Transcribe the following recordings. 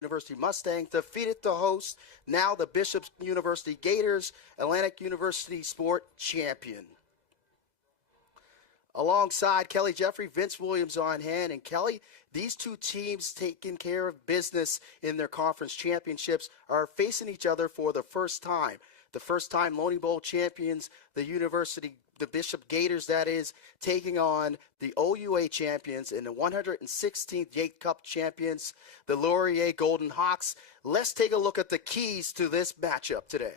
University Mustangs defeated the hosts, now the Bishop University Gators, Atlantic University Sport champion. Alongside Kelly Jeffrey, Vince Williams on hand. And Kelly, these two teams taking care of business in their conference championships are facing each other for the first time. The first time Loney Bowl champions, the Bishop Gators, that is, taking on the OUA champions and the 116th Yates Cup champions, the LAURIER Golden Hawks. Let's take a look at the keys to this matchup today.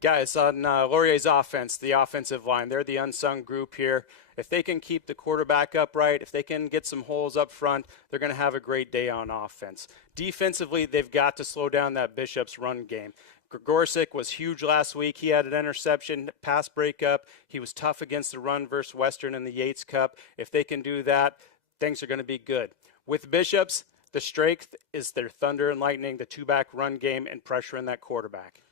Guys, on LAURIER's offense, the offensive line, they're the unsung group here. If they can keep the quarterback upright, if they can get some holes up front, they're going to have a great day on offense. Defensively, they've got to slow down that Bishop's run game. Gorsick was huge last week. He had an interception, pass breakup. He was tough against the run versus Western in the Yates Cup. If they can do that, things are going to be good. With Bishops, the strength is their thunder and lightning, the two-back run game, and pressure in that quarterback.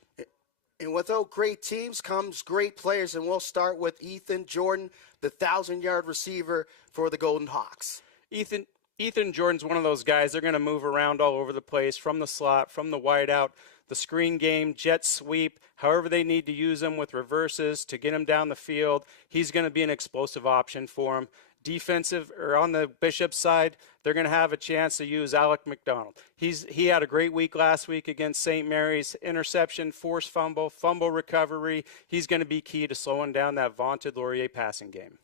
And without great teams comes great players, and we'll start with Ethan Jordan, the 1,000-yard receiver for the Golden Hawks. Ethan Jordan's one of those guys. They're going to move around all over the place, from the slot, from the wideout, the screen game, jet sweep, however they need to use him with reverses to get him down the field. He's going to be an explosive option for him. Defensive, or on the Bishop side, they're going to have a chance to use Alec McDonald. He had a great week last week against St. Mary's. Interception, forced fumble, fumble recovery. He's going to be key to slowing down that vaunted LAURIER passing game.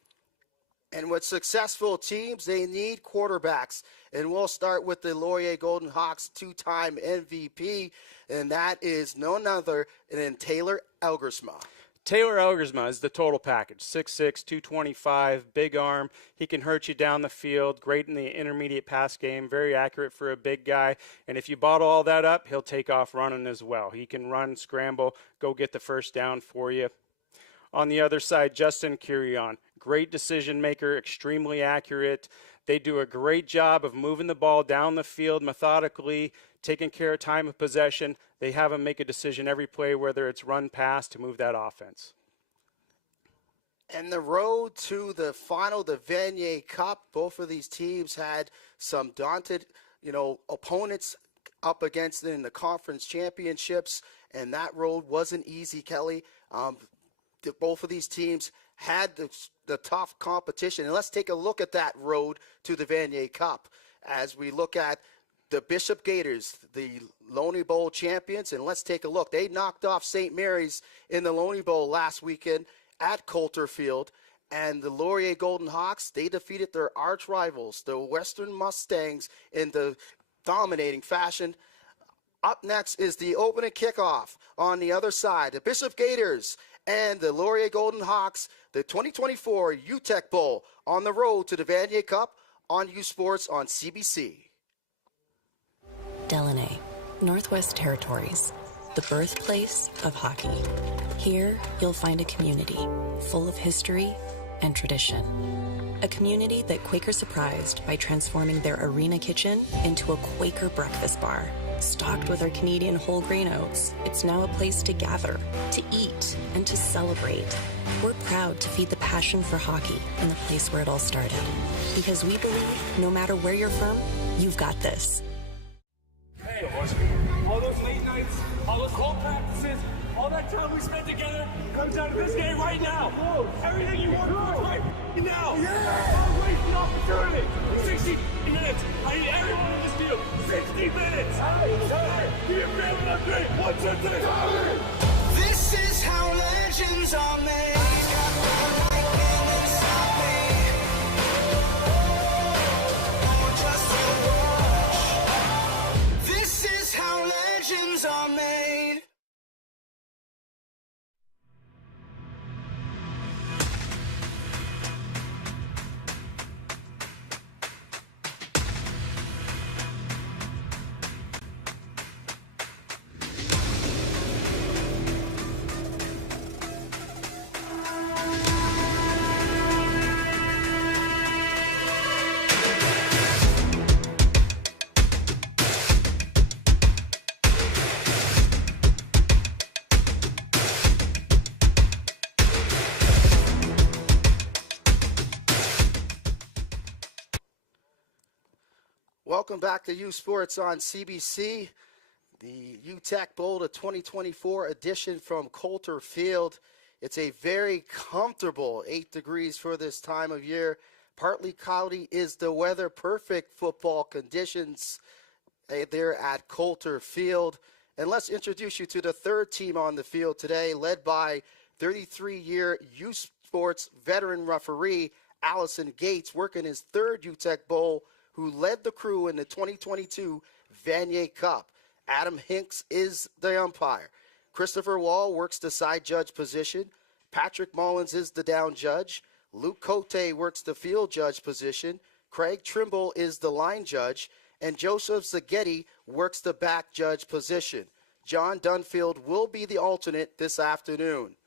And with successful teams, they need quarterbacks. And we'll start with the LAURIER Golden Hawks two-time MVP, and that is none other than Taylor Elgersma. Taylor Elgersma is the total package. 6'6", 225, big arm. He can hurt you down the field. Great in the intermediate pass game. Very accurate for a big guy. And if you bottle all that up, he'll take off running as well. He can run, scramble, go get the first down for you. On the other side, Justin Curion. Great decision maker, extremely accurate. They do a great job of moving the ball down the field methodically, taking care of time of possession. They have them make a decision every play, whether it's run, pass, to move that offense. And the road to the final, the Vanier Cup, both of these teams had some daunted, opponents up against them in the conference championships, and that road wasn't easy, Kelly. Both of these teams had the tough competition. And let's take a look at that road to the Vanier Cup as we look at the Bishop Gators, the Loney Bowl champions. And let's take a look. They knocked off St. Mary's in the Loney Bowl last weekend at Coulter Field. And the LAURIER Golden Hawks, they defeated their arch rivals, the Western Mustangs, in the dominating fashion. Up next is the opening kickoff on the other side. The Bishop Gators and the LAURIER Golden Hawks, the 2024 Uteck Bowl on the road to the Vanier Cup on U Sports on CBC. Delaney, Northwest Territories, the birthplace of hockey. Here, you'll find a community full of history and tradition. A community that Quaker surprised by transforming their arena kitchen into a Quaker breakfast bar. Stocked with our Canadian whole grain oats, it's now a place to gather, to eat, and to celebrate. We're proud to feed the passion for hockey in the place where it all started. Because we believe no matter where you're from, you've got this. Hey, all those late nights, all those cold practices, all that time we spent together comes down to this game right now. Everything you want to right now. Don't waste the opportunity. 60 minutes. I need everyone in this field. 60 minutes. Be a family of three. 1, 2, 3. This is how legends are made. This is how legends are made. Welcome back to U Sports on CBC. The Uteck Bowl, the 2024 edition from Coulter Field. It's a very comfortable 8 degrees for this time of year. Partly cloudy is the weather. Perfect football conditions there at Coulter Field. And let's introduce you to the third team on the field today, led by 33-year U Sports veteran referee Allison Gates, working his third Uteck Bowl, who led the crew in the 2022 Vanier Cup. Adam Hinks is the umpire. Christopher Wall works the side judge position. Patrick Mullins is the down judge. Luke Cote works the field judge position. Craig Trimble is the line judge. And Joseph Zaghetti works the back judge position. John Dunfield will be the alternate this afternoon.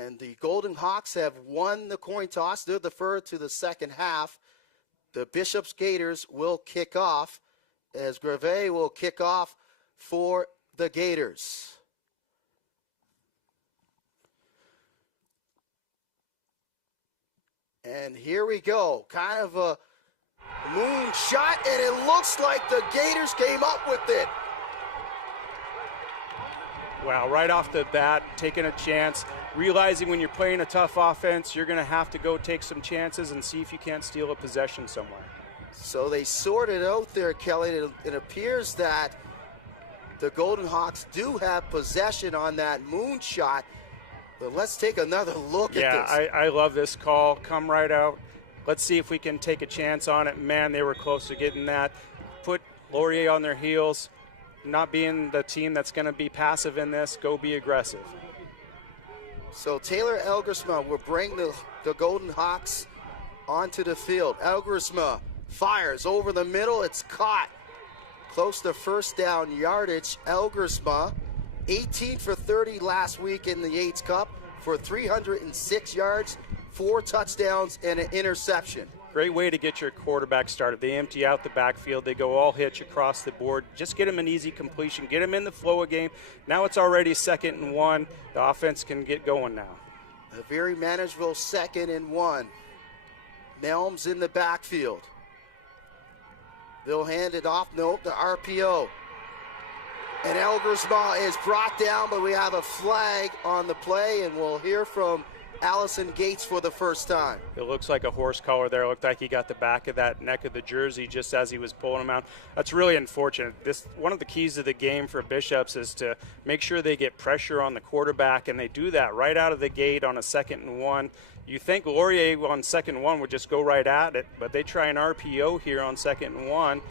And the Golden Hawks have won the coin toss. They'll defer to the second half. The Bishop's Gators will kick off, as Gravet will kick off for the Gators. And here we go. Kind of a moon shot, and it looks like the Gators came up with it. Wow, right off the bat, taking a chance, realizing when you're playing a tough offense, you're going to have to go take some chances and see if you can't steal a possession somewhere. So they sorted out there, Kelly. It appears that the Golden Hawks do have possession on that moon shot. But let's take another look at this. Yeah, I love this call. Come right out. Let's see if we can take a chance on it. Man, they were close to getting that. Put Laurier on their heels. Not being the team that's going to be passive in this, go be aggressive. So Taylor Elgersma will bring the Golden Hawks onto the field. Elgersma fires over the middle. It's caught. Close to first down yardage. Elgersma, 18 for 30 last week in the Yates Cup for 306 yards, 4 touchdowns, and an interception. Great way to get your quarterback started. They empty out the backfield. They go all hitch across the board. Just get him an easy completion. Get him in the flow of game. Now it's already 2nd and 1. The offense can get going now. A very manageable 2nd and 1. Nelms in the backfield. They'll hand it off. Nope, the RPO. And Elgersma is brought down, but we have a flag on the play, and we'll hear from Allison Gates for the first time. It looks like a horse collar there. It looked like he got the back of that neck of the jersey just as he was pulling him out. That's really unfortunate. One of the keys to the game for Bishops is to make sure they get pressure on the quarterback, and they do that right out of the gate on a 2nd and 1. You think Laurier on 2nd and 1 would just go right at it, but they try an RPO here on 2nd and 1.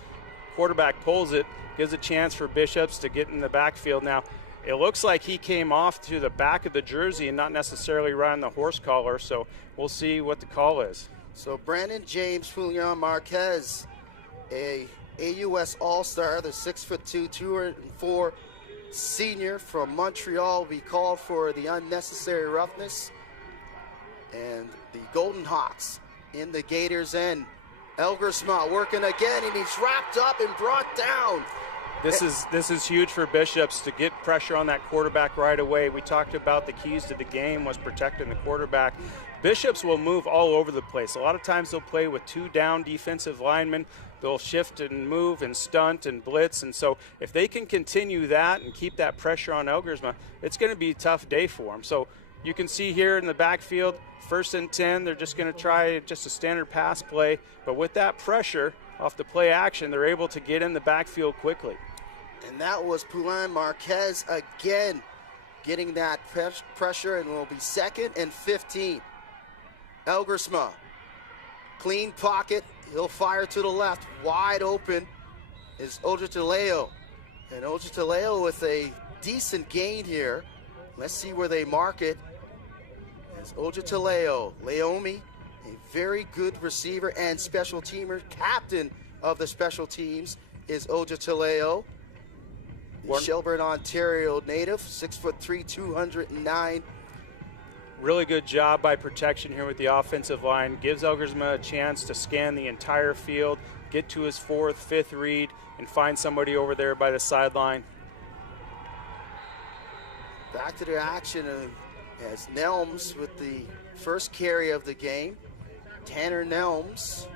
Quarterback pulls it, gives a chance for Bishops to get in the backfield. Now, it looks like he came off to the back of the jersey and not necessarily around the horse collar, so we'll see what the call is. So Brandon James Julian Marquez, a AUS All-Star, the 6'2", 204 senior from Montreal, will be called for the unnecessary roughness. And the Golden Hawks in the Gators' end. Elgersma working again, and he's wrapped up and brought down. This is huge for Bishops to get pressure on that quarterback right away. We talked about the keys to the game was protecting the quarterback. Bishops will move all over the place. A lot of times they'll play with 2 down defensive linemen. They'll shift and move and stunt and blitz. And so if they can continue that and keep that pressure on Elgersma, it's going to be a tough day for them. So you can see here in the backfield, 1st and 10, they're just going to try just a standard pass play. But with that pressure off the play action, they're able to get in the backfield quickly. And that was Poulin Marquez again getting that pressure, and will be 2nd and 15. Elgersma, clean pocket. He'll fire to the left. Wide open is Ojetaleo. And Ojetaleo with a decent gain here. Let's see where they mark it. As Ojetaleo, Leomi, a very good receiver and special teamer. Captain of the special teams is Ojetaleo. Shelburne, Ontario native, 6'3", 209. Really good job by protection here with the offensive line. Gives Elgersma a chance to scan the entire field, get to his 4th, 5th read, and find somebody over there by the sideline. Back to the action as Nelms with the first carry of the game. Tanner Nelms.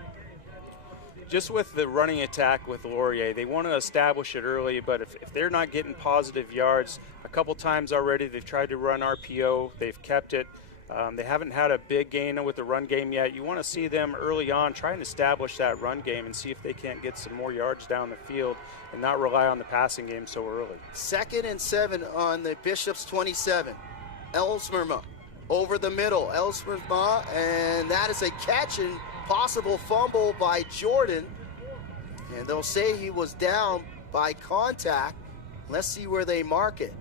just with the running attack with Laurier, they want to establish it early, but if they're not getting positive yards, a couple times already they've tried to run RPO, they've kept it. They haven't had a big gain with the run game yet. You want to see them early on try and establish that run game and see if they can't get some more yards down the field and not rely on the passing game so early. 2nd and 7 on the Bishop's 27. Ellsmerma over the middle. Ellsmerma, and that is a catch and possible fumble by Jordan. And they'll say he was down by contact. Let's see where they mark it.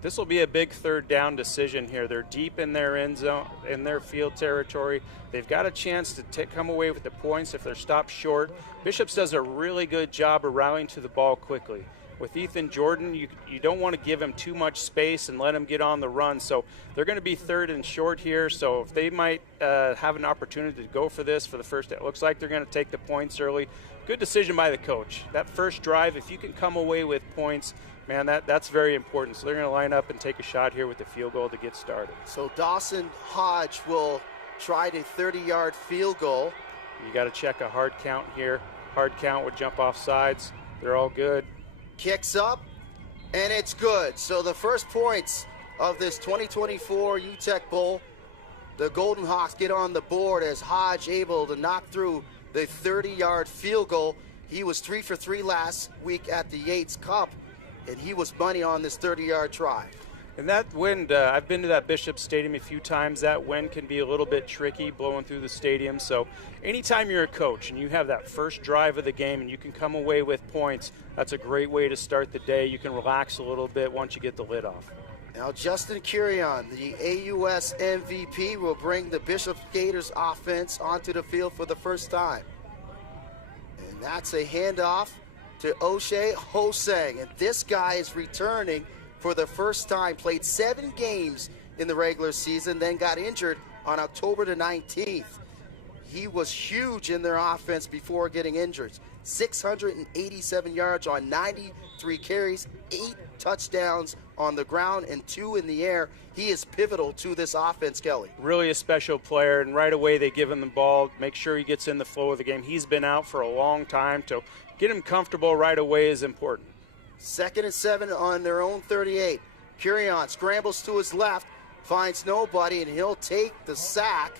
This will be a big 3rd down decision here. They're deep in their end zone, in their field territory. They've got a chance to come away with the points if they're stopped short. Bishops does a really good job of rallying to the ball quickly. With Ethan Jordan, you don't want to give him too much space and let him get on the run. So they're going to be 3rd and short here. So if they might have an opportunity to go for this for the first, it looks like they're going to take the points early. Good decision by the coach. That first drive, if you can come away with points, man, that's very important. So they're going to line up and take a shot here with the field goal to get started. So Dawson Hodge will try the 30-yard field goal. You got to check a hard count here. Hard count would jump off sides. They're all good. Kicks up, and it's good. So the first points of this 2024 Uteck Bowl, the Golden Hawks get on the board as Hodge able to knock through the 30-yard field goal. He was 3 for 3 last week at the Yates Cup, and he was money on this 30-yard try. And that wind, I've been to that Bishop Stadium a few times. That wind can be a little bit tricky blowing through the stadium. So anytime you're a coach and you have that first drive of the game and you can come away with points, that's a great way to start the day. You can relax a little bit once you get the lid off. Now Justin Curion, the AUS MVP, will bring the Bishop Gators offense onto the field for the first time. And that's a handoff to O'Shea Hosang. And this guy is returning for the first time, played 7 games in the regular season, then got injured on October the 19th. He was huge in their offense before getting injured. 687 yards on 93 carries, 8 touchdowns on the ground and 2 in the air. He is pivotal to this offense, Kelly. Really a special player, and right away they give him the ball, make sure he gets in the flow of the game. He's been out for a long time, so get him comfortable right away is important. 2nd and 7 on their own 38. Curion scrambles to his left, finds nobody, and he'll take the sack.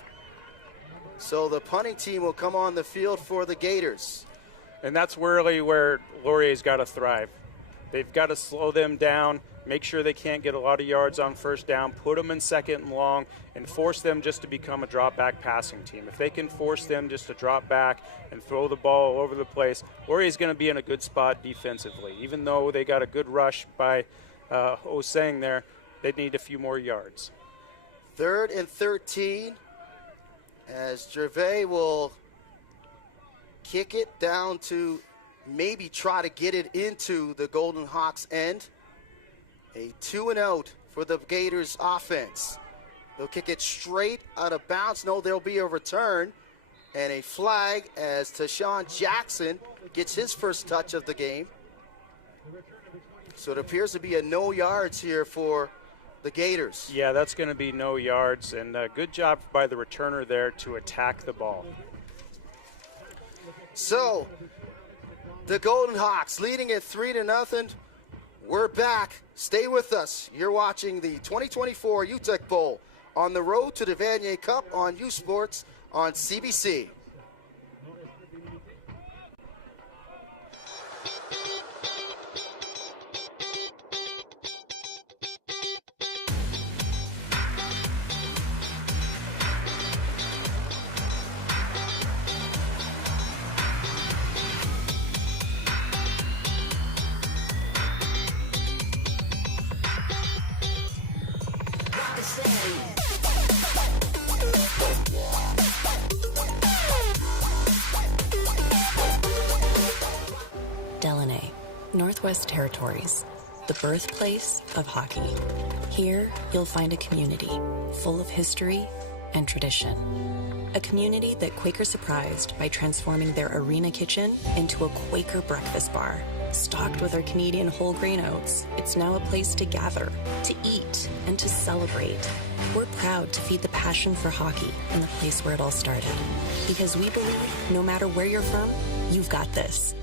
So the punting team will come on the field for the Gators. And that's really where Laurier's got to thrive. They've got to slow them down, make sure they can't get a lot of yards on first down, put them in 2nd and long, and force them just to become a drop-back passing team. If they can force them just to drop back and throw the ball all over the place, Laurier's going to be in a good spot defensively. Even though they got a good rush by Osang there, they need a few more yards. 3rd and 13 as Gervais will kick it down to maybe try to get it into the Golden Hawks end. A 2-and-out for the Gators offense. They'll kick it straight out of bounds. No, there'll be a return and a flag as Tashawn Jackson gets his first touch of the game. So it appears to be a no yards here for the Gators. Yeah, that's going to be no yards, and good job by the returner there to attack the ball. So the Golden Hawks leading it 3-0. We're back. Stay with us. You're watching the 2024 Uteck Bowl on the road to the Vanier Cup on U Sports on CBC. Northwest Territories, the birthplace of hockey. Here, you'll find a community full of history and tradition. A community that Quaker surprised by transforming their arena kitchen into a Quaker breakfast bar. Stocked with our Canadian whole grain oats, it's now a place to gather, to eat, and to celebrate. We're proud to feed the passion for hockey in the place where it all started. Because we believe no matter where you're from, You've got this.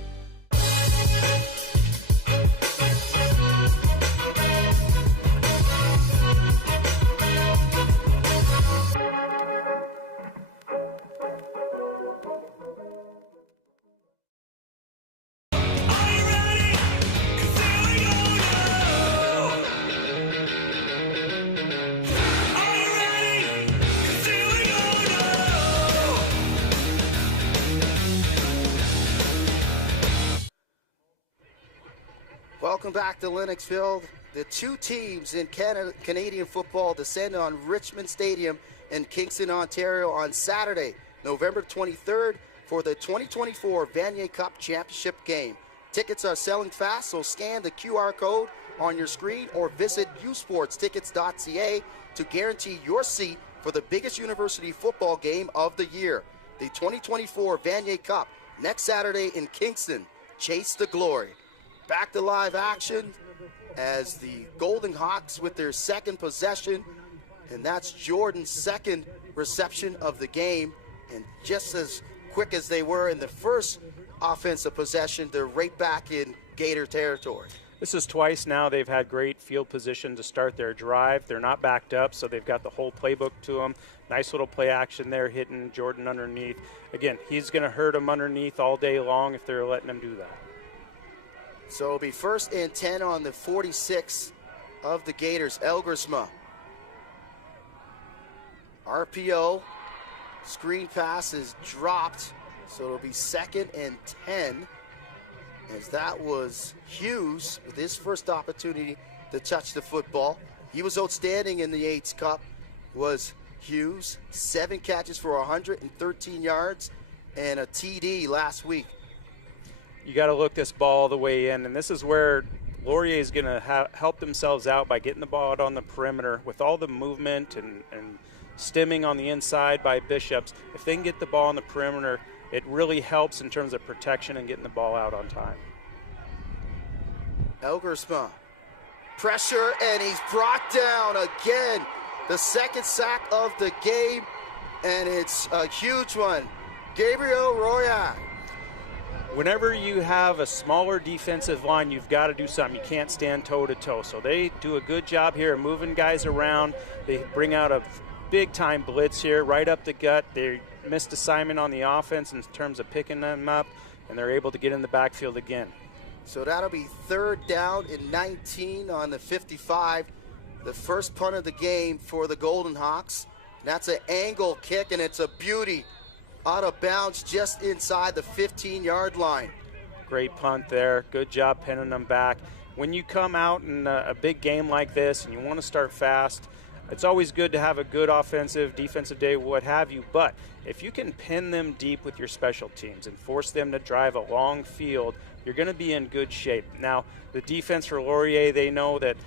Welcome back to Lennoxville. The two teams in Canadian football descend on Richmond Stadium in Kingston, Ontario on Saturday, November 23rd for the 2024 Vanier Cup Championship game. Tickets are selling fast, so scan the QR code on your screen or visit usportstickets.ca to guarantee your seat for the biggest university football game of the year. The 2024 Vanier Cup, next Saturday in Kingston. Chase the glory. Back to live action as the Golden Hawks with their second possession, and that's Jordan's second reception of the game. And just as quick as they were in the first offensive possession, they're right back in Gator territory. This is twice now they've had great field position to start their drive. They're not backed up, so they've got the whole playbook to them. Nice little play action there, hitting Jordan underneath. Again, he's going to hurt him underneath all day long if they're letting him do that. So it'll be 1st and 10 on the 46 of the Gators. Elgersma. RPO. Screen pass is dropped. So it'll be 2nd and 10. As that was Hughes with his first opportunity to touch the football. He was outstanding in the AIDS Cup. Was Hughes. 7 catches for 113 yards and a TD last week. You got to look this ball the way in, and this is where Laurier is going to help themselves out by getting the ball out on the perimeter with all the movement and stimming on the inside by Bishops. If they can get the ball on the perimeter, it really helps in terms of protection and getting the ball out on time. Elgersma. Pressure, and he's brought down again. The second sack of the game, and it's a huge one. Gabriel Roya. Whenever you have a smaller defensive line, you've got to do something. You can't stand toe-to-toe. So they do a good job here of moving guys around. They bring out a big-time blitz here, right up the gut. They missed assignment on the offense in terms of picking them up, and they're able to get in the backfield again. So that'll be 3rd down and 19 on the 55. The first punt of the game for the Golden Hawks. That's an angle kick, and it's a beauty. Out of bounds just inside the 15-yard line. Great punt there. Good job pinning them back. When you come out in a big game like this and you want to start fast, it's always good to have a good offensive, defensive day, what have you. But if you can pin them deep with your special teams and force them to drive a long field, you're going to be in good shape. Now, the defense for Laurier, they know that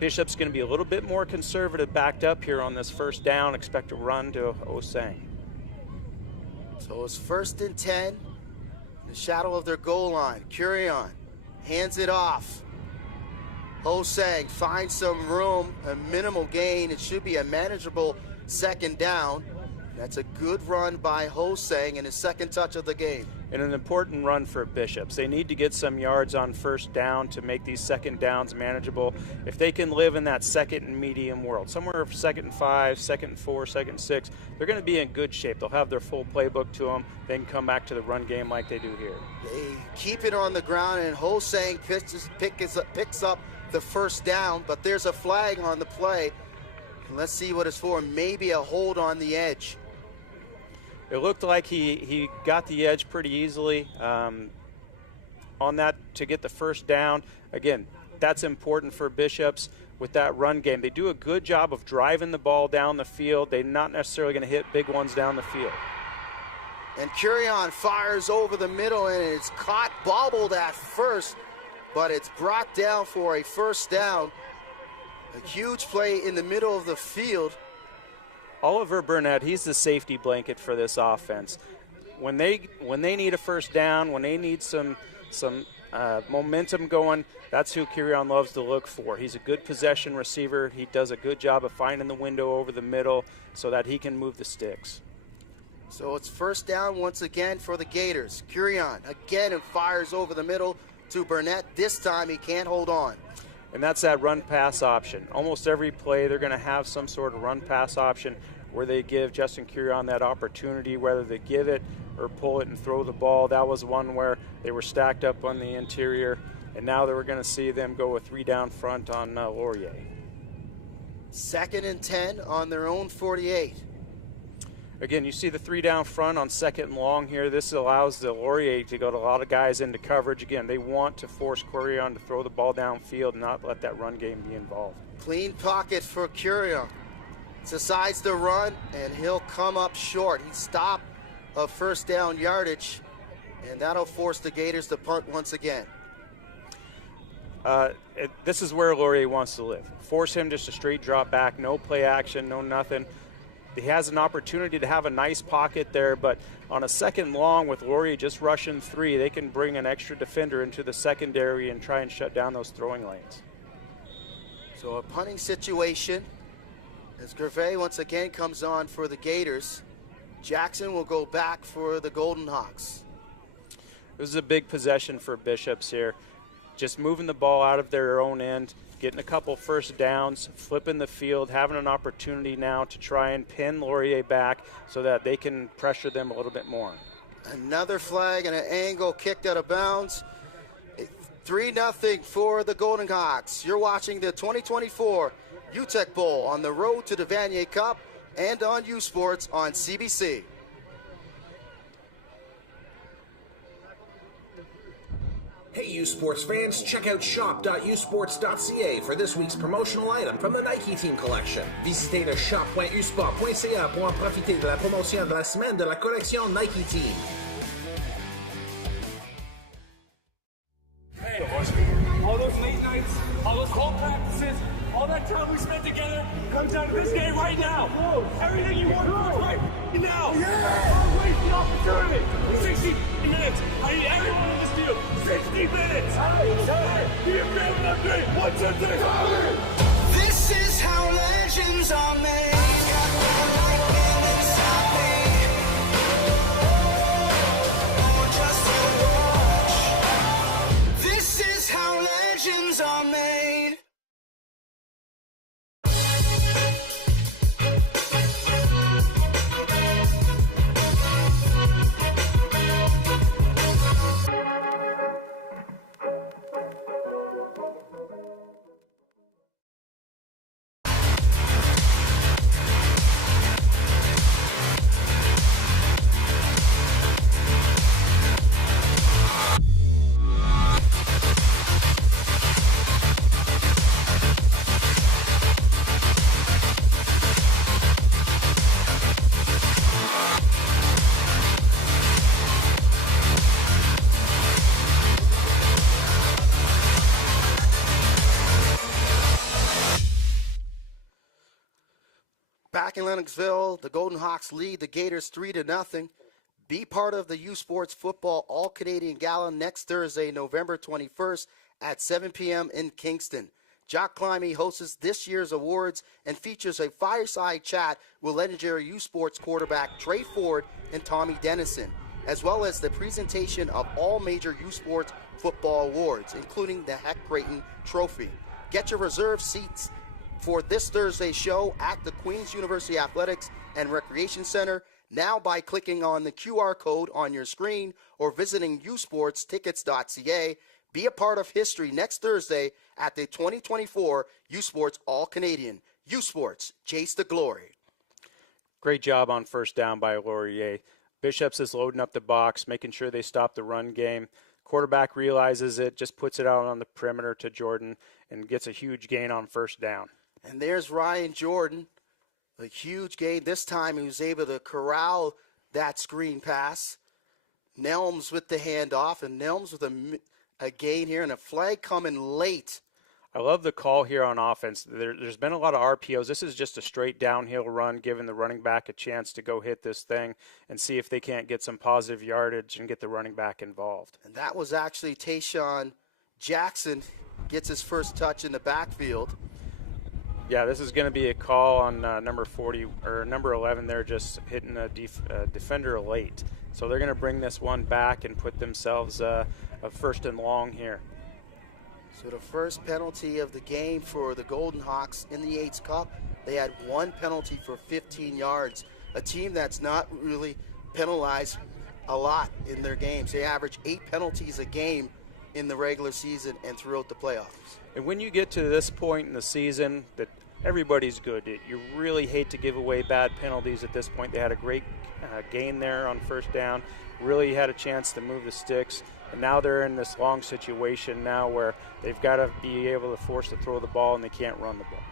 Bishop's going to be a little bit more conservative backed up here on this first down. Expect to run to Osang. So it's 1st and 10, in the shadow of their goal line. Curion hands it off. Osang finds some room, a minimal gain. It should be a manageable 2nd down. That's a good run by Hosang and his second touch of the game. And an important run for Bishops. They need to get some yards on first down to make these 2nd downs manageable. If they can live in that 2nd and medium world, somewhere 2nd and 5, 2nd and 4, 2nd and 6, they're going to be in good shape. They'll have their full playbook to them. They can come back to the run game like they do here. They keep it on the ground, and Hosang picks up the first down, but there's a flag on the play. And let's see what it's for. Maybe a hold on the edge. It looked like he got the edge pretty easily on that to get the first down. Again, that's important for Bishops with that run game. They do a good job of driving the ball down the field. They're not necessarily going to hit big ones down the field. And Curion fires over the middle, and it's caught, bobbled at first, but it's brought down for a first down. A huge play in the middle of the field. Oliver Burnett, he's the safety blanket for this offense. When they need a first down, when they need some momentum going, that's who Curion loves to look for. He's a good possession receiver. He does a good job of finding the window over the middle so that he can move the sticks. So it's first down once again for the Gators. Curion again and fires over the middle to Burnett. This time he can't hold on. And that's that run-pass option. Almost every play they're going to have some sort of run-pass option where they give Justin Curion that opportunity, whether they give it or pull it and throw the ball. That was one where they were stacked up on the interior, and now they were going to see them go a 3-down front on Laurier. 2nd and 10 on their own 48. Again, you see the 3-down front on 2nd and long here. This allows the Laurier to go to a lot of guys into coverage. Again, they want to force Curion to throw the ball downfield and not let that run game be involved. Clean pocket for Curion. Decides to run, and he'll come up short. He stopped of first down yardage, and that'll force the Gators to punt once again. This is where Laurier wants to live. Force him just a straight drop back, no play action, no nothing. He has an opportunity to have a nice pocket there, but on a 2nd long with Laurier just rushing 3, they can bring an extra defender into the secondary and try and shut down those throwing lanes. So a punting situation as Gervais once again comes on for the Gators. Jackson will go back for the Golden Hawks. This is a big possession for Bishops here. Just moving the ball out of their own end, getting a couple first downs, flipping the field, having an opportunity now to try and pin Laurier back so that they can pressure them a little bit more. Another flag and an angle kicked out of bounds. 3-0 for the Golden Hawks. You're watching the 2024 Uteck Bowl on the road to the Vanier Cup and on U Sports on CBC. Hey U Sports fans, check out shop.usports.ca for this week's promotional item from the Nike Team Collection. Visitez le shop.usport.ca pour en profiter de la promotion de la semaine de la collection Nike Team. Hey, all those late nights, all those cold practices, all that time we spent together comes down to this game right now. Everything you want to right now. Don't waste the opportunity. 60 minutes. I need everyone in this deal. 60 minutes. Do you agree with that three? 1, 2, 3. This is how legends are made. This is how legends are made. Back in Lennoxville, the Golden Hawks lead the Gators 3-0. Be part of the U Sports Football All-Canadian Gala next Thursday, November 21st at 7 p.m. in Kingston. Jock Climby hosts this year's awards and features a fireside chat with legendary U Sports quarterback Trey Ford and Tommy Dennison, as well as the presentation of all major U Sports football awards, including the Heck Creighton Trophy. Get your reserved seats for this Thursday's show at the Queen's University Athletics and Recreation Center now by clicking on the QR code on your screen or visiting usportstickets.ca. Be a part of history next Thursday at the 2024 U Sports All-Canadian. U Sports, chase the glory. Great job on first down by Laurier. Bishops is loading up the box, making sure they stop the run game. Quarterback realizes it, just puts it out on the perimeter to Jordan and gets a huge gain on first down. And there's Ryan Jordan, a huge gain. This time he was able to corral that screen pass. Nelms with the handoff, and Nelms with a gain here, and a flag coming late. I love the call here on offense. There's been a lot of RPOs. This is just a straight downhill run, giving the running back a chance to go hit this thing and see if they can't get some positive yardage and get the running back involved. And that was actually Tayshawn Jackson gets his first touch in the backfield. Yeah, this is going to be a call on number 40 or number 11 there, just hitting a defender late. So they're going to bring this one back and put themselves a first and long here. So the first penalty of the game for the Golden Hawks in the Yates Cup, they had one penalty for 15 yards. A team that's not really penalized a lot in their games. They average 8 penalties a game in the regular season and throughout the playoffs. And when you get to this point in the season that everybody's good, you really hate to give away bad penalties at this point. They had a great gain there on first down, really had a chance to move the sticks, and now they're in this long situation now where they've got to be able to force to throw the ball and they can't run the ball.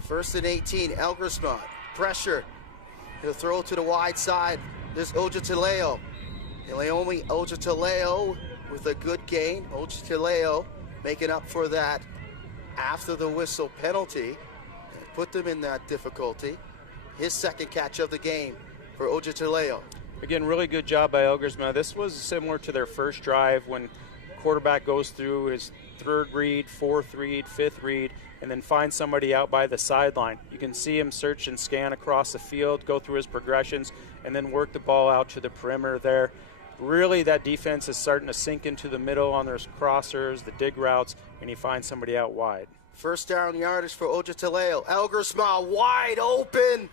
First and 18, Elgersma, pressure. He'll throw to the wide side. There's Ojataleo. Naomi Ojataleo with a good gain. Ojataleo making up for that after the whistle penalty and put them in that difficulty. His second catch of the game for Ojataleo. Again, really good job by Elgersma. This was similar to their first drive when quarterback goes through his third read, fourth read, fifth read, and then finds somebody out by the sideline. You can see him search and scan across the field, go through his progressions, and then work the ball out to the perimeter there. Really, that defense is starting to sink into the middle on their crossers, the dig routes, and he finds somebody out wide. First down yardage for Ojataleo. Elgersma wide open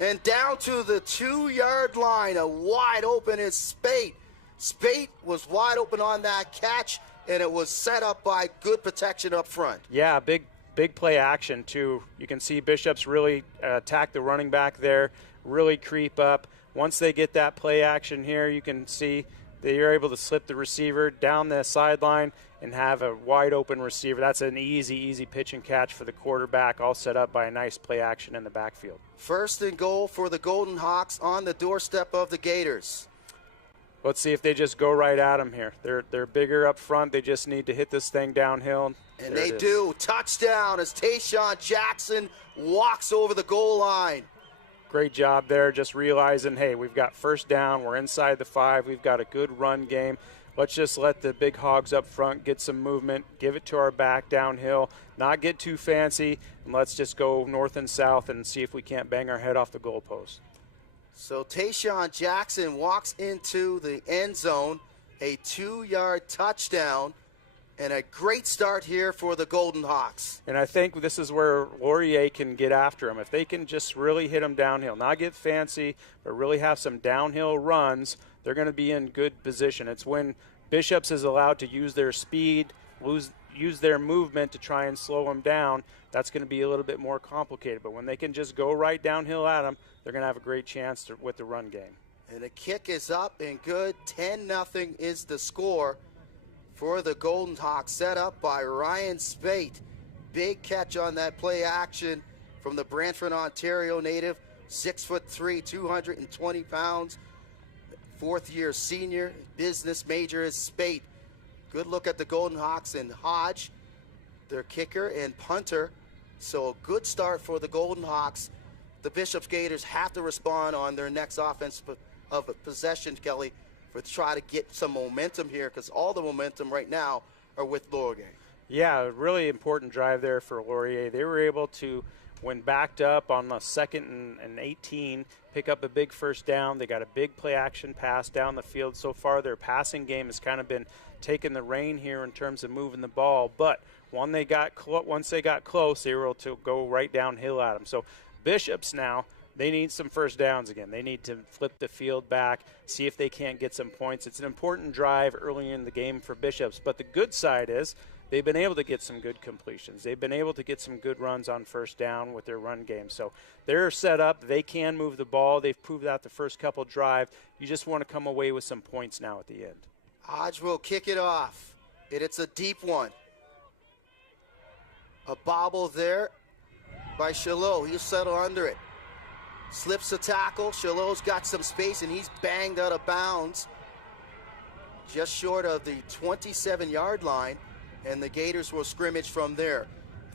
and down to the 2-yard line. A wide open is Spate. Spate was wide open on that catch, and it was set up by good protection up front. Yeah, big play action, too. You can see Bishops really attack the running back there, really creep up. Once they get that play action here, you can see they're able to slip the receiver down the sideline and have a wide open receiver. That's an easy pitch and catch for the quarterback, all set up by a nice play action in the backfield. First and goal for the Golden Hawks on the doorstep of the Gators. Let's see if they just go right at them here. They're bigger up front. They just need to hit this thing downhill. And they do. Touchdown as Tayshawn Jackson walks over the goal line. Great job there, just realizing, hey, we've got first down, we're inside the 5, we've got a good run game. Let's just let the big hogs up front get some movement, give it to our back downhill, not get too fancy, and let's just go north and south and see if we can't bang our head off the goalpost. So Tayshawn Jackson walks into the end zone, a 2-yard touchdown, and a great start here for the Golden Hawks. And I think this is where Laurier can get after them. If they can just really hit them downhill, not get fancy, but really have some downhill runs, they're going to be in good position. It's when Bishops is allowed to use their speed, use their movement to try and slow them down, that's going to be a little bit more complicated. But when they can just go right downhill at them, they're going to have a great chance with the run game. And the kick is up and good. 10-0 is the score for the Golden Hawks, set up by Ryan Spate. Big catch on that play action from the Brantford, Ontario native, 6'3", 220 pounds, fourth-year senior, business major is Spate. Good look at the Golden Hawks and Hodge, their kicker and punter. So a good start for the Golden Hawks. The Bishops Gators have to respond on their next offense of possession, Kelly, to try to get some momentum here, because all the momentum right now are with Laurier. Yeah, a really important drive there for Laurier. They were able to, when backed up on the 2nd and 18, pick up a big first down. They got a big play action pass down the field. So far, their passing game has kind of been taking the reign here in terms of moving the ball. But once they got close, they were able to go right downhill at them. So Bishops now, they need some first downs again. They need to flip the field back, see if they can't get some points. It's an important drive early in the game for Bishops. But the good side is they've been able to get some good completions. They've been able to get some good runs on first down with their run game. So they're set up. They can move the ball. They've proved that the first couple drive. You just want to come away with some points now at the end. Hodge will kick it off. It's a deep one. A bobble there by Chalot. He'll settle under it. Slips a tackle. Chalot's got some space, and he's banged out of bounds just short of the 27-yard line, and the Gators will scrimmage from there.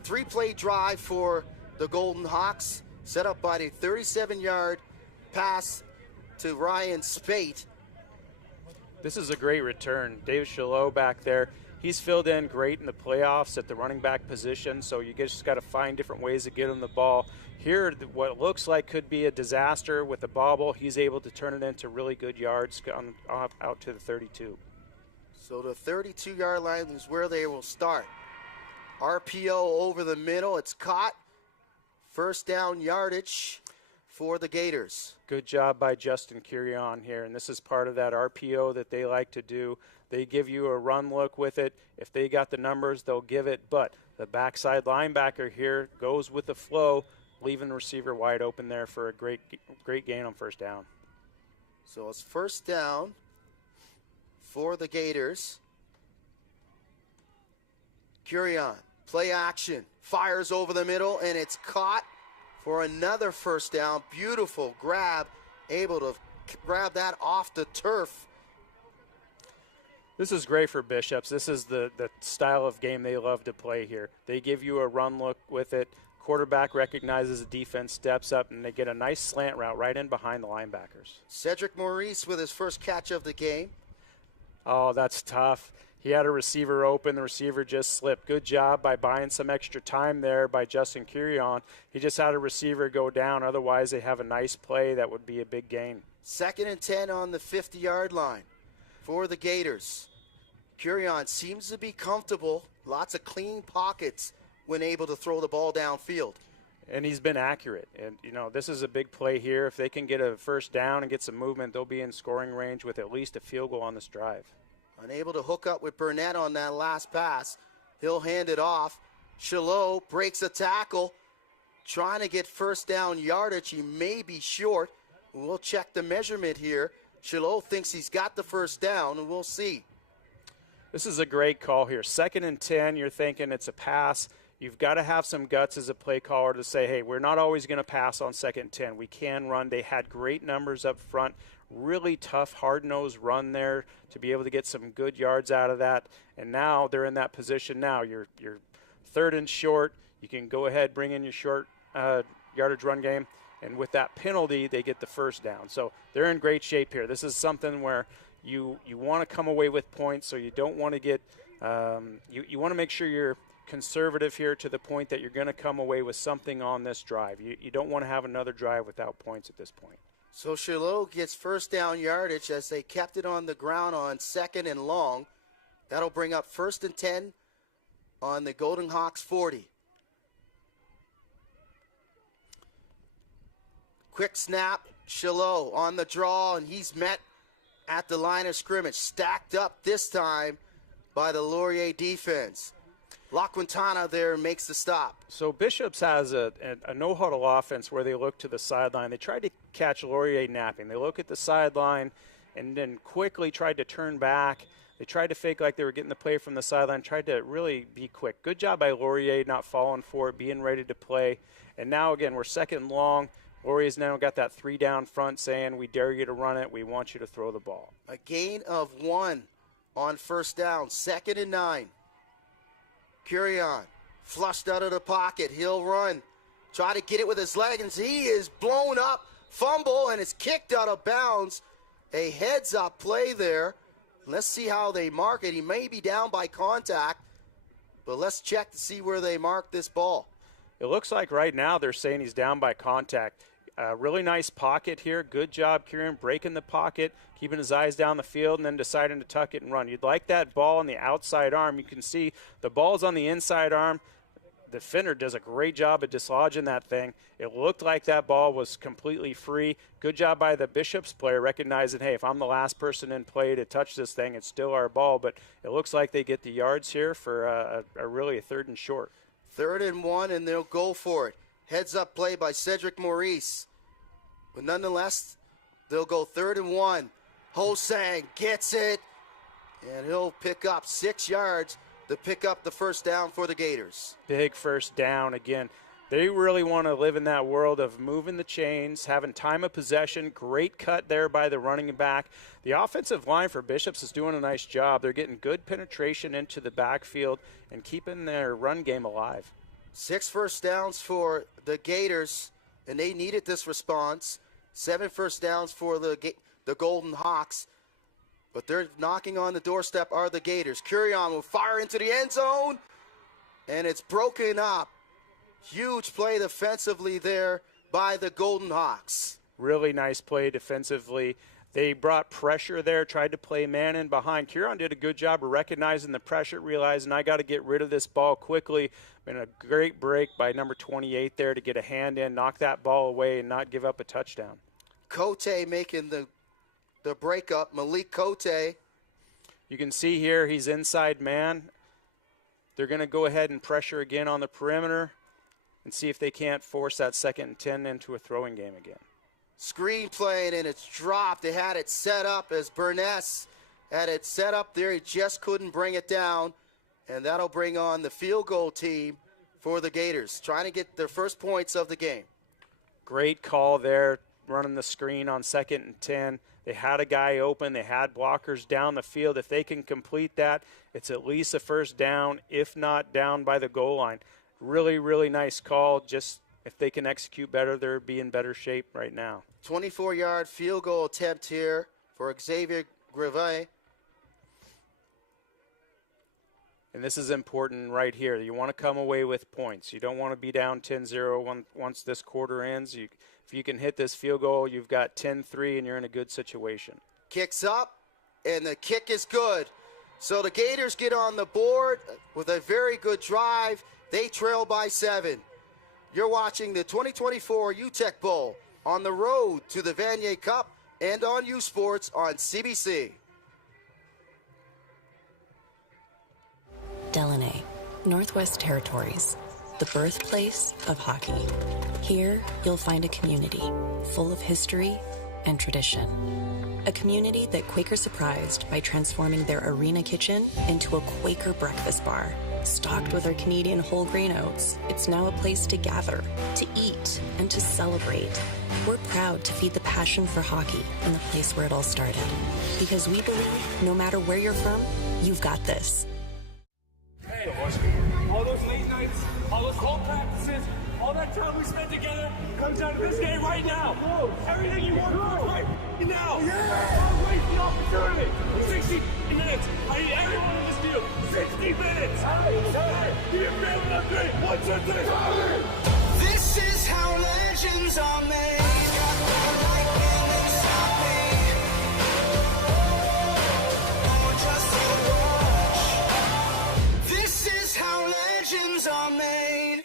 3-play drive for the Golden Hawks, set up by the 37-yard pass to Ryan Spate. This is a great return. David Chalot back there. He's filled in great in the playoffs at the running back position, so you just got to find different ways to get him the ball. Here, what looks like could be a disaster with the bobble, he's able to turn it into really good yards out to the 32. So the 32-yard line is where they will start. RPO over the middle. It's caught. First down yardage for the Gators. Good job by Justin Curion here, and this is part of that RPO that they like to do. They give you a run look with it. If they got the numbers, they'll give it, but the backside linebacker here goes with the flow, leaving the receiver wide open there for a great gain on first down. So it's first down for the Gators. Curion, play action, fires over the middle, and it's caught for another first down. Beautiful grab, able to grab that off the turf. This is great for Bishops. This is the style of game they love to play here. They give you a run look with it. Quarterback recognizes the defense, steps up, and they get a nice slant route right in behind the linebackers. Cedric Maurice with his first catch of the game. Oh, that's tough. He had a receiver open. The receiver just slipped. Good job by buying some extra time there by Justin Curion. He just had a receiver go down. Otherwise, they have a nice play that would be a big gain. 2nd and 10 on the 50-yard line for the Gators. Curion seems to be comfortable. Lots of clean pockets when able to throw the ball downfield. And he's been accurate. And, you know, this is a big play here. If they can get a first down and get some movement, they'll be in scoring range with at least a field goal on this drive. Unable to hook up with Burnett on that last pass. He'll hand it off. Chalot breaks a tackle, trying to get first down yardage. He may be short. We'll check the measurement here. Chalot thinks he's got the first down, and we'll see. This is a great call here. 2nd and 10, you're thinking it's a pass. You've got to have some guts as a play caller to say, hey, we're not always going to pass on 2nd and 10. We can run. They had great numbers up front. Really tough, hard-nosed run there to be able to get some good yards out of that. And now they're in that position now. You're 3rd and short. You can go ahead, bring in your short yardage run game. And with that penalty, they get the first down. So they're in great shape here. This is something where you want to come away with points, so you don't want to get you want to make sure you're conservative here to the point that you're going to come away with something on this drive. You don't want to have another drive without points at this point. So Chalot gets first down yardage as they kept it on the ground on 2nd and long. That'll bring up 1st and 10 on the Golden Hawks 40. Quick snap, Chalot on the draw, and he's met at the line of scrimmage. Stacked up this time by the Laurier defense. La Quintana there makes the stop. So Bishops has a no-huddle offense where they look to the sideline. They tried to catch Laurier napping. They look at the sideline and then quickly tried to turn back. They tried to fake like they were getting the play from the sideline, tried to really be quick. Good job by Laurier not falling for it, being ready to play. And now, again, we're 2nd and long. Laurier's now got that 3 down front saying, we dare you to run it. We want you to throw the ball. A gain of 1 on first down, 2nd and 9. Curion flushed out of the pocket. He'll run. Try to get it with his leg, and he is blown up. Fumble, and it's kicked out of bounds. A heads-up play there. Let's see how they mark it. He may be down by contact, but let's check to see where they mark this ball. It looks like right now they're saying he's down by contact. Really nice pocket here. Good job, Kieran, breaking the pocket, keeping his eyes down the field, and then deciding to tuck it and run. You'd like that ball on the outside arm. You can see the ball's on the inside arm. The defender does a great job at dislodging that thing. It looked like that ball was completely free. Good job by the Bishops player recognizing, hey, if I'm the last person in play to touch this thing, it's still our ball. But it looks like they get the yards here for really a 3rd and short. 3rd and 1, and they'll go for it. Heads-up play by Cedric Maurice. But nonetheless, they'll go 3rd and 1. Hosang gets it, and he'll pick up 6 yards to pick up the first down for the Gators. Big first down again. They really want to live in that world of moving the chains, having time of possession. Great cut there by the running back. The offensive line for Bishops is doing a nice job. They're getting good penetration into the backfield and keeping their run game alive. 6 first downs for the Gators, and they needed this response. 7 first downs for the Golden Hawks. But they're knocking on the doorstep are the Gators. Curion will fire into the end zone, and it's broken up. Huge play defensively there by the Golden Hawks. Really nice play defensively. They brought pressure there, tried to play man in behind. Curion did a good job of recognizing the pressure, realizing I got to get rid of this ball quickly. And a great break by number 28 there to get a hand in, knock that ball away, and not give up a touchdown. Cote making the breakup, Malik Cote. You can see here he's inside man. They're going to go ahead and pressure again on the perimeter and see if they can't force that 2nd and 10 into a throwing game again. Screen playing, and it's dropped. They had it set up as Burness had it set up there. He just couldn't bring it down, and that'll bring on the field goal team for the Gators, trying to get their first points of the game. Great call there, running the screen on 2nd and 10. They had a guy open. They had blockers down the field. If they can complete that, it's at least a first down, if not down by the goal line. Really, really nice call. Just if they can execute better, they'll be in better shape right now. 24-yard field goal attempt here for Xavier Grevet. And this is important right here. You want to come away with points. You don't want to be down 10-0 once this quarter ends. If you can hit this field goal, you've got 10-3 and you're in a good situation. Kicks up, and the kick is good. So the Gators get on the board with a very good drive. They trail by 7. You're watching the 2024 Uteck Bowl on the road to the Vanier Cup and on U Sports on CBC. Delaney, Northwest Territories, the birthplace of hockey. Here, you'll find a community full of history and tradition. A community that Quaker surprised by transforming their arena kitchen into a Quaker breakfast bar. Stocked with our Canadian whole grain oats, it's now a place to gather, to eat, and to celebrate. We're proud to feed the passion for hockey in the place where it all started. Because we believe no matter where you're from, you've got this. Hey, all those late nights, all those cold practices, all that time we spent together comes down to this game right now. Everything you want right now. Don't waste the opportunity. 60 minutes. I need everyone in this deal. 60 minutes. Give me a family upgrade. 1, 2, 3. This is how legends are made. Lightning inside me. Oh, just a watch. This is how legends are made.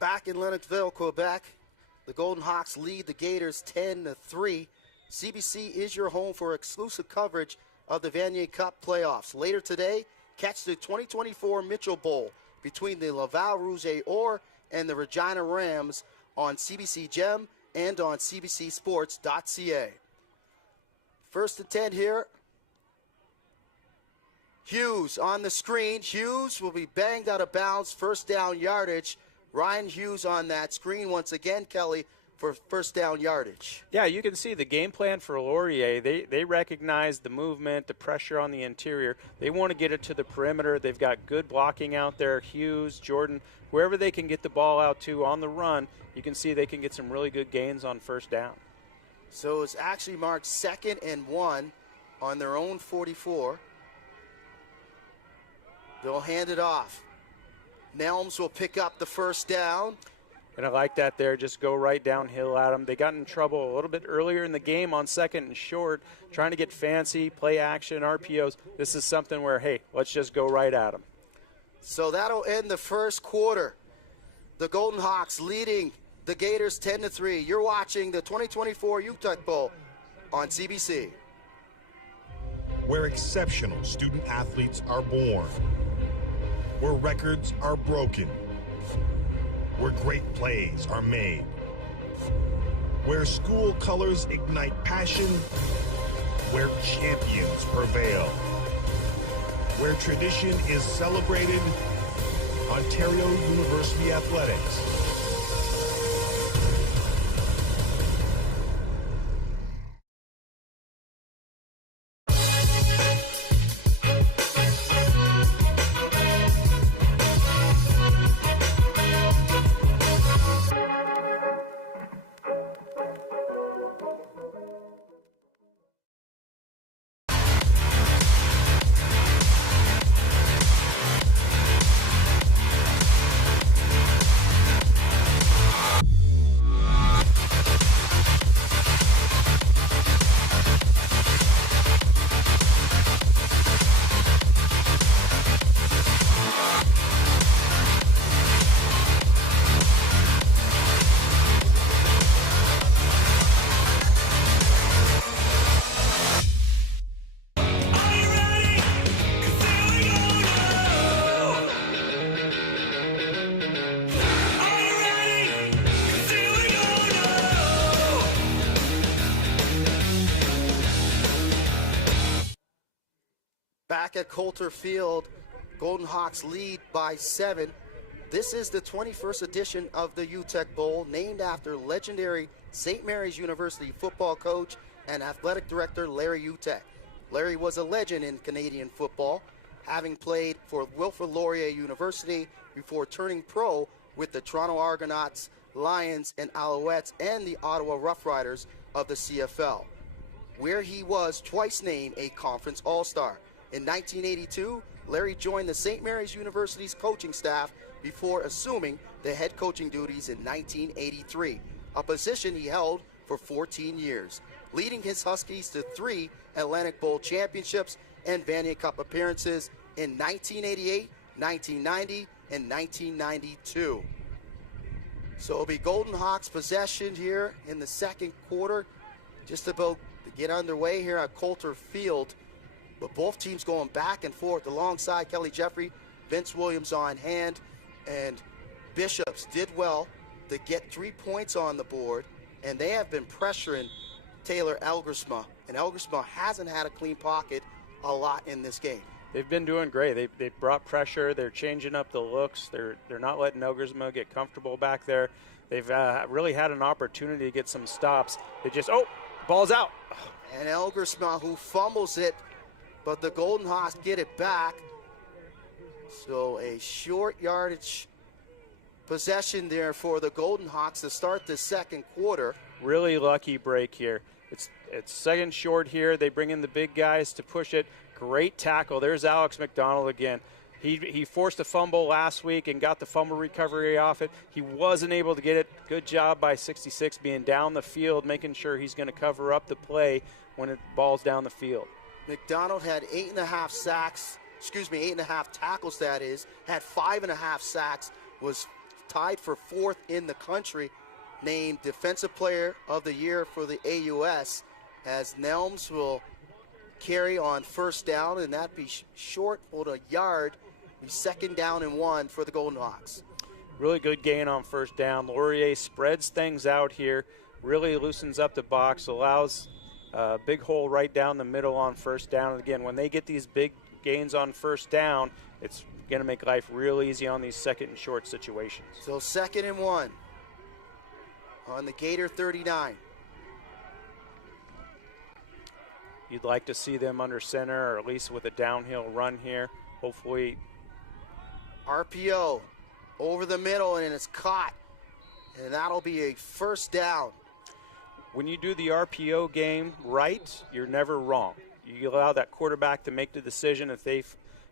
Back in Lennoxville, Quebec, the Golden Hawks lead the Gators 10-3. CBC is your home for exclusive coverage of the Vanier Cup playoffs. Later today, catch the 2024 Mitchell Bowl between the Laval Rouge et Or and the Regina Rams on CBC Gem and on cbcsports.ca. 1st and 10 here. Hughes on the screen. Hughes will be banged out of bounds, first down yardage. Ryan Hughes on that screen once again, Kelly, for first down yardage. Yeah, you can see the game plan for Laurier. They recognize the movement, the pressure on the interior. They want to get it to the perimeter. They've got good blocking out there. Hughes, Jordan, whoever they can get the ball out to on the run, you can see they can get some really good gains on first down. So it's actually marked 2nd and 1 on their own 44. They'll hand it off. Nelms will pick up the first down. And I like that there. Just go right downhill at them. They got in trouble a little bit earlier in the game on 2nd and short, trying to get fancy, play action, RPOs. This is something where, hey, let's just go right at them. So that'll end the first quarter. The Golden Hawks leading the Gators 10-3. You're watching the 2024 Uteck Bowl on CBC. Where exceptional student athletes are born. Where records are broken where great plays are made, where school colors ignite passion, where champions prevail, where tradition is celebrated. Ontario University Athletics. Back at Coulter Field, Golden Hawks lead by 7. This is the 21st edition of the Uteck Bowl, named after legendary St. Mary's University football coach and athletic director Larry Uteck. Larry was a legend in Canadian football, having played for Wilfrid Laurier University before turning pro with the Toronto Argonauts, Lions, and Alouettes, and the Ottawa Rough Riders of the CFL, where he was twice named a conference all-star. In 1982, Larry joined the St. Mary's University's coaching staff before assuming the head coaching duties in 1983, a position he held for 14 years, leading his Huskies to 3 Atlantic Bowl championships and Vanier Cup appearances in 1988, 1990, and 1992. So it'll be Golden Hawks possession here in the second quarter, just about to get underway here at Coulter Field. But both teams going back and forth alongside Kelly Jeffrey, Vince Williams on hand, and Bishops did well to get 3 points on the board, and they have been pressuring Taylor Elgersma, and Elgersma hasn't had a clean pocket a lot in this game. They've been doing great. They brought pressure. They're changing up the looks. They're not letting Elgersma get comfortable back there. They've really had an opportunity to get some stops. They just, ball's out. And Elgersma, who fumbles it, but the Golden Hawks get it back. So a short yardage possession there for the Golden Hawks to start the second quarter. Really lucky break here. It's second short here. They bring in the big guys to push it. Great tackle. There's Alex McDonald again. He forced a fumble last week and got the fumble recovery off it. He wasn't able to get it. Good job by 66 being down the field, making sure he's going to cover up the play when it ball's down the field. McDonald had 8.5 tackles, that is, had 5.5 sacks, was tied for 4th in the country, named Defensive Player of the Year for the AUS, as Nelms will carry on first down, and that be short on a yard, be second down and 1 for the Golden Hawks. Really good gain on first down. Laurier spreads things out here, really loosens up the box, allows a big hole right down the middle on first down. And again, when they get these big gains on first down, it's going to make life real easy on these second and short situations. So second and 1 on the Gator 39. You'd like to see them under center, or at least with a downhill run here. Hopefully. RPO over the middle, and it's caught. And that'll be a first down. When you do the RPO game right, you're never wrong. You allow that quarterback to make the decision. If they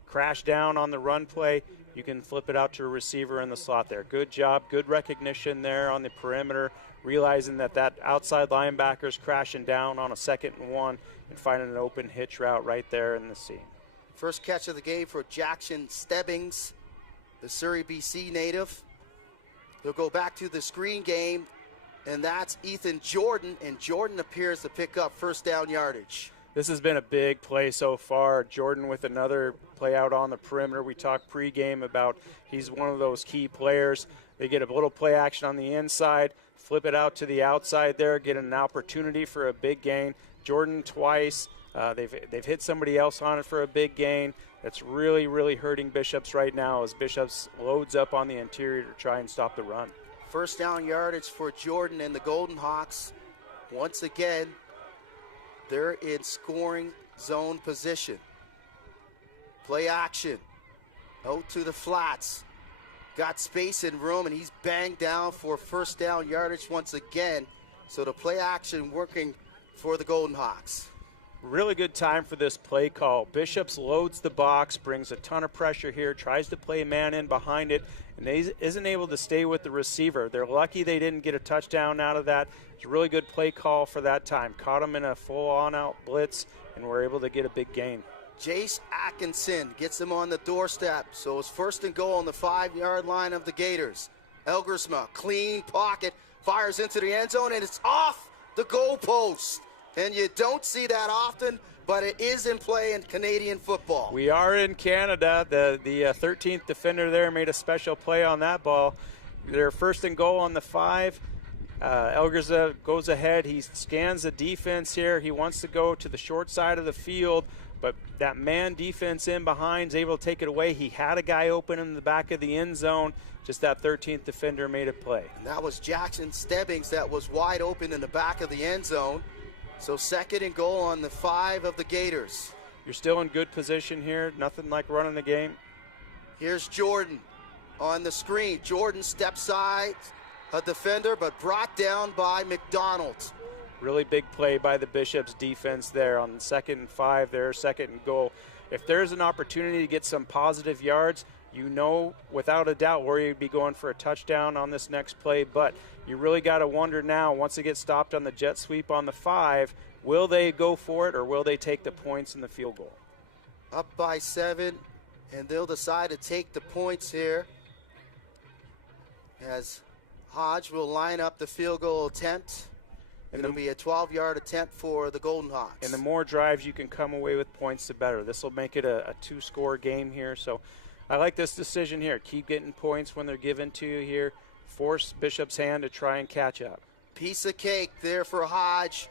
crash down on the run play, you can flip it out to a receiver in the slot there. Good job, good recognition there on the perimeter, realizing that outside linebacker's crashing down on a 2nd and 1 and finding an open hitch route right there in the seam. First catch of the game for Jackson Stebbings, the Surrey, BC native. They'll go back to the screen game, and that's Ethan Jordan, and Jordan appears to pick up first down yardage. This has been a big play so far. Jordan with another play out on the perimeter. We talked pregame about he's one of those key players. They get a little play action on the inside, flip it out to the outside there, get an opportunity for a big gain. Jordan twice. They've hit somebody else on it for a big gain. That's really, really hurting Bishops right now as Bishops loads up on the interior to try and stop the run. First down yardage for Jordan and the Golden Hawks. Once again, they're in scoring zone position. Play action. Out to the flats. Got space and room, and he's banged down for first down yardage once again. So the play action working for the Golden Hawks. Really good time for this play call. Bishops loads the box, brings a ton of pressure here, tries to play man in behind it, and isn't able to stay with the receiver. They're lucky they didn't get a touchdown out of that. It's a really good play call for that time. Caught him in a full on-out blitz, and were able to get a big gain. Jace Atkinson gets him on the doorstep. So it's first and goal on the 5-yard line of the Gators. Elgersma, clean pocket, fires into the end zone, and it's off the goalpost. And you don't see that often, but it is in play in Canadian football. We are in Canada. The 13th defender there made a special play on that ball. They're first and goal on the 5. Elgerza goes ahead. He scans the defense here. He wants to go to the short side of the field, but that man defense in behind is able to take it away. He had a guy open in the back of the end zone. Just that 13th defender made a play. And that was Jackson Stebbings that was wide open in the back of the end zone. So second and goal on the 5 of the Gators. You're still in good position here. Nothing like running the game. Here's Jordan on the screen. Jordan steps side a defender, but brought down by McDonald. Really big play by the Bishops defense there on 2nd and 5 there, second and goal. If there's an opportunity to get some positive yards, you know without a doubt where you'd be going for a touchdown on this next play, but you really got to wonder now, once they get stopped on the jet sweep on the 5, will they go for it or will they take the points in the field goal? Up by 7, and they'll decide to take the points here as Hodge will line up the field goal attempt. It'll be a 12-yard attempt for the Golden Hawks. And the more drives you can come away with points, the better. This will make it a 2-score game here. So I like this decision here. Keep getting points when they're given to you here. Force Bishop's hand to try and catch up. Piece of cake there for Hodge.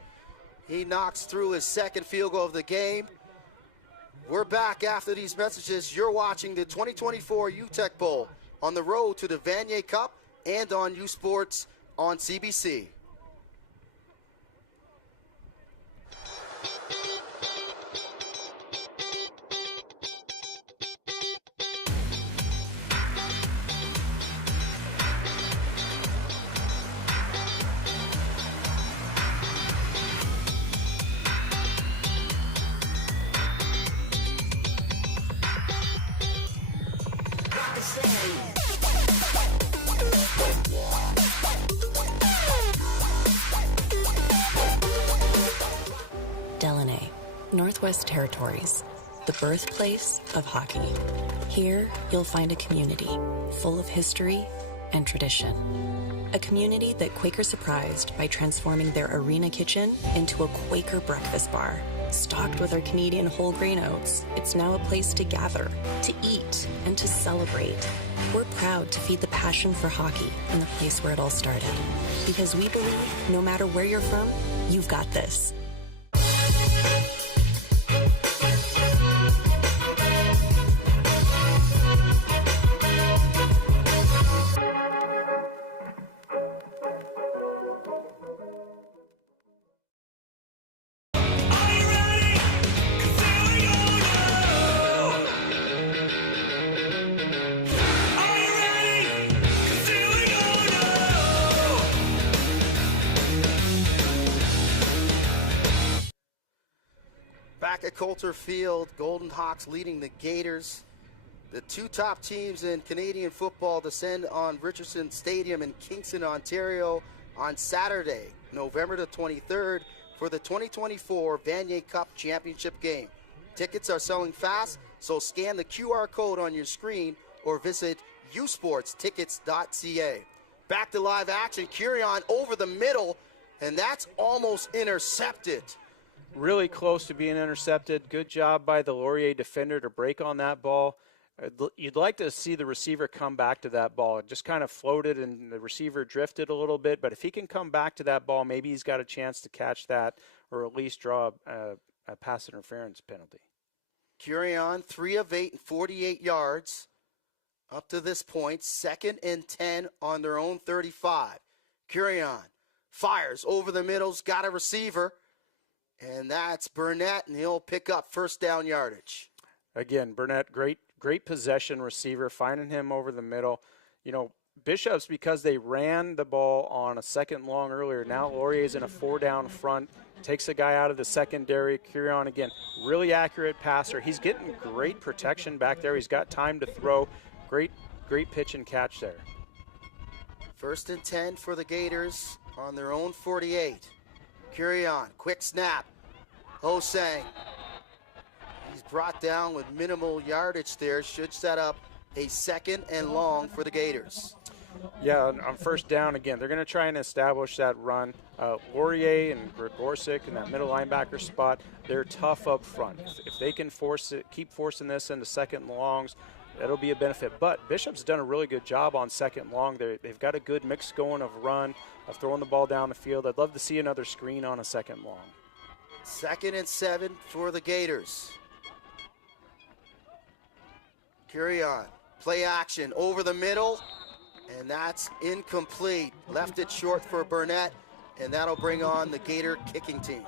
He knocks through his second field goal of the game. We're back after these messages. You're watching the 2024 Uteck Bowl on the road to the Vanier Cup and on U Sports on CBC. Northwest Territories, the birthplace of hockey. Here, you'll find a community full of history and tradition. A community that Quaker surprised by transforming their arena kitchen into a Quaker breakfast bar. Stocked with our Canadian whole grain oats, it's now a place to gather, to eat, and to celebrate. We're proud to feed the passion for hockey in the place where it all started. Because we believe no matter where you're from, you've got this. Back at Coulter Field, Golden Hawks leading the Gators. The two top teams in Canadian football descend on Richardson Stadium in Kingston, Ontario on Saturday, November the 23rd for the 2024 Vanier Cup Championship game. Tickets are selling fast, so scan the QR code on your screen or visit usportstickets.ca. Back to live action, Curion over the middle, and that's almost intercepted. really close to being intercepted. Good job by the Laurier defender to break on that ball. You'd like to see the receiver come back to that ball. It just kind of floated and the receiver drifted a little bit, but if he can come back to that ball, maybe he's got a chance to catch that or at least draw a pass interference penalty. Curion, 3 of 8 and 48 yards up to this point. 2nd and 10 on their own 35. Curion fires over the middle's got a receiver, and that's Burnett, and he'll pick up first down yardage. Again, Burnett, great possession receiver, finding him over the middle. You know, Bishop's, because they ran the ball on a 2nd long earlier, now Laurier's in a 4-down front, takes a guy out of the secondary. Curion, again, really accurate passer. He's getting great protection back there. He's got time to throw. Great pitch and catch there. 1st and 10 for the Gators on their own 48. Curion, quick snap. Hosang. He's brought down with minimal yardage there. Should set up a 2nd and long for the Gators. Yeah, on first down, again, they're going to try and establish that run. Laurier and Gregorczyk in that middle linebacker spot, they're tough up front. If they can keep forcing this into 2nd longs, that'll be a benefit. But Bishop's done a really good job on 2nd long. They've got a good mix going of run, of throwing the ball down the field. I'd love to see another screen on a 2nd long. 2nd and 7 for the Gators. Curion, play action over the middle, and that's incomplete. Left it short for Burnett, and that'll bring on the Gator kicking team.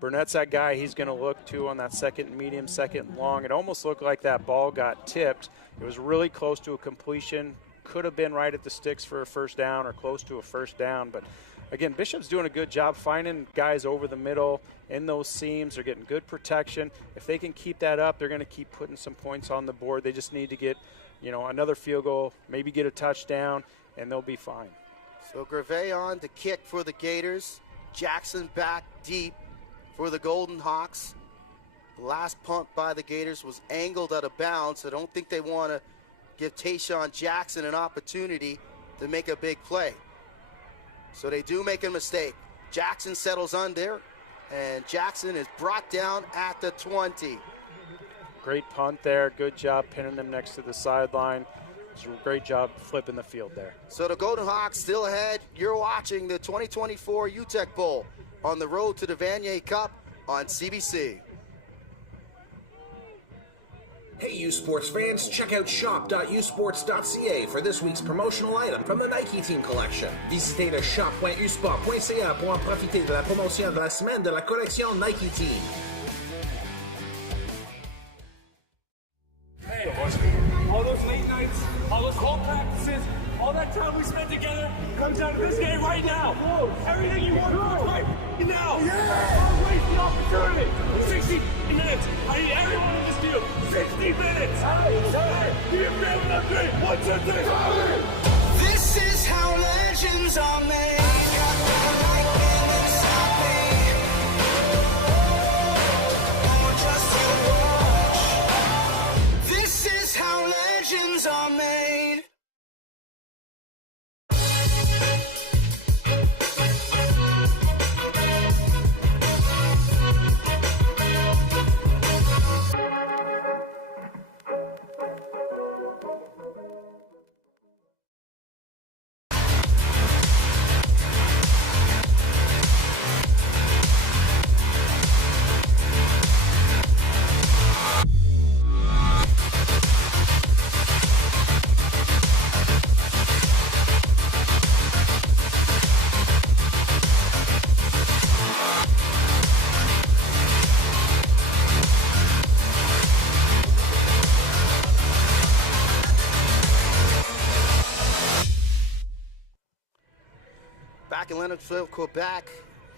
Burnett's that guy he's going to look to on that 2nd medium, 2nd long. It almost looked like that ball got tipped. It was really close to a completion. Could have been right at the sticks for a first down or close to a first down. But, again, Bishop's doing a good job finding guys over the middle in those seams. They're getting good protection. If they can keep that up, they're going to keep putting some points on the board. They just need to get, another field goal, maybe get a touchdown, and they'll be fine. So Gravet on to kick for the Gators. Jackson back deep for the Golden Hawks. The last punt by the Gators was angled out of bounds. I don't think they want to give Tayshawn Jackson an opportunity to make a big play. So they do make a mistake. Jackson settles under, and Jackson is brought down at the 20. Great punt there. Good job pinning them next to the sideline. It's a great job flipping the field there. So the Golden Hawks still ahead. You're watching the 2024 Uteck Bowl on the road to the Vanier Cup on CBC. Hey, you sports fans, check out shop.usports.ca for this week's promotional item from the Nike Team Collection. Visitez le shop.usport.ca pour en profiter de la promotion de la semaine de la collection Nike Team. Hey, all those late nights, all those cold practices, all that time we spent together comes down to this game right now. Everything you want to right now. Don't waste the opportunity. 60 minutes. I need everyone in this field. 60 minutes. Do you feel what I'm doing? 1, 2, 3. This is how legends are made. Got the lightning inside me. I'ma trust you watch. This is how legends are made. Back in Lennoxville, Quebec,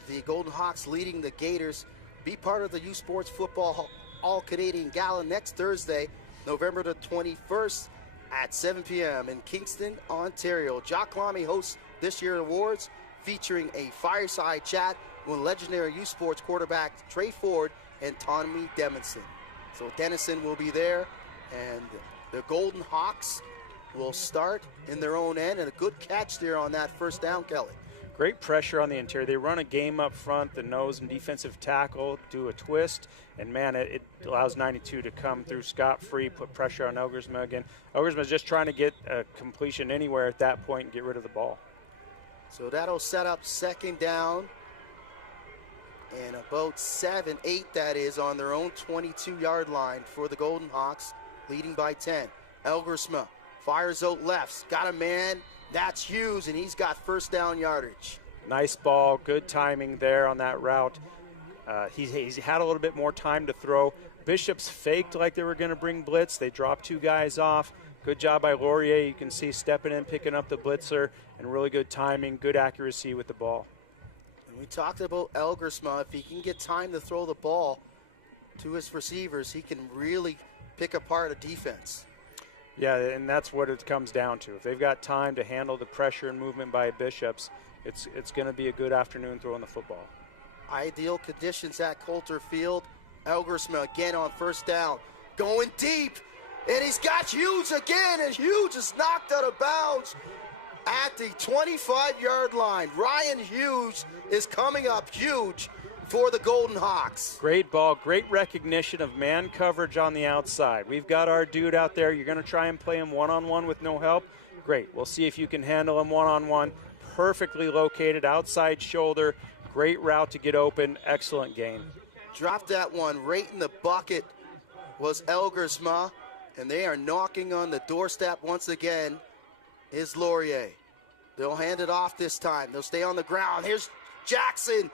the Golden Hawks leading the Gators. Be part of the U Sports Football All-Canadian Gala next Thursday, November the 21st at 7 p.m. in Kingston, Ontario. Jock Lamy hosts this year's awards, featuring a fireside chat with legendary U Sports quarterback Trey Ford and Tommy Dennison. So Dennison will be there, and the Golden Hawks will start in their own end, and a good catch there on that first down, Kelly. Great pressure on the interior. They run a game up front, the nose and defensive tackle, do a twist, and man, it allows 92 to come through scot-free, put pressure on Elgersma again. Elgersma's just trying to get a completion anywhere at that point and get rid of the ball. So that'll set up second down and about 7-8, that is, on their own 22-yard line for the Golden Hawks, leading by 10. Elgersma fires out left, got a man. That's Hughes, and he's got first down yardage. Nice ball, good timing there on that route. He's had a little bit more time to throw. Bishop's faked like they were going to bring blitz. They dropped 2 guys off. Good job by Laurier. You can see stepping in, picking up the blitzer, and really good timing, good accuracy with the ball. And we talked about Elgersma. If he can get time to throw the ball to his receivers, he can really pick apart a defense. Yeah, and that's what it comes down to. If they've got time to handle the pressure and movement by Bishops, it's going to be a good afternoon throwing the football. Ideal conditions at Coulter Field. Elgersma again on first down. Going deep, and he's got Hughes again, and Hughes is knocked out of bounds at the 25-yard line. Ryan Hughes is coming up huge for the Golden Hawks. Great ball, great recognition of man coverage on the outside. We've got our dude out there. You're going to try and play him one-on-one with no help. Great. We'll see if you can handle him one-on-one. Perfectly located, outside shoulder. Great route to get open. Excellent gain. Dropped that one right in the bucket was Elgersma, and they are knocking on the doorstep once again is Laurier. They'll hand it off this time. They'll stay on the ground. Here's Jackson.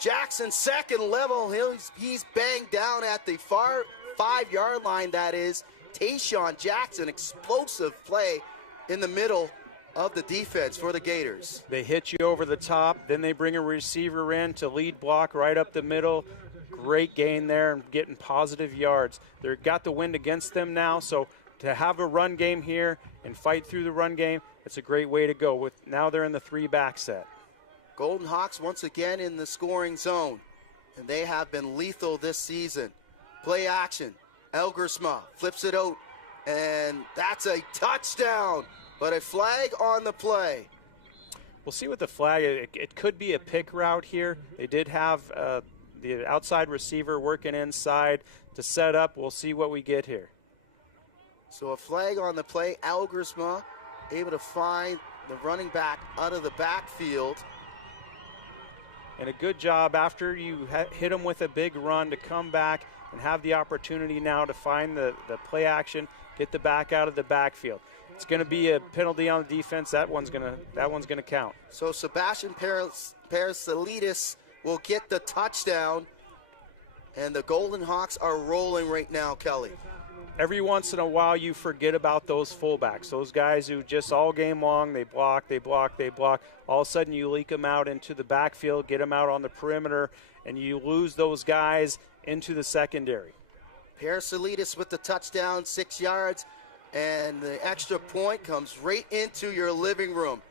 Jackson, second level. He's banged down at the far 5-yard line, that is. Tayshawn Jackson, explosive play in the middle of the defense for the Gators. They hit you over the top, then they bring a receiver in to lead block right up the middle. Great gain there and getting positive yards. They've got the wind against them now, so to have a run game here and fight through the run game, it's a great way to go. Now they're in the 3-back set. Golden Hawks once again in the scoring zone, and they have been lethal this season. Play action. Elgersma flips it out, and that's a touchdown, but a flag on the play. We'll see with the flag. It could be a pick route here. They did have the outside receiver working inside to set up. We'll see what we get here. So a flag on the play. Elgersma able to find the running back out of the backfield. And a good job after you hit them with a big run to come back and have the opportunity now to find the play action, get the back out of the backfield. It's going to be a penalty on the defense. That one's going to count. So Sebastian Parasilides will get the touchdown, and the Golden Hawks are rolling right now, Kelly. Every once in a while you forget about those fullbacks, those guys who just all game long, they block. All of a sudden you leak them out into the backfield, get them out on the perimeter, and you lose those guys into the secondary. Parasilides with the touchdown, 6 yards, and the extra point comes right into your living room.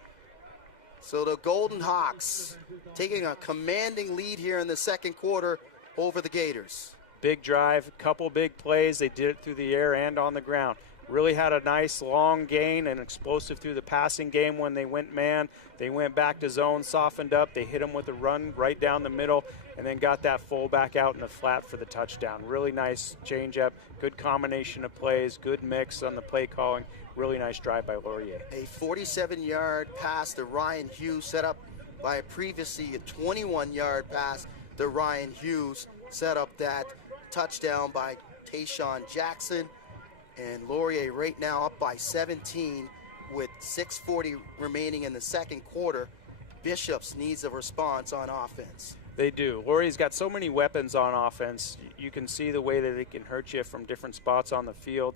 So the Golden Hawks taking a commanding lead here in the second quarter over the Gators. Big drive, couple big plays. They did it through the air and on the ground. Really had a nice long gain and explosive through the passing game when they went man. They went back to zone, softened up. They hit them with a run right down the middle and then got that fullback out in the flat for the touchdown. Really nice change-up, good combination of plays, good mix on the play calling. Really nice drive by Laurier. A 47-yard pass to Ryan Hughes set up by previously a 21-yard pass to Ryan Hughes set up that touchdown by Tayshawn Jackson. And Laurier right now up by 17 with 6:40 remaining in the second quarter. Bishops needs a response on offense. They do. Laurier's got so many weapons on offense. You can see the way that they can hurt you from different spots on the field.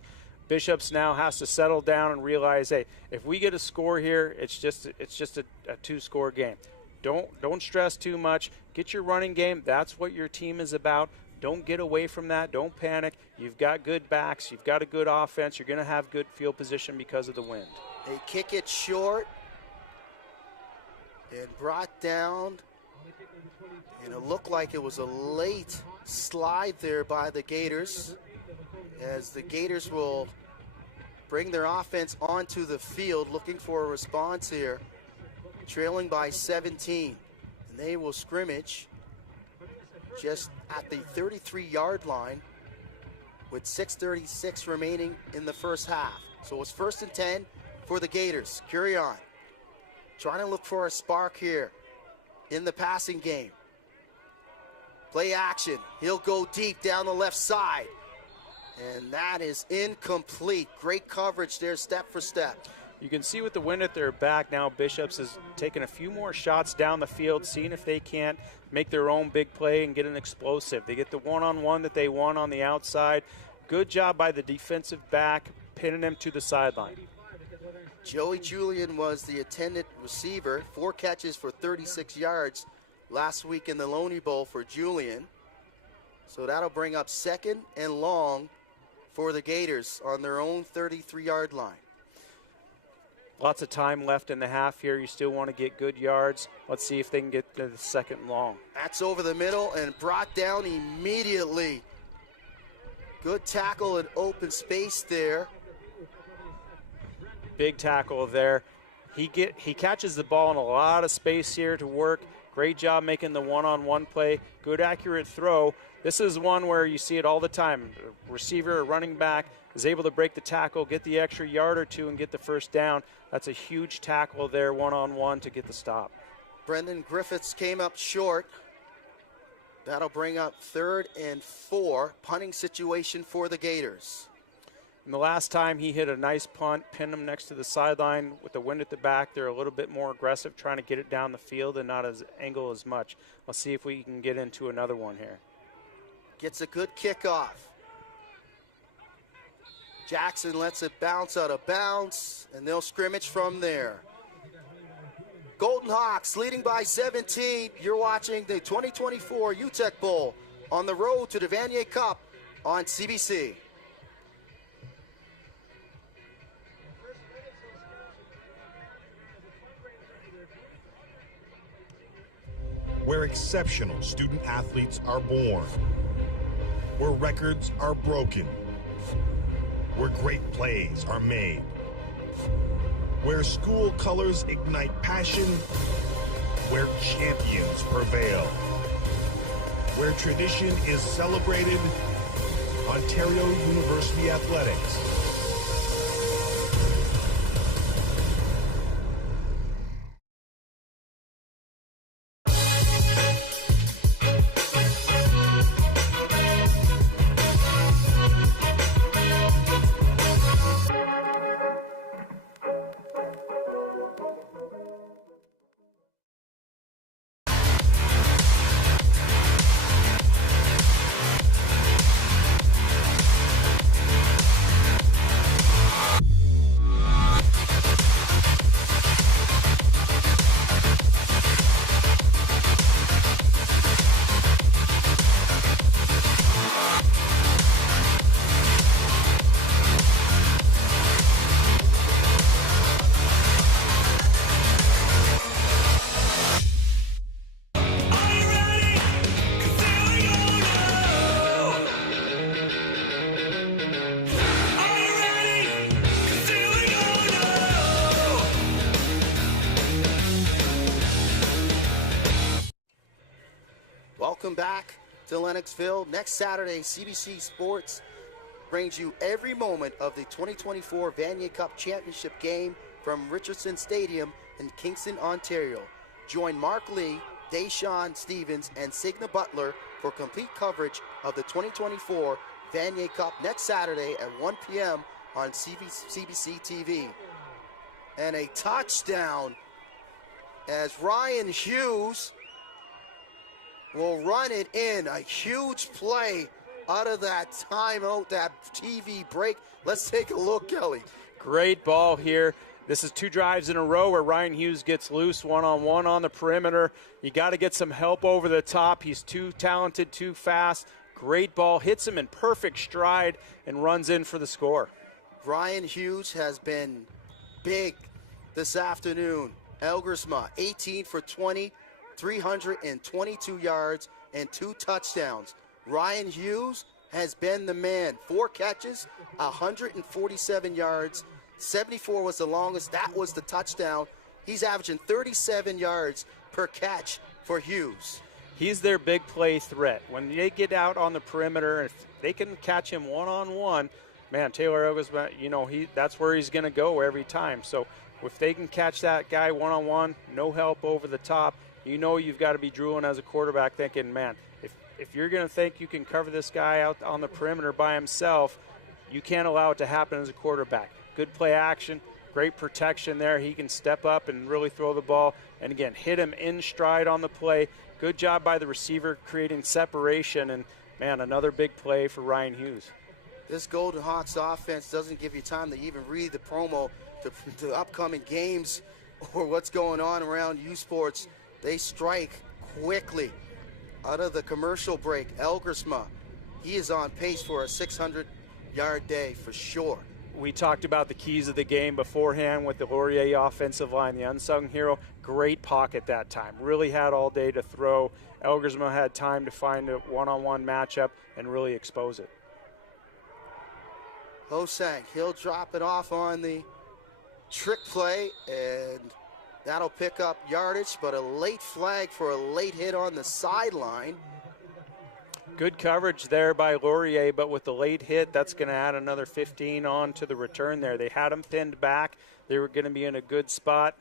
Bishops now has to settle down and realize, hey, if we get a score here, it's just a 2-score game. Don't stress too much. Get your running game. That's what your team is about. Don't get away from that. Don't panic. You've got good backs. You've got a good offense. You're going to have good field position because of the wind. They kick it short and brought down. And it looked like it was a late slide there by the Gators, as the Gators will bring their offense onto the field looking for a response here. trailing by 17. And they will scrimmage just at the 33-yard line with 6:36 remaining in the first half. So it's 1st and 10 for the Gators. Curion trying to look for a spark here in the passing game. Play action. He'll go deep down the left side. And that is incomplete. Great coverage there, step for step. You can see with the wind at their back now, Bishops is taking a few more shots down the field, seeing if they can't make their own big play and get an explosive. They get the one-on-one that they want on the outside. Good job by the defensive back, pinning him to the sideline. Joey Julian was the attendant receiver, 4 catches for 36 yards last week in the LAURIER Bowl for Julian. So that'll bring up 2nd and long for the Gators on their own 33-yard line. Lots of time left in the half here. You still want to get good yards. Let's see if they can get to the 2nd and long. That's over the middle and brought down immediately. Good tackle in open space there. Big tackle there. He catches the ball in a lot of space here to work. Great job making the one-on-one play. Good accurate throw. This is one where you see it all the time. A receiver or running back is able to break the tackle, get the extra yard or two, and get the first down. That's a huge tackle there, one-on-one, to get the stop. Brendan Griffiths came up short. That'll bring up 3rd and 4. Punting situation for the Gators. And the last time he hit a nice punt, pinned him next to the sideline with the wind at the back. They're a little bit more aggressive, trying to get it down the field and not as angle as much. Let's see if we can get into another one here. Gets a good kickoff. Jackson lets it bounce out of bounds, and they'll scrimmage from there. Golden Hawks leading by 17. You're watching the 2024 Uteck Bowl on the road to the Vanier Cup on CBC. Where exceptional student athletes are born, where records are broken, where great plays are made, where school colors ignite passion, where champions prevail, where tradition is celebrated. Ontario University Athletics. Welcome back to Lennoxville. Next Saturday, CBC Sports brings you every moment of the 2024 Vanier Cup Championship game from Richardson Stadium in Kingston, Ontario. Join Mark Lee, Deshaun Stevens, and Signa Butler for complete coverage of the 2024 Vanier Cup next Saturday at 1 p.m. on CBC TV. And a touchdown as Ryan Hughes will run it in. A huge play out of that timeout, that TV break. Let's take a look, Kelly. Great ball here. This is 2 drives in a row where Ryan Hughes gets loose one-on-one on the perimeter. You got to get some help over the top. He's too talented, too fast. Great ball, hits him in perfect stride and runs in for the score. Ryan Hughes has been big this afternoon. Elgersma, 18 for 20, 322 yards and 2 touchdowns. Ryan Hughes has been the man. 4 catches, 147 yards. 74 was the longest. That was the touchdown. He's averaging 37 yards per catch for Hughes. He's their big play threat. When they get out on the perimeter, if they can catch him one-on-one, man, Taylor Elgersma, you know, that's where he's going to go every time. So if they can catch that guy one-on-one, no help over the top, you know you've got to be drooling as a quarterback thinking, man, if you're going to think you can cover this guy out on the perimeter by himself, you can't allow it to happen as a quarterback. Good play action, great protection there. He can step up and really throw the ball. And again, hit him in stride on the play. Good job by the receiver creating separation. And, man, another big play for Ryan Hughes. This Golden Hawks offense doesn't give you time to even read the promo to upcoming games or what's going on around U Sports. They strike quickly. Out of the commercial break, Elgersma, he is on pace for a 600-yard day for sure. We talked about the keys of the game beforehand with the Laurier offensive line, the unsung hero. Great pocket that time. Really had all day to throw. Elgersma had time to find a one-on-one matchup and really expose it. Hosang, he'll drop it off on the trick play, and that'll pick up yardage, but a late flag for a late hit on the sideline. Good coverage there by Laurier, but with the late hit, that's going to add another 15 on to the return there. They had him pinned back. They were going to be in a good spot.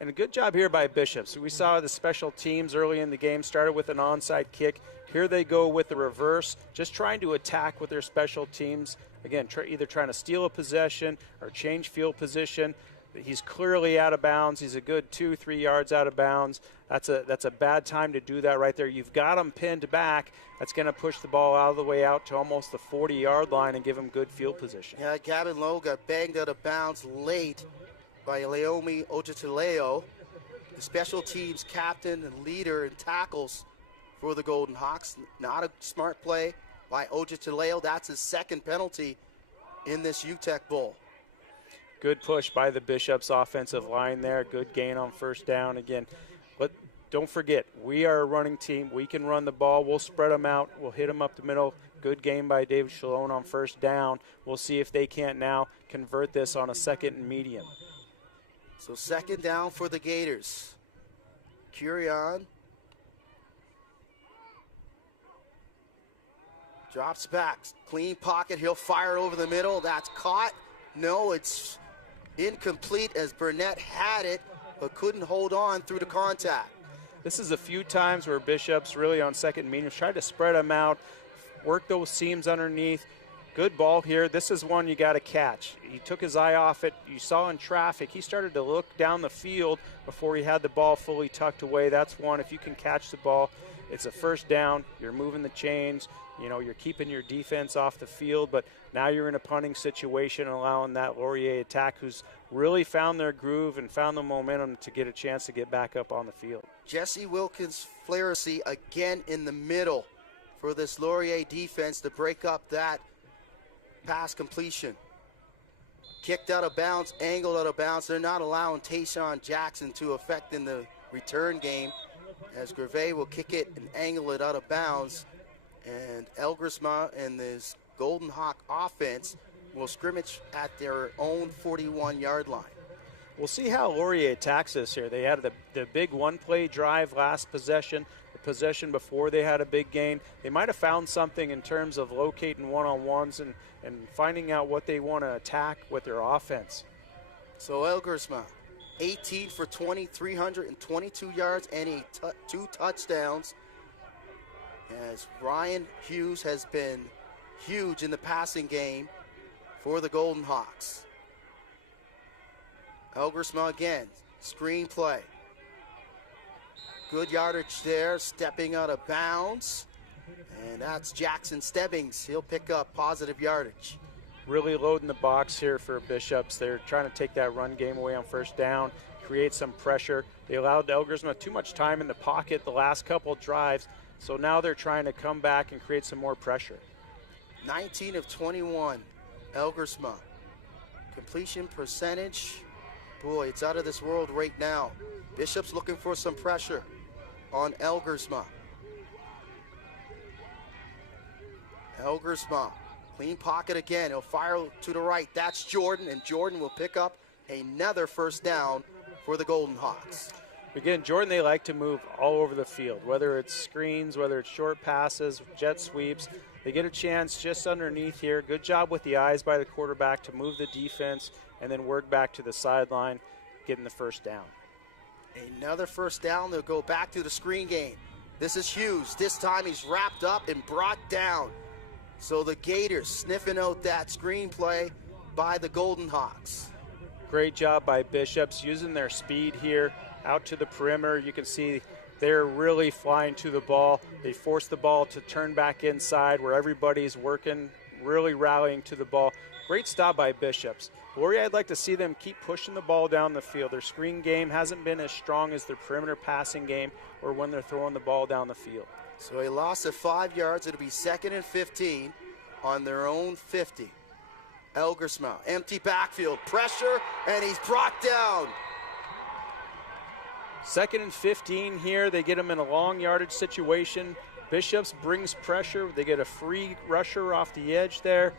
And a good job here by Bishop. So we saw the special teams early in the game started with an onside kick. Here they go with the reverse, just trying to attack with their special teams. Again, either trying to steal a possession or change field position. He's clearly out of bounds. He's a good 2-3 yards out of bounds. That's a bad time to do that right there. You've got him pinned back. That's going to push the ball out of the way out to almost the 40-yard line and give him good field position. Yeah, Gavin Lowe got banged out of bounds late by Leomi Ojetileo, the special teams captain and leader in tackles for the Golden Hawks. Not a smart play by Ojetileo. That's his second penalty in this Uteck Bowl. Good push by the Bishops offensive line there. Good gain on first down again. But don't forget, we are a running team. We can run the ball. We'll spread them out. We'll hit them up the middle. Good game by David Shalone on first down. We'll see if they can't now convert this on a second and medium. So second down for the Gators. Curion drops back. Clean pocket. He'll fire over the middle. That's caught. No, it's incomplete as Burnett had it, but couldn't hold on through the contact. This is a few times where Bishop's really on second and medium, tried to spread them out, work those seams underneath. Good ball here. This is one you got to catch. He took his eye off it. You saw in traffic, he started to look down the field before he had the ball fully tucked away. That's one. If you can catch the ball, it's a first down. You're moving the chains. You know, you're keeping your defense off the field, but now you're in a punting situation, allowing that Laurier attack, who's really found their groove and found the momentum to get a chance to get back up on the field. Jesse Wilkins Flaherty again in the middle for this Laurier defense to break up that pass completion. Kicked out of bounds, angled out of bounds. They're not allowing Tayshawn Jackson to affect in the return game, as Gervais will kick it and angle it out of bounds. And Elgersma and this Golden Hawk offense will scrimmage at their own 41-yard line. We'll see how Laurier attacks this here. They had the big one-play drive last possession, the possession before they had a big gain. They might have found something in terms of locating one-on-ones and finding out what they want to attack with their offense. So Elgersma, 18 for 20, 322 yards and two touchdowns. As Ryan Hughes has been huge in the passing game for the Golden Hawks. Elgersma again, screen play. Good yardage there, stepping out of bounds. And that's Jackson Stebbings. He'll pick up positive yardage. Really loading the box here for Bishops. They're trying to take that run game away on first down, create some pressure. They allowed Elgersma too much time in the pocket the last couple drives. So now they're trying to come back and create some more pressure. 19 of 21, Elgersma. Completion percentage, boy, it's out of this world right now. Bishop's looking for some pressure on Elgersma. Elgersma, clean pocket again. He'll fire to the right. That's Jordan, and Jordan will pick up another first down for the Golden Hawks. Again, Jordan, they like to move all over the field, whether it's screens, whether it's short passes, jet sweeps. They get a chance just underneath here. Good job with the eyes by the quarterback to move the defense and then work back to the sideline, getting the first down. Another first down. They'll go back to the screen game. This is Hughes. This time he's wrapped up and brought down. So the Gators sniffing out that screen play by the Golden Hawks. Great job by Bishops using their speed here out to the perimeter. You can see they're really flying to the ball. They force the ball to turn back inside where everybody's working, really rallying to the ball. Great stop by Bishops. Laurier, I'd like to see them keep pushing the ball down the field. Their screen game hasn't been as strong as their perimeter passing game or when they're throwing the ball down the field. So a loss of 5 yards. It'll be 2nd and 15 on their own 50. Elgersma, empty backfield, pressure, and he's brought down. 2nd and 15 here. They get him in a long yardage situation. Bishops brings pressure. They get a free rusher off the edge there,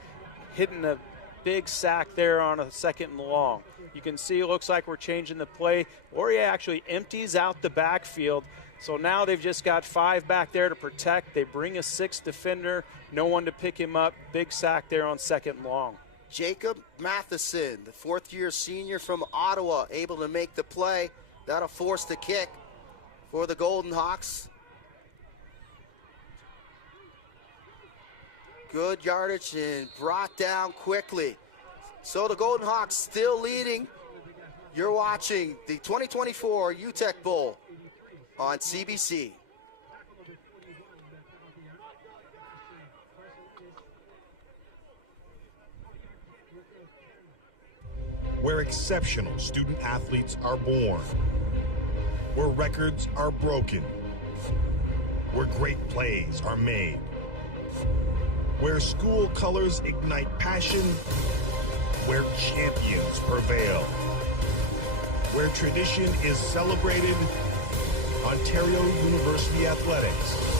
hitting a big sack there on a 2nd and long. You can see it looks like we're changing the play. Laurier actually empties out the backfield. So now they've just got 5 back there to protect. They bring a 6th defender, no one to pick him up. Big sack there on 2nd and long. Jacob Matheson, the 4th-year senior from Ottawa, able to make the play. That'll force the kick for the Golden Hawks. Good yardage and brought down quickly. So the Golden Hawks still leading. You're watching the 2024 Uteck Bowl on CBC. Where exceptional student athletes are born, where records are broken, where great plays are made, where school colors ignite passion, where champions prevail, where tradition is celebrated, Ontario University Athletics.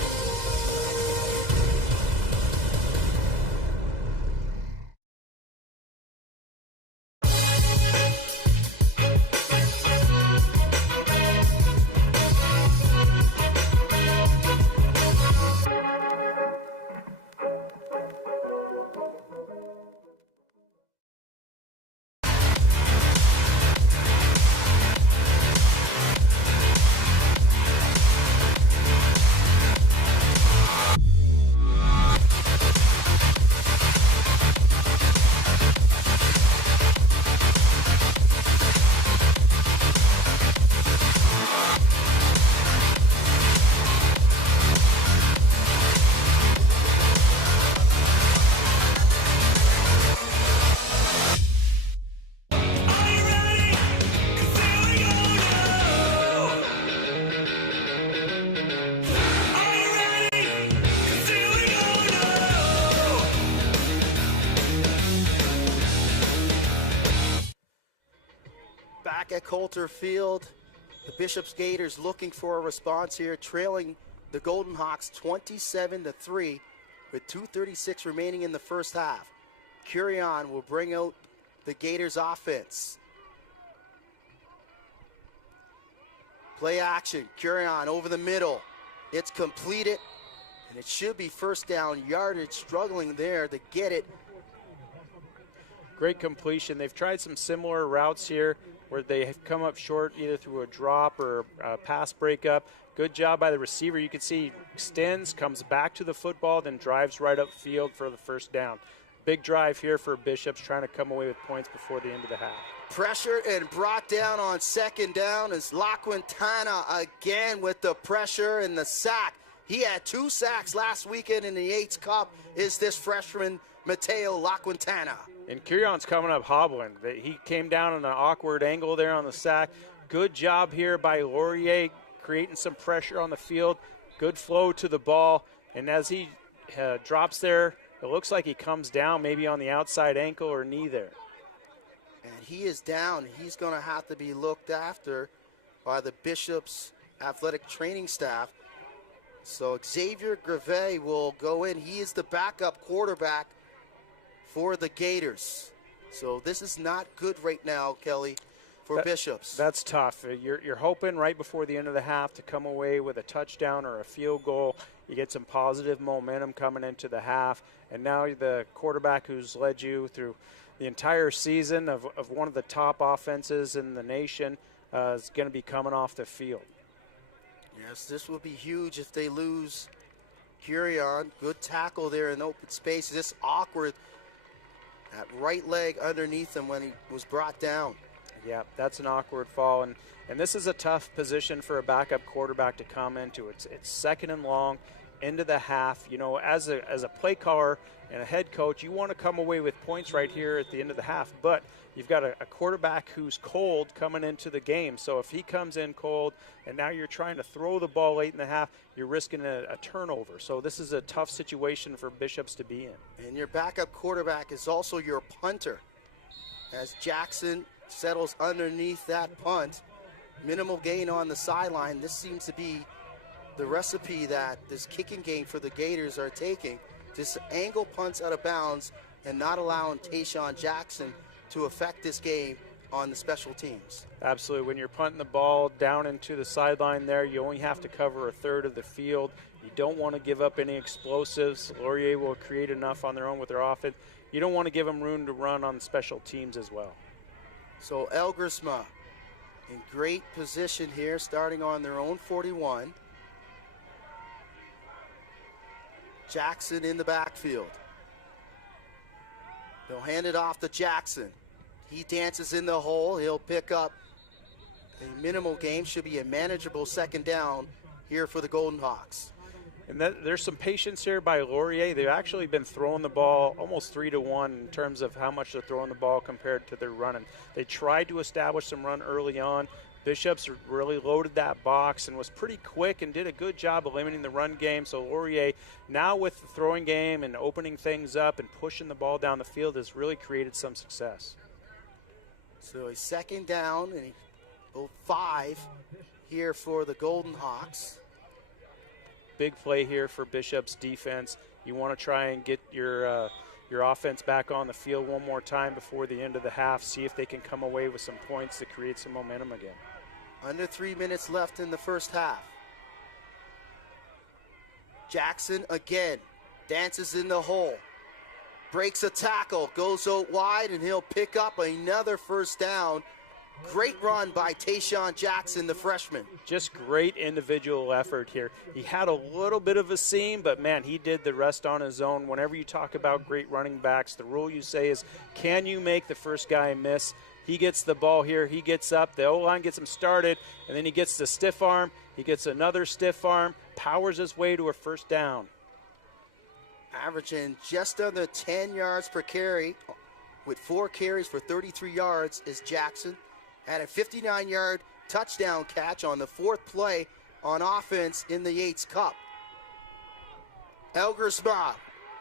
Back at Coulter Field, the Bishops Gators looking for a response here, trailing the Golden Hawks 27-3 with 2:36 remaining in the first half. Curion will bring out the Gators offense. Play action, Curion over the middle. It's completed, and it should be first down yardage, struggling there to get it. Great completion. They've tried some similar routes here where they have come up short either through a drop or a pass breakup. Good job by the receiver. You can see extends, comes back to the football, then drives right up field for the first down. Big drive here for Bishops, trying to come away with points before the end of the half. Pressure and brought down on second down is LaQuintana again with the pressure and the sack. He had 2 sacks last weekend in the Yates Cup. Is this freshman Mateo LaQuintana? And Curion's coming up hobbling. He came down on an awkward angle there on the sack. Good job here by Laurier, creating some pressure on the field. Good flow to the ball. And as he drops there, it looks like he comes down maybe on the outside ankle or knee there. And he is down. He's going to have to be looked after by the Bishops athletic training staff. So Xavier Grevet will go in. He is the backup quarterback for the Gators. So this is not good right now, Kelly, for Bishops. That's tough. You're hoping right before the end of the half to come away with a touchdown or a field goal. You get some positive momentum coming into the half, and now the quarterback who's led you through the entire season of one of the top offenses in the nation is going to be coming off the field. Yes, this will be huge if they lose Curion. Good tackle there in open space. Just awkward. That right leg underneath him when he was brought down. Yeah, that's an awkward fall, and this is a tough position for a backup quarterback to come into. It's second and long into the half. You know, as a play caller and a head coach, you want to come away with points right here at the end of the half, but you've got a quarterback who's cold coming into the game. So if he comes in cold and now you're trying to throw the ball late in the half, you're risking a turnover. So this is a tough situation for Bishops to be in. And your backup quarterback is also your punter. As Jackson settles underneath that punt, minimal gain on the sideline. This seems to be the recipe that this kicking game for the Gators are taking. Just angle punts out of bounds and not allowing Tayshawn Jackson to affect this game on the special teams. Absolutely. When you're punting the ball down into the sideline there, you only have to cover a third of the field. You don't want to give up any explosives. Laurier will create enough on their own with their offense. You don't want to give them room to run on special teams as well. So Elgersma in great position here, starting on their own 41. Jackson in the backfield. They'll hand it off to Jackson. He dances in the hole. He'll pick up a minimal gain. Should be a manageable second down here for the Golden Hawks. And there's some patience here by Laurier. They've actually been throwing the ball almost 3-1 in terms of how much they're throwing the ball compared to their running. They tried to establish some run early on. Bishops really loaded that box and was pretty quick and did a good job of limiting the run game. So Laurier, now with the throwing game and opening things up and pushing the ball down the field, has really created some success. So a second down and 5 here for the Golden Hawks. Big play here for Bishop's defense. You want to try and get your offense back on the field one more time before the end of the half, see if they can come away with some points to create some momentum again. Under 3 minutes left in the first half. Jackson again dances in the hole, breaks a tackle, goes out wide, and he'll pick up another first down. Great run by Tayshawn Jackson, the freshman. Just great individual effort here. He had a little bit of a seam, but man, he did the rest on his own. Whenever you talk about great running backs, the rule you say is, can you make the first guy miss? He gets the ball here, he gets up, the O-line gets him started, and then he gets the stiff arm, he gets another stiff arm, powers his way to a first down. Averaging just under 10 yards per carry, with 4 carries for 33 yards is Jackson. Had a 59-yard touchdown catch on the 4th play on offense in the Yates Cup. Elgersma,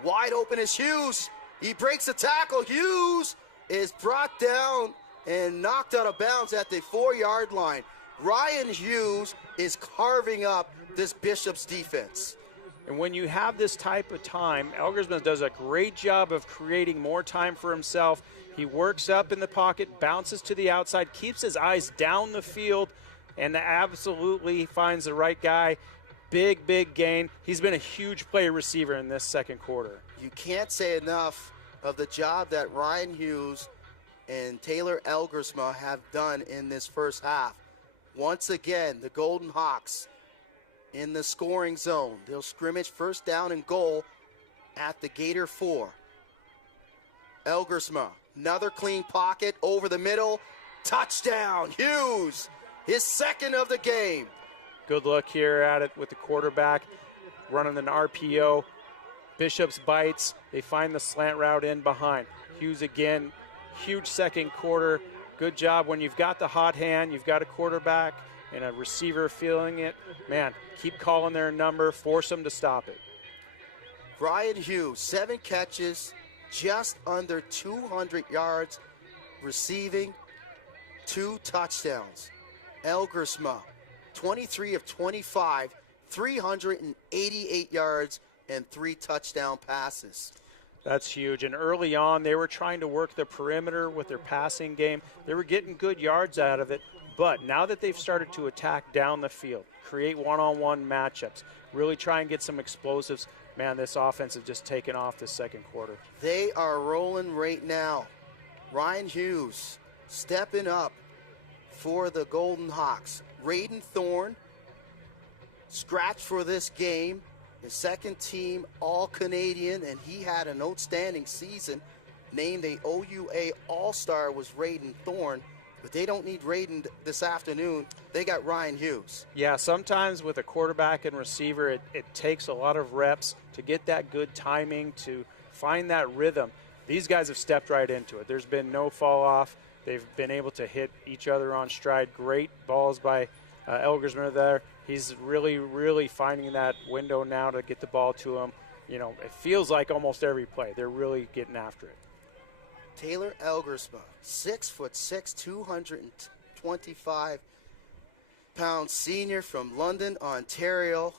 wide open is Hughes. He breaks a tackle. Hughes is brought down and knocked out of bounds at the 4-yard line. Ryan Hughes is carving up this Bishop's defense. And when you have this type of time, Elgersma does a great job of creating more time for himself. He works up in the pocket, bounces to the outside, keeps his eyes down the field, and absolutely finds the right guy. Big, big gain. He's been a huge play receiver in this second quarter. You can't say enough of the job that Ryan Hughes and Taylor Elgersma have done in this first half. Once again, the Golden Hawks in the scoring zone. They'll scrimmage first down and goal at the Gator 4. Elgersma, another clean pocket over the middle. Touchdown, Hughes, his second of the game. Good look here at it with the quarterback running an RPO. Bishops bites. They find the slant route in behind. Hughes again, huge second quarter. Good job when you've got the hot hand, you've got a quarterback and a receiver feeling it. Man, keep calling their number, force them to stop it. Ryan Hughes, 7 catches, just under 200 yards receiving, 2 touchdowns. Elgersma, 23 of 25, 388 yards and 3 touchdown passes. That's huge. And early on, they were trying to work the perimeter with their passing game. They were getting good yards out of it. But now that they've started to attack down the field, create one-on-one matchups, really try and get some explosives, man, this offense has just taken off this second quarter. They are rolling right now. Ryan Hughes stepping up for the Golden Hawks. Raiden Thorne, scratched for this game, his second team All-Canadian, and he had an outstanding season. Named a OUA All-Star was Raiden Thorne, but they don't need Raiden this afternoon. They got Ryan Hughes. Yeah, sometimes with a quarterback and receiver, it takes a lot of reps to get that good timing, to find that rhythm. These guys have stepped right into it. There's been no fall off. They've been able to hit each other on stride. Great balls by Elgersman there. He's really, really finding that window now to get the ball to him. You know, it feels like almost every play. They're really getting after it. Taylor Elgersma, 6'6", 225-pound senior from London, Ontario.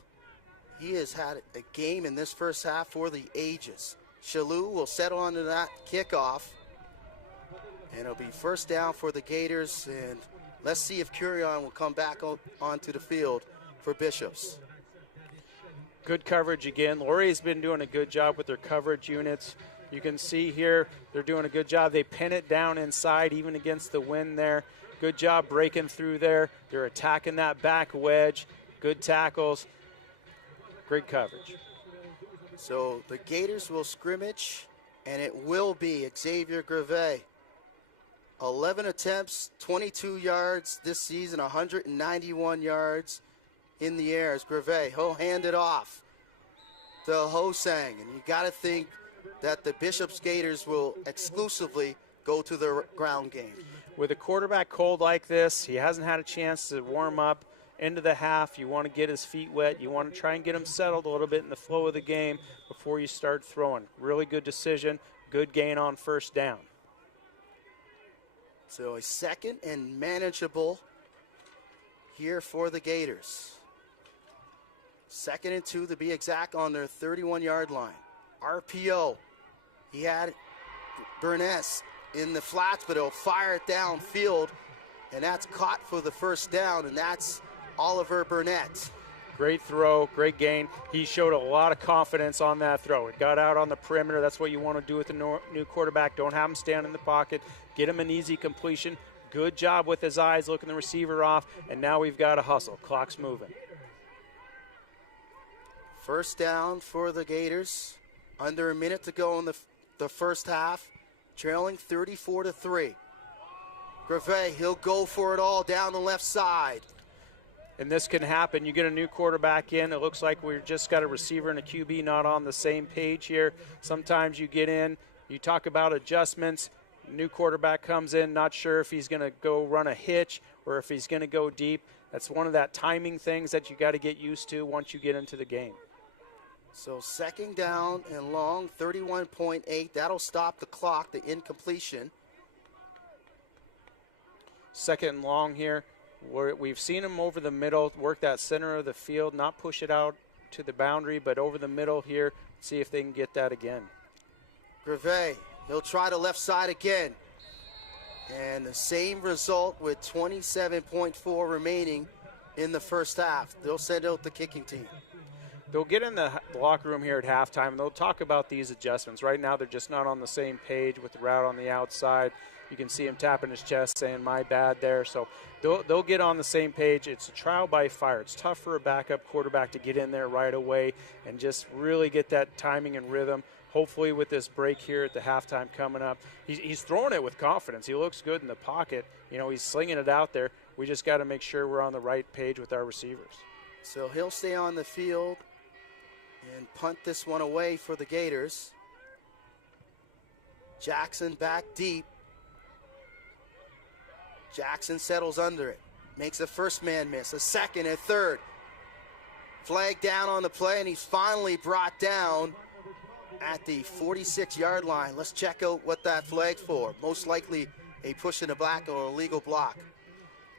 He has had a game in this first half for the ages. Shalou will settle onto that kickoff, and it'll be first down for the Gators. And let's see if Curion will come back onto the field for Bishops. Good coverage again. Laurier's been doing a good job with their coverage units. You can see here they're doing a good job. They pin it down inside even against the wind there. Good job breaking through there. They're attacking that back wedge. Good tackles. Great coverage. So the Gators will scrimmage, and it will be Xavier Grevet. 11 attempts, 22 yards this season, 191 yards in the air as Grevet. He'll hand it off to Hosang, and you got to think that the Bishops Gators will exclusively go to the ground game. With a quarterback cold like this, he hasn't had a chance to warm up into the half. You want to get his feet wet. You want to try and get him settled a little bit in the flow of the game before you start throwing. Really good decision, good gain on first down. So a second and manageable here for the Gators. 2nd and 2 to be exact on their 31-yard line. RPO. He had Burness in the flats, but he'll fire it downfield, and that's caught for the first down, and that's Oliver Burnett. Great throw, great gain. He showed a lot of confidence on that throw. It got out on the perimeter. That's what you want to do with a new quarterback. Don't have him stand in the pocket. Get him an easy completion. Good job with his eyes, looking the receiver off, and now we've got a hustle. Clock's moving. First down for the Gators. Under a minute to go in the first half, trailing 34-3. Grevet, he'll go for it all down the left side. And this can happen. You get a new quarterback in. It looks like we've just got a receiver and a QB not on the same page here. Sometimes you get in, you talk about adjustments. New quarterback comes in, not sure if he's going to go run a hitch or if he's going to go deep. That's one of that timing things that you got to get used to once you get into the game. So second down and long, 31.8. That'll stop the clock, the incompletion. Second and long here. We've seen him over the middle, work that center of the field, not push it out to the boundary, but over the middle here, see if they can get that again. Grevet, he'll try the left side again. And the same result with 27.4 remaining in the first half. They'll send out the kicking team. They'll get in the locker room here at halftime, and they'll talk about these adjustments. Right now, they're just not on the same page with the route on the outside. You can see him tapping his chest saying, my bad there. So they'll get on the same page. It's a trial by fire. It's tough for a backup quarterback to get in there right away and just really get that timing and rhythm. Hopefully with this break here at the halftime coming up, he's throwing it with confidence. He looks good in the pocket. You know, he's slinging it out there. We just got to make sure we're on the right page with our receivers. So he'll stay on the field and punt this one away for the Gators. Jackson back deep. Jackson settles under it. Makes a first man miss, a second, a third. Flag down on the play, and he's finally brought down at the 46-yard line. Let's check out what that flag's for. Most likely a push in the back or a legal block.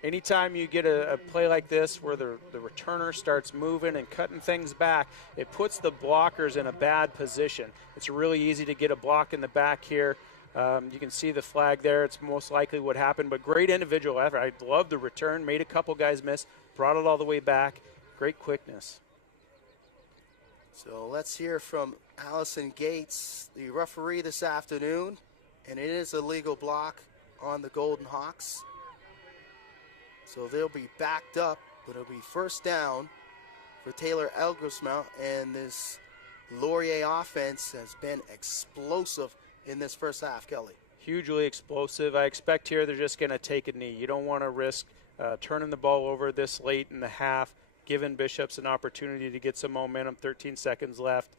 anytime you get a play like this where the returner starts moving and cutting things back, it puts the blockers in a bad position. It's really easy to get a block in the back here. You can see the flag there. It's most likely what happened, but great individual effort. I love the return, made a couple guys miss, brought it all the way back. Great quickness. So let's hear from Allison Gates, the referee this afternoon, and it is a legal block on the Golden Hawks. So they'll be backed up, but it'll be first down for Taylor Elgersma, and this LAURIER offense has been explosive in this first half, Kelly. Hugely explosive. I expect here they're just going to take a knee. You don't want to risk turning the ball over this late in the half, giving Bishops an opportunity to get some momentum. 13 seconds left.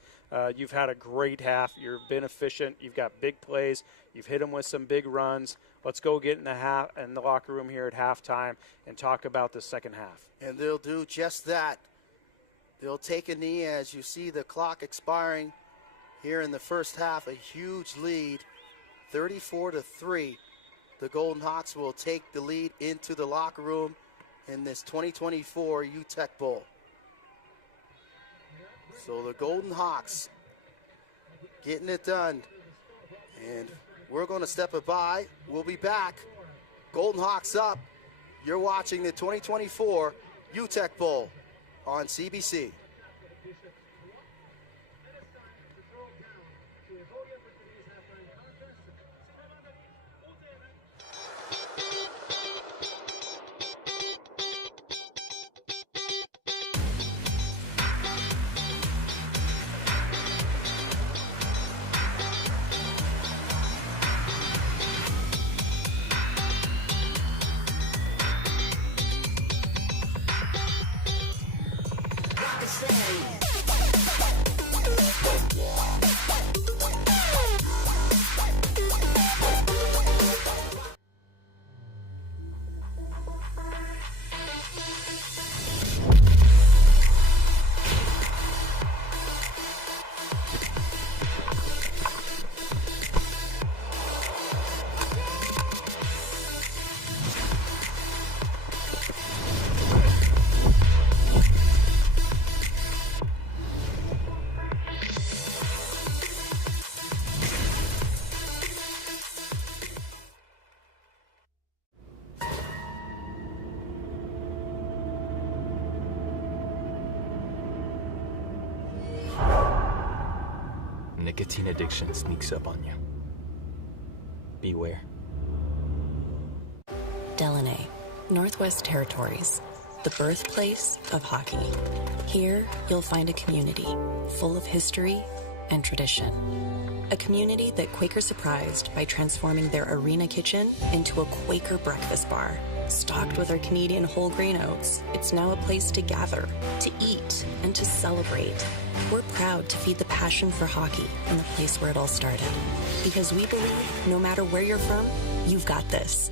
You've had a great half. You've been efficient. You've got big plays. You've hit them with some big runs. Let's go get in the locker room here at halftime and talk about the second half. And they'll do just that. They'll take a knee as you see the clock expiring here in the first half. A huge lead, 34-3. The Golden Hawks will take the lead into the locker room in this 2024 Uteck Bowl. So the Golden Hawks getting it done. And we're going to step it by. We'll be back. Golden Hawks up. You're watching the 2024 Uteck Bowl on CBC. Nicotine addiction sneaks up on you. Beware. Delaney, Northwest Territories, the birthplace of hockey. Here, you'll find a community full of history and tradition. A community that Quaker surprised by transforming their arena kitchen into a Quaker breakfast bar. Stocked with our Canadian whole grain oats, it's now a place to gather, to eat, and to celebrate. We're proud to feed the passion for hockey in the place where it all started. Because we believe no matter where you're from, you've got this.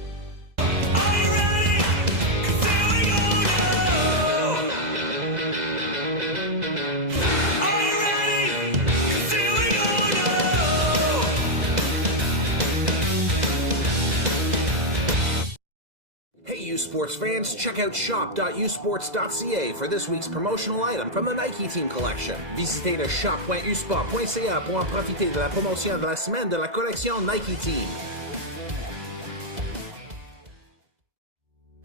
Sports fans, check out shop.usports.ca for this week's promotional item from the Nike Team Collection. Visitez le shop.usport.ca pour en profiter de la promotion de la semaine de la collection Nike Team.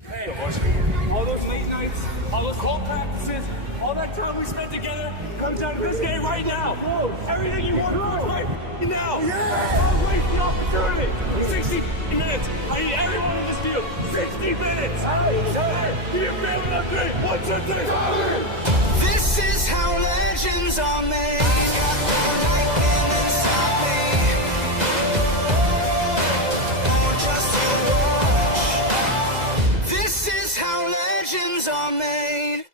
Hey, all those late nights, all those cold practices, all that time we spent together comes down to this game right now. Everything you want right now. Don't waste the opportunity. 60 minutes. I need everyone in this field. 60 minutes. Give your family a 3. 1, 2, 3. This is how legends are made. Got the lightning inside me. Oh, just to watch. This is how legends are made.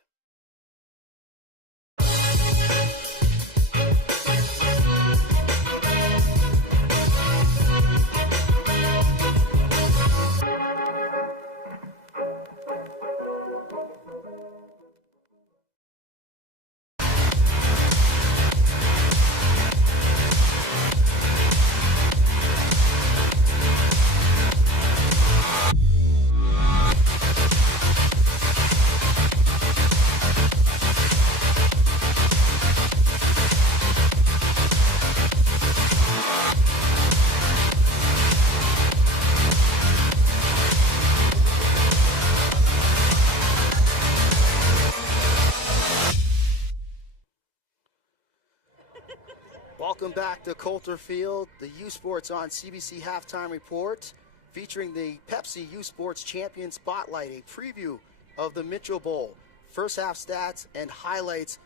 Welcome back to Coulter Field, the U Sports on CBC Halftime Report, featuring the Pepsi U Sports Champion Spotlight, a preview of the Mitchell Bowl, first half stats and highlights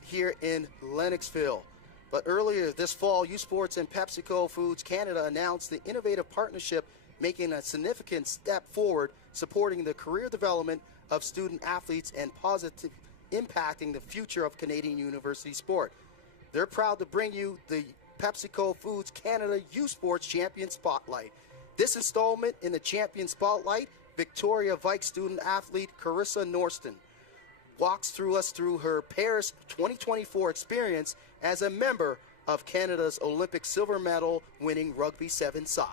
here in Lennoxville. But earlier this fall, U Sports and PepsiCo Foods Canada announced the innovative partnership, making a significant step forward, supporting the career development of student athletes and positive impacting the future of Canadian university sport. They're proud to bring you the PepsiCo Foods Canada U Sports Champion Spotlight. This installment in the Champion Spotlight, Victoria Vike student athlete Carissa Norston walks through her Paris 2024 experience as a member of Canada's Olympic silver medal winning rugby 7 side.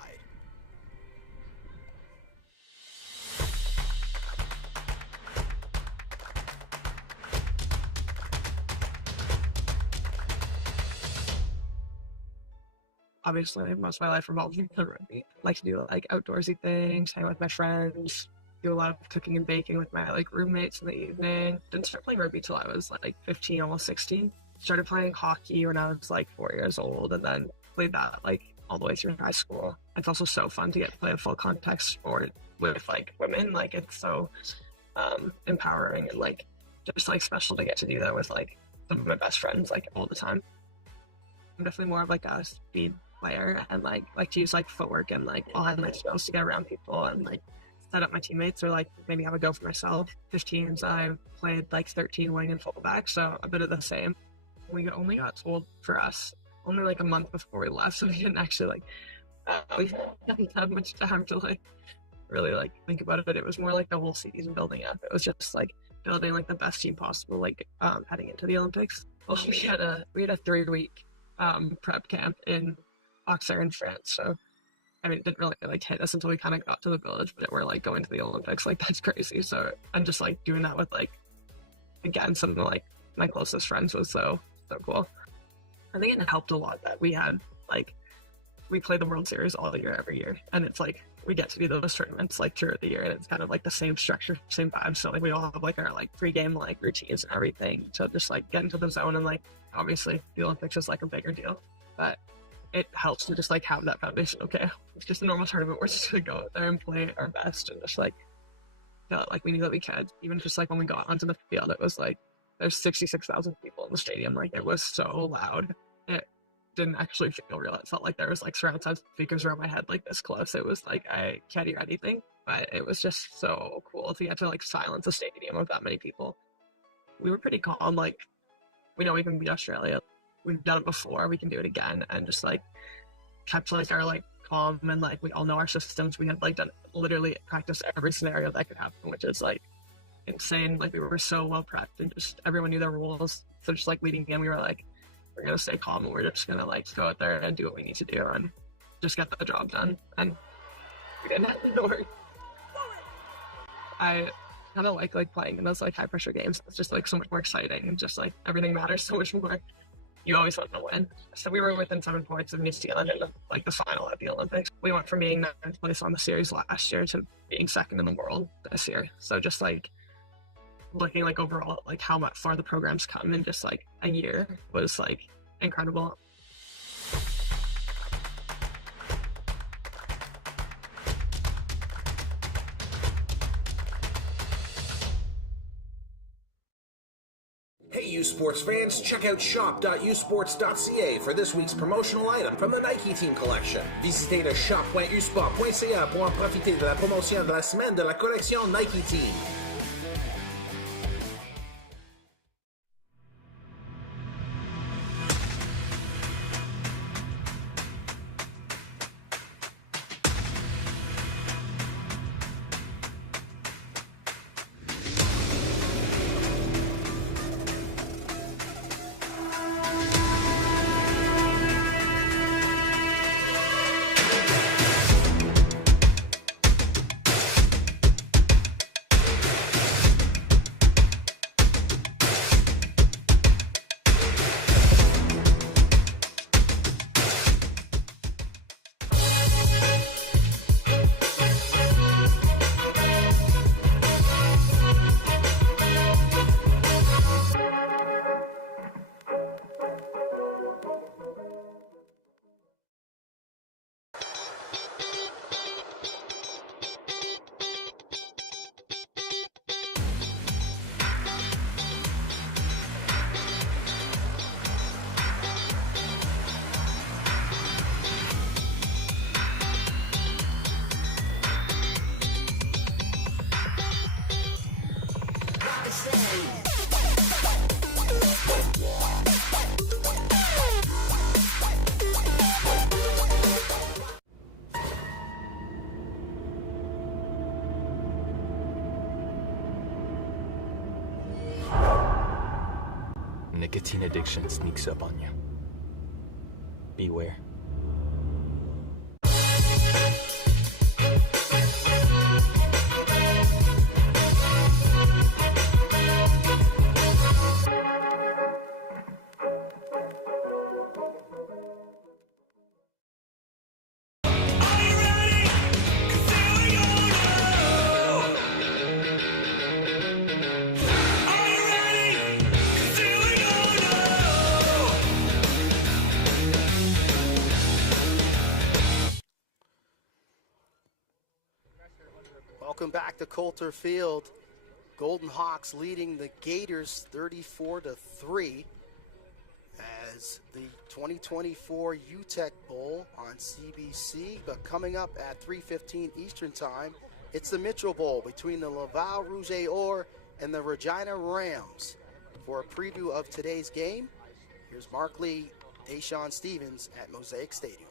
Obviously, most of my life revolves around rugby. I like to do like outdoorsy things, hang out with my friends, do a lot of cooking and baking with my like roommates in the evening. Didn't start playing rugby till I was like 15, almost 16. Started playing hockey when I was like 4 years old, and then played that like all the way through high school. It's also so fun to get to play a full contact sport with like women. Like it's so empowering and like just like special to get to do that with like some of my best friends like all the time. I'm definitely more of like a speed player and like to use like footwork and like I'll have my skills to get around people and like set up my teammates or like maybe have a go for myself. 15s I played like 13 wing and fullback, so a bit of the same. We only got told for us only like a month before we left, so we didn't actually like we didn't have much time to like really like think about it, but it was more like the whole season building up. It was just like building like the best team possible like heading into the Olympics. Well, we had a 3-week prep camp in Auxerre in France, so I mean it didn't really like hit us until we kind of got to the village, but we're like going to the Olympics, like that's crazy. So I'm just like doing that with like again some of like my closest friends was so cool. I think it helped a lot that we had like we play the World Series all year every year, and it's like we get to do those tournaments like throughout the year, and it's kind of like the same structure, same vibe. So like we all have like our like pre-game like routines and everything to just like get into the zone, and like obviously the Olympics is like a bigger deal, but it helps to just like have that foundation. Okay, it's just a normal tournament. We're just gonna go out there and play our best and just like feel like we knew that we could. Even just like when we got onto the field, it was like there's 66,000 people in the stadium. Like it was so loud. It didn't actually feel real. It felt like there was like surround sound speakers around my head like this close. It was like I can't hear anything, but it was just so cool to get to like silence a stadium of that many people. We were pretty calm. Like we know we can beat Australia. We've done it before, we can do it again, and just like kept like our like calm, and like we all know our systems. We had like done literally practice every scenario that could happen, which is like insane. Like we were so well prepped, and just everyone knew their rules. So just like leading in, we were like, we're gonna stay calm, and we're just gonna like go out there and do what we need to do and just get the job done. And we didn't have to worry. I kind of like playing in those like high pressure games. It's just like so much more exciting, and just like everything matters so much more. You always want to win. So we were within 7 points of New Zealand in like the final at the Olympics. We went from being 9th place on the series last year to being 2nd in the world this year. So just like looking like overall at like how far the program's come in just like a year was like incredible. Hey U Sports fans, check out shop.usports.ca for this week's promotional item from the Nike Team Collection. Visitez le shop.usport.ca pour en profiter de la promotion de la semaine de la collection Nike Team. Nicotine addiction sneaks up on you. Beware. Welcome back to Coulter Field. Golden Hawks leading the Gators 34-3 as the 2024 Uteck Bowl on CBC. But coming up at 3:15 Eastern Time, it's the Mitchell Bowl between the Laval Rouge Or and the Regina Rams. For a preview of today's game, here's Mark Lee, Deshaun Stevens at Mosaic Stadium.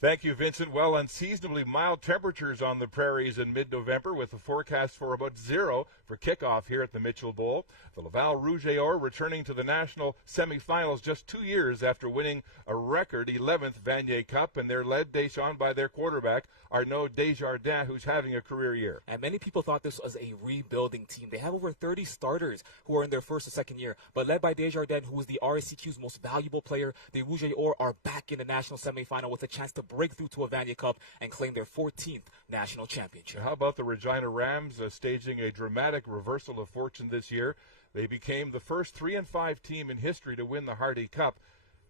Thank you, Vincent. Well, unseasonably mild temperatures on the prairies in mid-November with a forecast for about 0 for kickoff here at the Mitchell Bowl. The Laval Rouge Or returning to the national semifinals just 2 years after winning a record 11th Vanier Cup, and they're led, Deshaun, by their quarterback, Arnaud Desjardins, who's having a career year. And many people thought this was a rebuilding team. They have over 30 starters who are in their first or second year, but led by Desjardins, who is the RSCQ's most valuable player, the Rouge Or are back in the national semifinal with a chance to break through to a Vanier Cup and claim their 14th national championship. How about the Regina Rams staging a dramatic reversal of fortune this year? They became the first 3-5 team in history to win the Hardy Cup.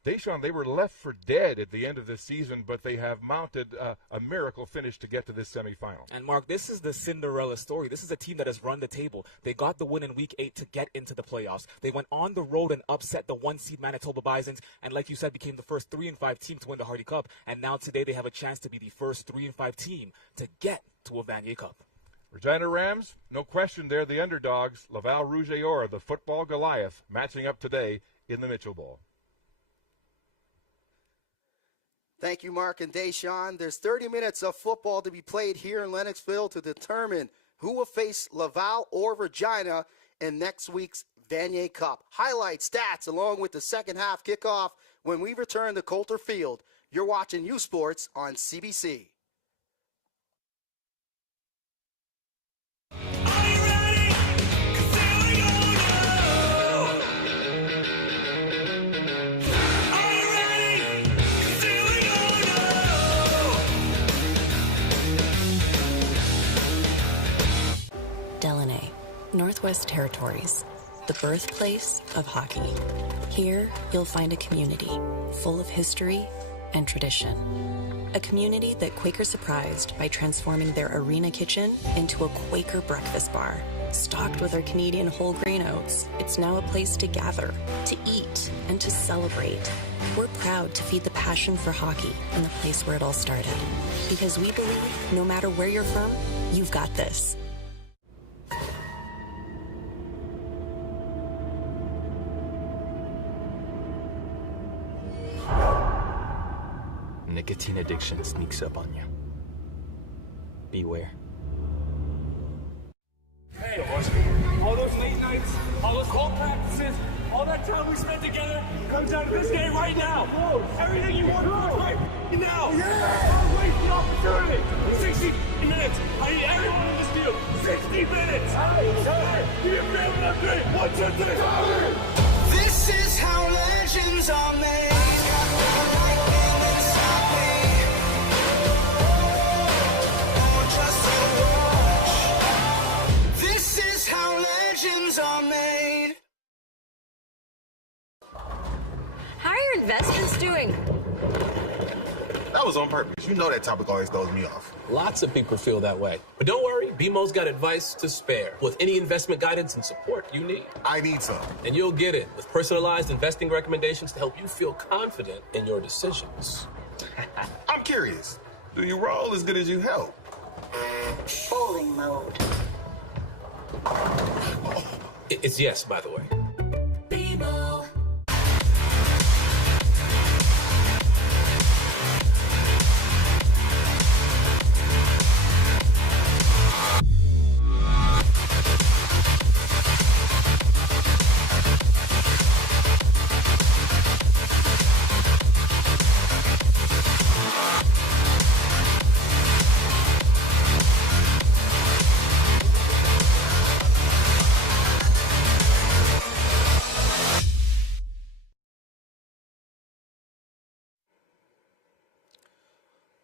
Deshaun, they were left for dead at the end of this season, but they have mounted a miracle finish to get to this semifinal. And Mark, this is the Cinderella story. This is a team that has run the table. They got the win in Week 8 to get into the playoffs. They went on the road and upset the 1-seed Manitoba Bisons, and like you said, became the first 3-5 team to win the Hardy Cup. And now today they have a chance to be the first 3-5 team to get to a Vanier Cup. Regina Rams, no question they're the underdogs. Laval Rouge Or, the football Goliath, matching up today in the Mitchell Bowl. Thank you, Mark and Deshaun. There's 30 minutes of football to be played here in Lennoxville to determine who will face Laval or Regina in next week's Vanier Cup. Highlights, stats, along with the second half kickoff when we return to Coulter Field. You're watching U Sports on CBC. Northwest Territories, the birthplace of hockey. Here, you'll find a community full of history and tradition. A community that Quaker surprised by transforming their arena kitchen into a Quaker breakfast bar. Stocked with our Canadian whole grain oats, it's now a place to gather, to eat, and to celebrate. We're proud to feed the passion for hockey in the place where it all started. Because we believe no matter where you're from, you've got this. Nicotine addiction sneaks up on you. Beware. Hey, all those late nights, all those cold practices, all that time we spent together comes down to this game right now. Everything you want right now. Don't waste the opportunity. 60 minutes. I need everyone in this field. 60 minutes. Do you feel that three? 1, 2, 3. This is how legends are made. This is how legends are made. How are your investments doing? That was on purpose. You know that topic always throws me off. Lots of people feel that way. But don't worry, BMO's got advice to spare with any investment guidance and support you need. I need some. And you'll get it with personalized investing recommendations to help you feel confident in your decisions. I'm curious. Do you roll as good as you help? Bowling mode. It's yes, by the way. BMO.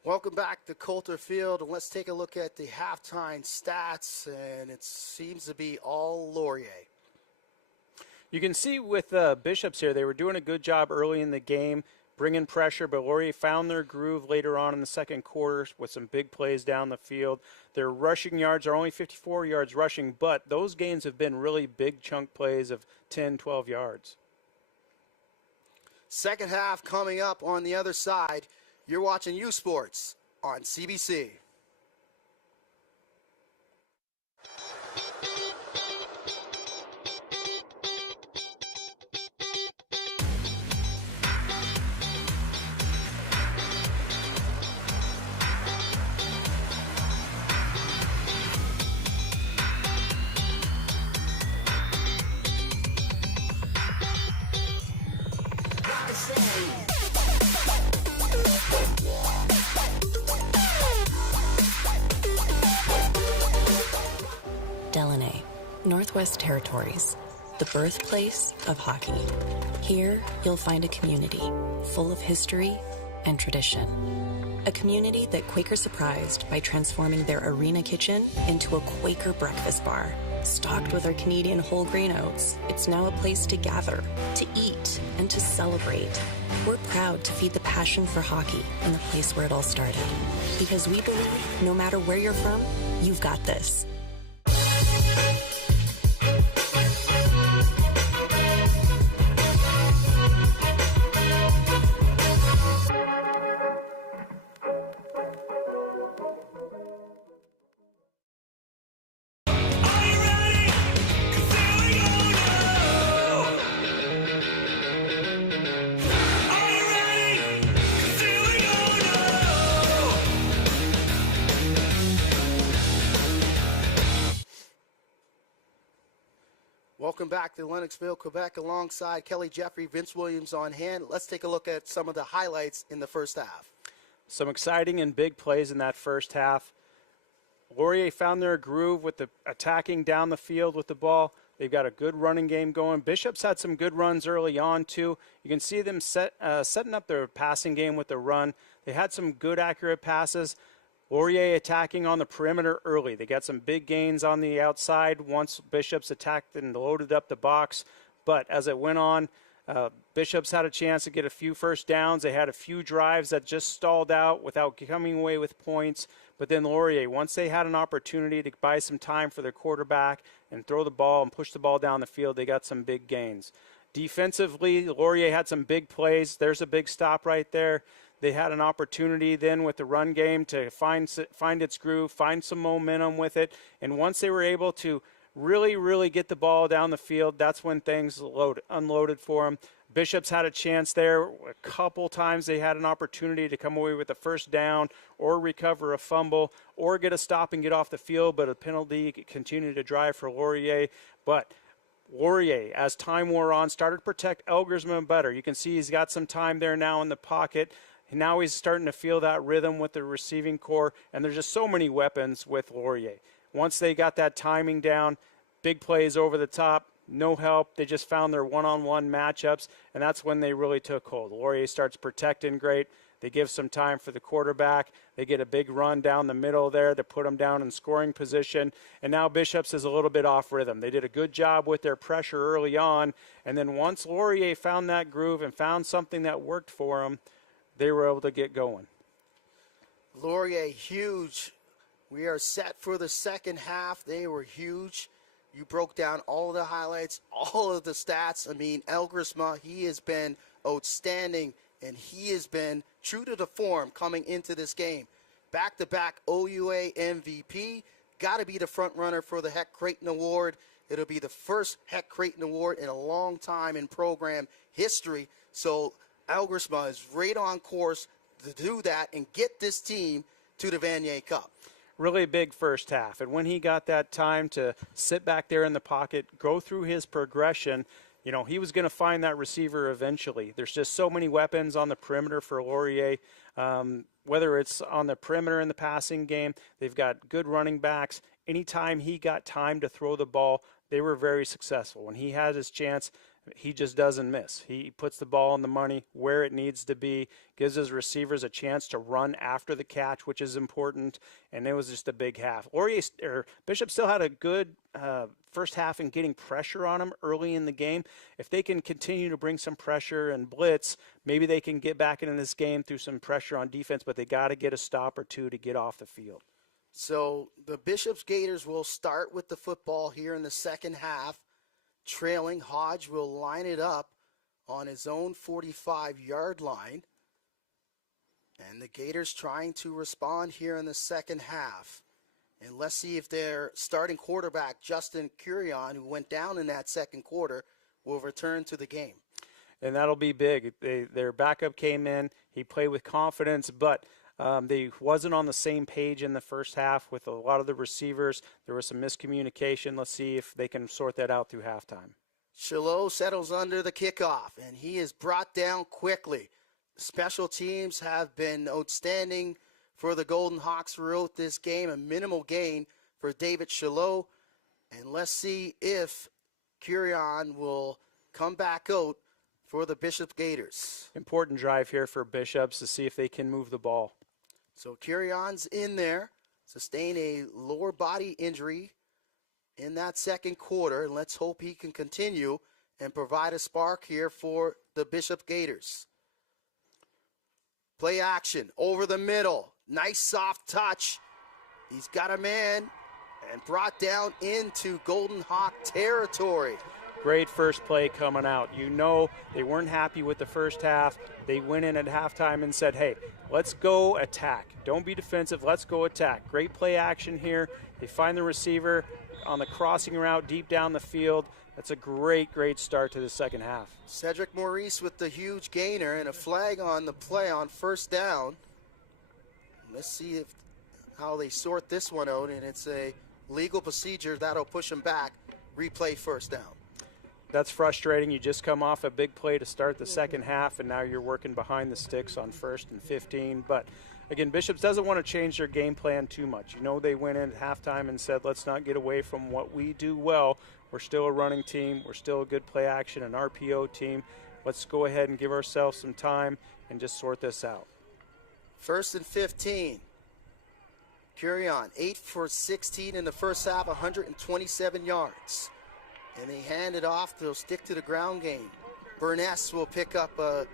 Welcome back to Coulter Field, and let's take a look at the halftime stats, and it seems to be all Laurier. You can see with Bishops here, they were doing a good job early in the game, bringing pressure, but Laurier found their groove later on in the second quarter with some big plays down the field. Their rushing yards are only 54 yards rushing, but those gains have been really big chunk plays of 10, 12 yards. Second half coming up on the other side. You're watching U Sports on CBC. Northwest Territories, the birthplace of hockey. Here, you'll find a community full of history and tradition. A community that Quaker surprised by transforming their arena kitchen into a Quaker breakfast bar. Stocked with our Canadian whole grain oats, it's now a place to gather, to eat, and to celebrate. We're proud to feed the passion for hockey in the place where it all started. Because we believe no matter where you're from, you've got this. Welcome back to Lennoxville, Quebec, alongside Kelly Jeffrey, Vince Williams on hand. Let's take a look at some of the highlights in the first half. Some exciting and big plays in that first half. Laurier found their groove with the attacking down the field with the ball. They've got a good running game going. Bishops had some good runs early on, too. You can see them setting up their passing game with the run. They had some good, accurate passes. Laurier attacking on the perimeter early. They got some big gains on the outside once Bishops attacked and loaded up the box. But as it went on, Bishops had a chance to get a few first downs. They had a few drives that just stalled out without coming away with points. But then Laurier, once they had an opportunity to buy some time for their quarterback and throw the ball and push the ball down the field, they got some big gains. Defensively, Laurier had some big plays. There's a big stop right there. They had an opportunity then with the run game to find its groove, find some momentum with it. And once they were able to really get the ball down the field, that's when things unloaded for them. Bishops had a chance there. A couple times they had an opportunity to come away with a first down or recover a fumble or get a stop and get off the field, but a penalty continued to drive for Laurier. But Laurier, as time wore on, started to protect Elgersman better. You can see he's got some time there now in the pocket. Now he's starting to feel that rhythm with the receiving core, and there's just so many weapons with Laurier. Once they got that timing down, big plays over the top, no help. They just found their one-on-one matchups, and that's when they really took hold. Laurier starts protecting great. They give some time for the quarterback. They get a big run down the middle there to put them down in scoring position, and now Bishops is a little bit off rhythm. They did a good job with their pressure early on, and then once Laurier found that groove and found something that worked for them, they were able to get going. Laurier, huge. We are set for the second half. They were huge. You broke down all of the highlights, all of the stats. I mean, Elgersma, he has been outstanding, and he has been true to the form coming into this game. Back-to-back OUA MVP. Got to be the front runner for the Heck Creighton Award. It'll be the first Heck Creighton Award in a long time in program history. So Elgersma is right on course to do that and get this team to the Vanier Cup. Really big first half. And when he got that time to sit back there in the pocket, go through his progression, you know, he was going to find that receiver eventually. There's just so many weapons on the perimeter for Laurier. Whether it's on the perimeter in the passing game, they've got good running backs. Anytime he got time to throw the ball, they were very successful. When he had his chance, he just doesn't miss. He puts the ball on the money where it needs to be, gives his receivers a chance to run after the catch, which is important, and it was just a big half. Bishop still had a good first half in getting pressure on him early in the game. If they can continue to bring some pressure and blitz, maybe they can get back into this game through some pressure on defense, but they got to get a stop or two to get off the field. So the Bishop's Gators will start with the football here in the second half. Trailing, Hodge will line it up on his own 45-yard line. And the Gators trying to respond here in the second half. And let's see if their starting quarterback, Justin Curion, who went down in that second quarter, will return to the game. And that'll be big. Their backup came in. He played with confidence, but they wasn't on the same page in the first half with a lot of the receivers. There was some miscommunication. Let's see if they can sort that out through halftime. Shalot settles under the kickoff, and he is brought down quickly. Special teams have been outstanding for the Golden Hawks throughout this game. A minimal gain for David Shalot. And let's see if Curion will come back out for the Bishop Gators. Important drive here for Bishops to see if they can move the ball. So Curion's in there, sustained a lower body injury in that second quarter, and let's hope he can continue and provide a spark here for the Bishop Gators. Play action over the middle. Nice soft touch. He's got a man and brought down into Golden Hawk territory. Great first play coming out. You know they weren't happy with the first half. They went in at halftime and said, hey, let's go attack. Don't be defensive. Let's go attack. Great play action here. They find the receiver on the crossing route deep down the field. That's a great, great start to the second half. Cedric Maurice with the huge gainer and a flag on the play on first down. Let's see how they sort this one out, and it's a legal procedure that'll push them back. Replay first down. That's frustrating. You just come off a big play to start the second half, and now you're working behind the sticks on 1st and 15. But, again, Bishops doesn't want to change their game plan too much. You know they went in at halftime and said, let's not get away from what we do well. We're still a running team. We're still a good play action and RPO team. Let's go ahead and give ourselves some time and just sort this out. 1st and 15. Curion, 8 for 16 in the first half, 127 yards. And they hand it off. They'll stick to the ground game. Burness will pick up a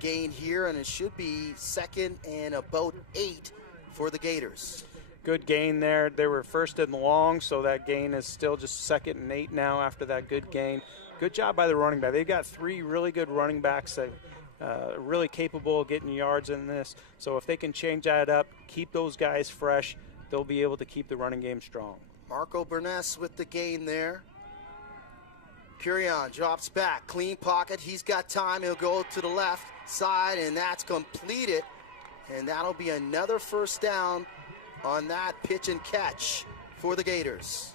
gain here, and it should be 2nd and about 8 for the Gators. Good gain there. They were 1st and long, so that gain is still just 2nd and 8 now after that good gain. Good job by the running back. They've got 3 really good running backs that really capable of getting yards in this. So if they can change that up, keep those guys fresh, they'll be able to keep the running game strong. Marco Burness with the gain there. Curion drops back, clean pocket. He's got time. He'll go to the left side, and that's completed. And that'll be another first down on that pitch and catch for the Gators.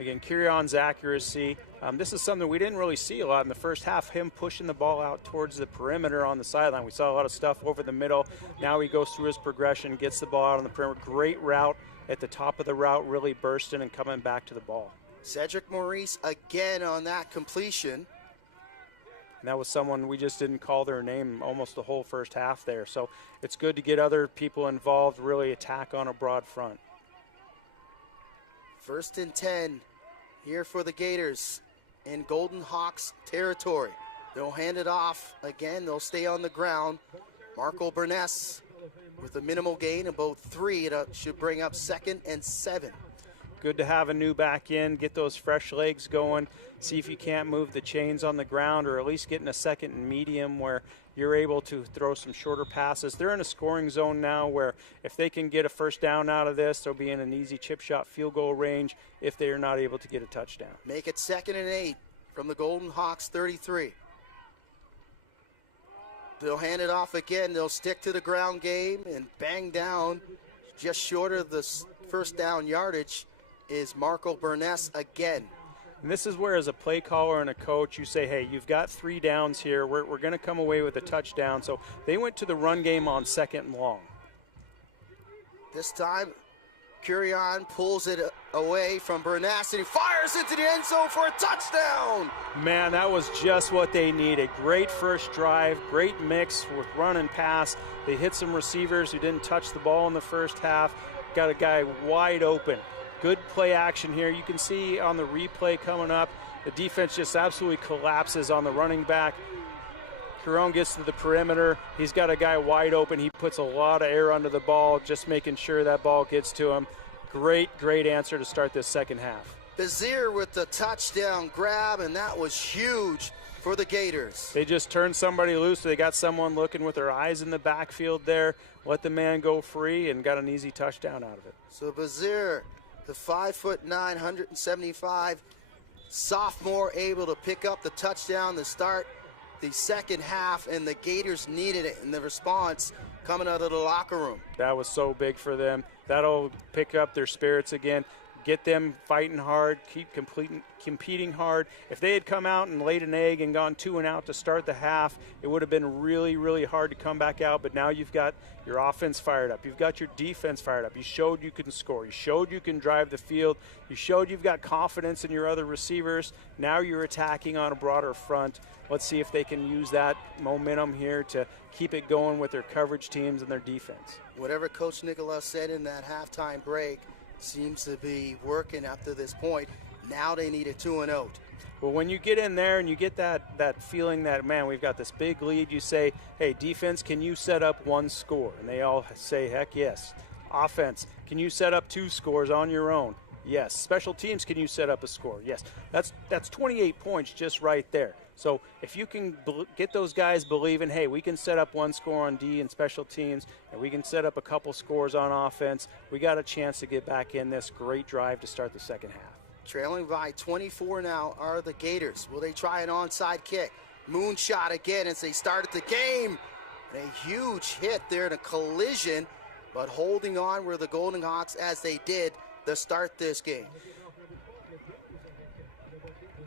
Again, Curion's accuracy. This is something we didn't really see a lot in the first half, him pushing the ball out towards the perimeter on the sideline. We saw a lot of stuff over the middle. Now he goes through his progression, gets the ball out on the perimeter. Great route at the top of the route, really bursting and coming back to the ball. Cedric Maurice again on that completion. And that was someone we just didn't call their name almost the whole first half there. So it's good to get other people involved, really attack on a broad front. 1st and 10 here for the Gators in Golden Hawks territory. They'll hand it off again. They'll stay on the ground. Marco Burness with a minimal gain, about 3. It should bring up 2nd and 7. Good to have a new back in, get those fresh legs going, see if you can't move the chains on the ground, or at least get in a 2nd and medium where you're able to throw some shorter passes. They're in a scoring zone now where if they can get a first down out of this, they'll be in an easy chip shot field goal range if they are not able to get a touchdown. Make it 2nd and 8 from the Golden Hawks 33. They'll hand it off again. They'll stick to the ground game and bang down just short of the first down yardage is Marco Burness again. And this is where, as a play caller and a coach, you say, hey, you've got 3 downs here. We're going to come away with a touchdown. So they went to the run game on 2nd and long. This time, Curion pulls it away from Bernass, and he fires into the end zone for a touchdown. Man, that was just what they needed. Great first drive, great mix with run and pass. They hit some receivers who didn't touch the ball in the first half. Got a guy wide open. Good play action here. You can see on the replay coming up, the defense just absolutely collapses on the running back. Curion gets to the perimeter. He's got a guy wide open. He puts a lot of air under the ball, just making sure that ball gets to him. Great answer to start this second half. Bazier with the touchdown grab, and that was huge for the Gators. They just turned somebody loose. They got someone looking with their eyes in the backfield there, let the man go free, and got an easy touchdown out of it. So Bazier, the 5'9", 175 sophomore, able to pick up the touchdown to start the second half, and the Gators needed it in the response coming out of the locker room. That was so big for them. That'll pick up their spirits again, get them fighting hard, keep competing hard. If they had come out and laid an egg and gone 2 and out to start the half, it would have been really hard to come back out. But now you've got your offense fired up. You've got your defense fired up. You showed you can score. You showed you can drive the field. You showed you've got confidence in your other receivers. Now you're attacking on a broader front. Let's see if they can use that momentum here to keep it going with their coverage teams and their defense. Whatever Coach Nicola said in that halftime break seems to be working up to this point. Now they need a 2 and out. Well, when you get in there and you get that feeling that, man, we've got this big lead, you say, hey, defense, can you set up 1 score? And they all say, heck yes. Offense, can you set up 2 scores on your own? Yes. Special teams, can you set up a score? Yes. That's 28 points just right there. So if you can get those guys believing, hey, we can set up 1 score on D and special teams, and we can set up a couple scores on offense, we got a chance to get back in this great drive to start the second half. Trailing by 24 now are the Gators. Will they try an onside kick? Moonshot again as they started the game. And a huge hit there and a collision, but holding on were the Golden Hawks as they did to start this game.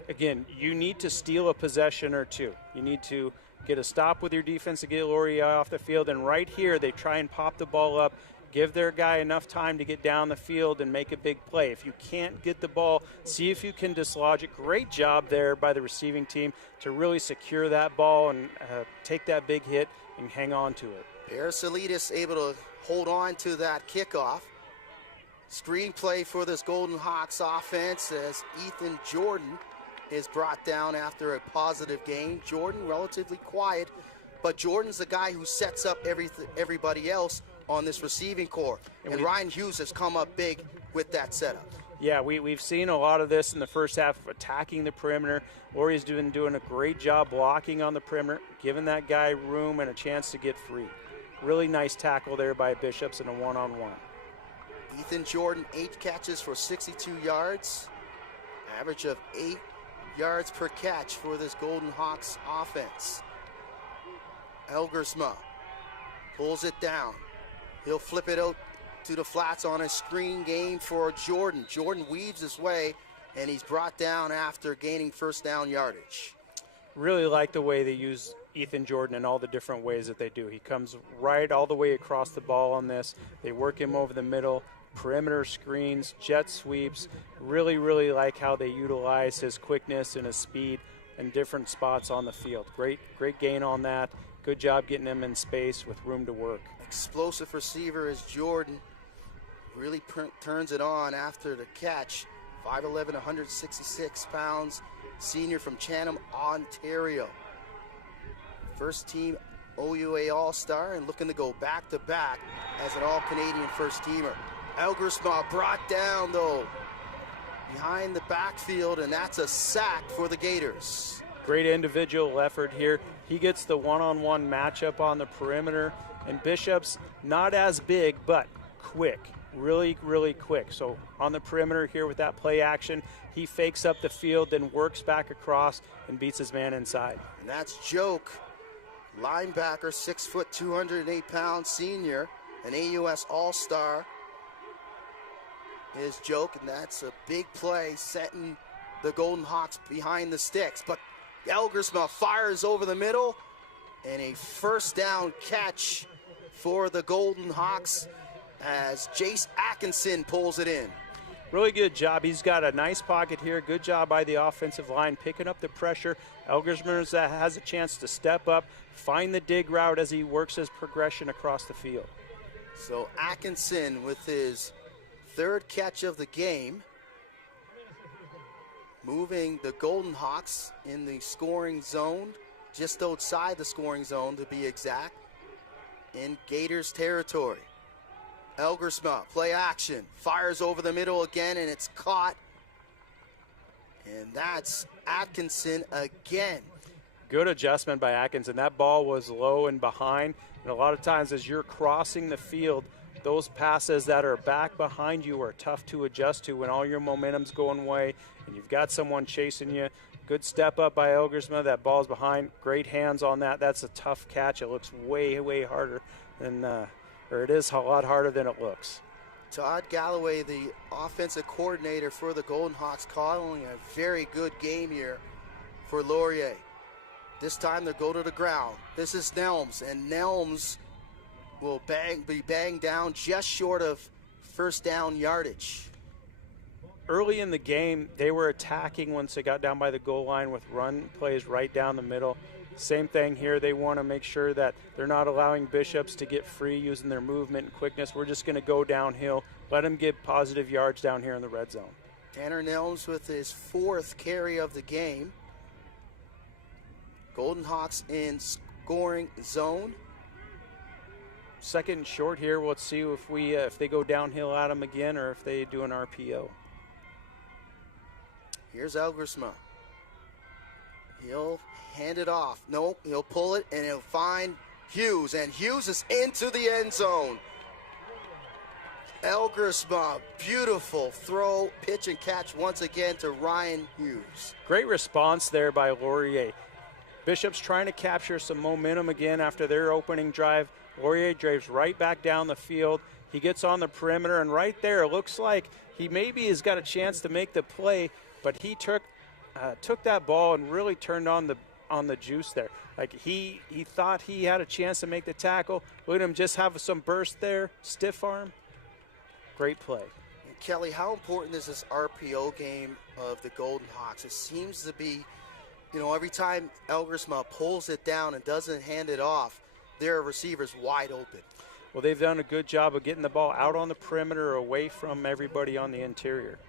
Again, you need to steal a possession or 2. You need to get a stop with your defense to get Laurier off the field. And right here, they try and pop the ball up, give their guy enough time to get down the field and make a big play. If you can't get the ball, see if you can dislodge it. Great job there by the receiving team to really secure that ball and take that big hit and hang on to it. Arcelidis able to hold on to that kickoff. Screenplay for this Golden Hawks offense as Ethan Jordan is brought down after a positive game. Jordan relatively quiet, but Jordan's the guy who sets up everybody else on this receiving core. And Ryan Hughes has come up big with that setup. Yeah, we've seen a lot of this in the first half of attacking the perimeter. Laurier's doing a great job blocking on the perimeter, giving that guy room and a chance to get free. Really nice tackle there by Bishops in a one-on-one. Ethan Jordan, 8 catches for 62 yards. Average of 8 yards per catch for this Golden Hawks offense. Elgersma pulls it down. He'll flip it out to the flats on a screen game for Jordan. Jordan weaves his way, and he's brought down after gaining first down yardage. Really like the way they use Ethan Jordan in all the different ways that they do. He comes right all the way across the ball on this. They work him over the middle, perimeter screens, jet sweeps. Really like how they utilize his quickness and his speed in different spots on the field. Great gain on that. Good job getting him in space with room to work. Explosive receiver is Jordan. Really turns it on after the catch. 5'11", 166 pounds, senior from Chatham, Ontario. First team OUA All-Star and looking to go back-to-back as an All-Canadian first-teamer. Elgersma brought down, though, behind the backfield, and that's a sack for the Gators. Great individual effort here. He gets the one-on-one matchup on the perimeter, and Bishop's not as big, but quick. Really quick. So on the perimeter here with that play action, he fakes up the field, then works back across and beats his man inside. And that's Joke, linebacker, 6 foot, 208 pounds, senior, an AUS All-Star. Is Joke, and that's a big play, setting the Golden Hawks behind the sticks. But Elgersma fires over the middle, and a first down catch for the Golden Hawks as Jace Atkinson pulls it in. Really good job. He's got a nice pocket here. Good job by the offensive line picking up the pressure. Elgersman has a chance to step up, find the dig route as he works his progression across the field. So Atkinson with his third catch of the game, moving the Golden Hawks in the scoring zone, just outside the scoring zone to be exact, in Gators territory. Elgersma, play action, fires over the middle again, and it's caught. And that's Atkinson again. Good adjustment by Atkinson. That ball was low and behind. And a lot of times as you're crossing the field, those passes that are back behind you are tough to adjust to when all your momentum's going away and you've got someone chasing you. Good step up by Elgersma. That ball's behind. Great hands on that. That's a tough catch. It looks way, way harder than or it is a lot harder than it looks. Todd Galloway, the offensive coordinator for the Golden Hawks, calling a very good game here for Laurier. This time they'll go to the ground. This is Nelms, and Nelms will be banged down just short of first down yardage. Early in the game, they were attacking once they got down by the goal line with run plays right down the middle. Same thing here. They want to make sure that they're not allowing Bishops to get free using their movement and quickness. We're just going to go downhill, let them get positive yards down here in the red zone. Tanner Nelms with his fourth carry of the game. Golden Hawks in scoring zone. Second and short here. Let's see if they go downhill at them again or if they do an RPO. Here's Elgersma. He'll hand it off. Nope, he'll pull it and he'll find Hughes, and Hughes is into the end zone. Elgersma, beautiful throw, pitch and catch once again to Ryan Hughes. Great response there by Laurier. Bishop's trying to capture some momentum again after their opening drive. Laurier drives right back down the field. He gets on the perimeter, and right there it looks like he maybe has got a chance to make the play, but he took that ball and really turned on the juice there. Like he thought he had a chance to make the tackle. Look at him just have some burst there, stiff arm. Great play. And Kelly, how important is this RPO game of the Golden Hawks? It seems to be, every time Elgersma pulls it down and doesn't hand it off, their receiver's wide open. Well, they've done a good job of getting the ball out on the perimeter away from everybody on the interior.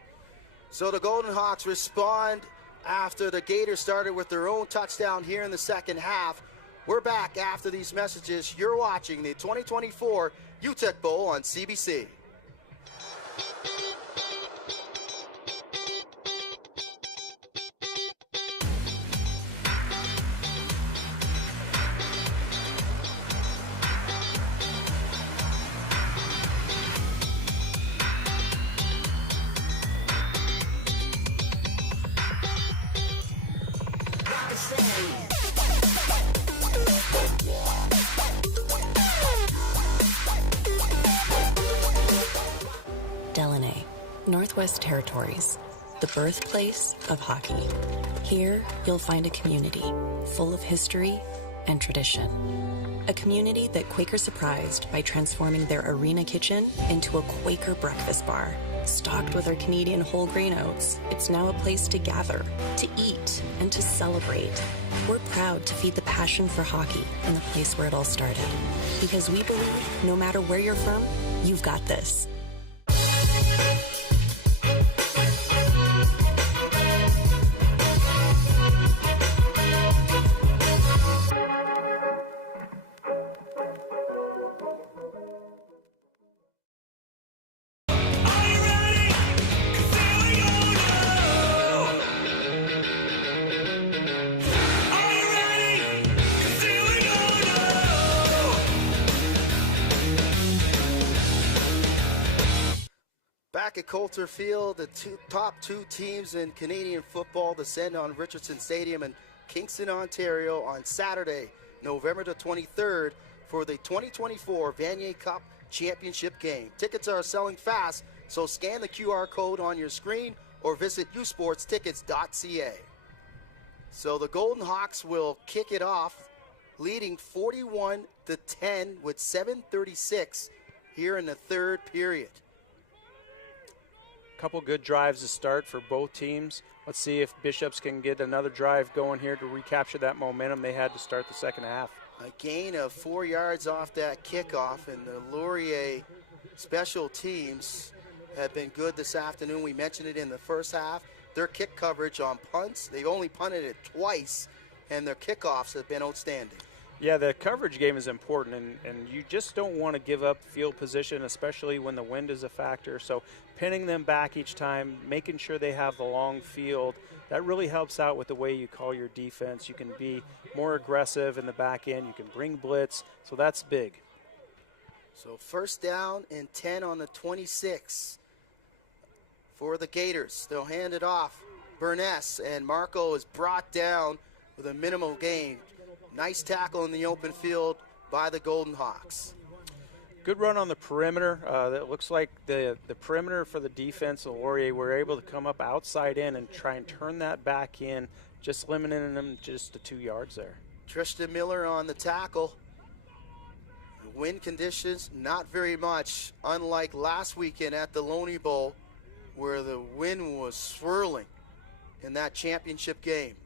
So the Golden Hawks respond after the Gators started with their own touchdown here in the second half. We're back after these messages. You're watching the 2024 Uteck Bowl on CBC. Northwest Territories, the birthplace of hockey. Here, you'll find a community full of history and tradition. A community that Quaker surprised by transforming their arena kitchen into a Quaker breakfast bar. Stocked with our Canadian whole grain oats, it's now a place to gather, to eat, and to celebrate. We're proud to feed the passion for hockey in the place where it all started. Because we believe no matter where you're from, you've got this. Back at Coulter Field, the top two teams in Canadian football descend on Richardson Stadium in Kingston, Ontario on Saturday, November the 23rd for the 2024 Vanier Cup Championship game. Tickets are selling fast, so scan the QR code on your screen or visit usportstickets.ca. So the Golden Hawks will kick it off, leading 41-10 with 7:36 here in the third period. Couple good drives to start for both teams. Let's see if Bishops can get another drive going here to recapture that momentum they had to start the second half. A gain of 4 yards off that kickoff, and the Laurier special teams have been good this afternoon. We mentioned it in the first half. Their kick coverage on punts, they've only punted it twice, and their kickoffs have been outstanding. Yeah, the coverage game is important, and you just don't want to give up field position, especially when the wind is a factor. So pinning them back each time, making sure they have the long field, that really helps out with the way you call your defense. You can be more aggressive in the back end. You can bring blitz, so that's big. So first down and 10 on the 26 for the Gators. They'll hand it off. Burness, and Marco is brought down with a minimal gain. Nice tackle in the open field by the Golden Hawks. Good run on the perimeter. That looks like the perimeter for the defense of Laurier were able to come up outside in and try and turn that back in, just limiting them just to 2 yards there. Tristan Miller on the tackle. Wind conditions, not very much, unlike last weekend at the Loney Bowl, where the wind was swirling in that championship game.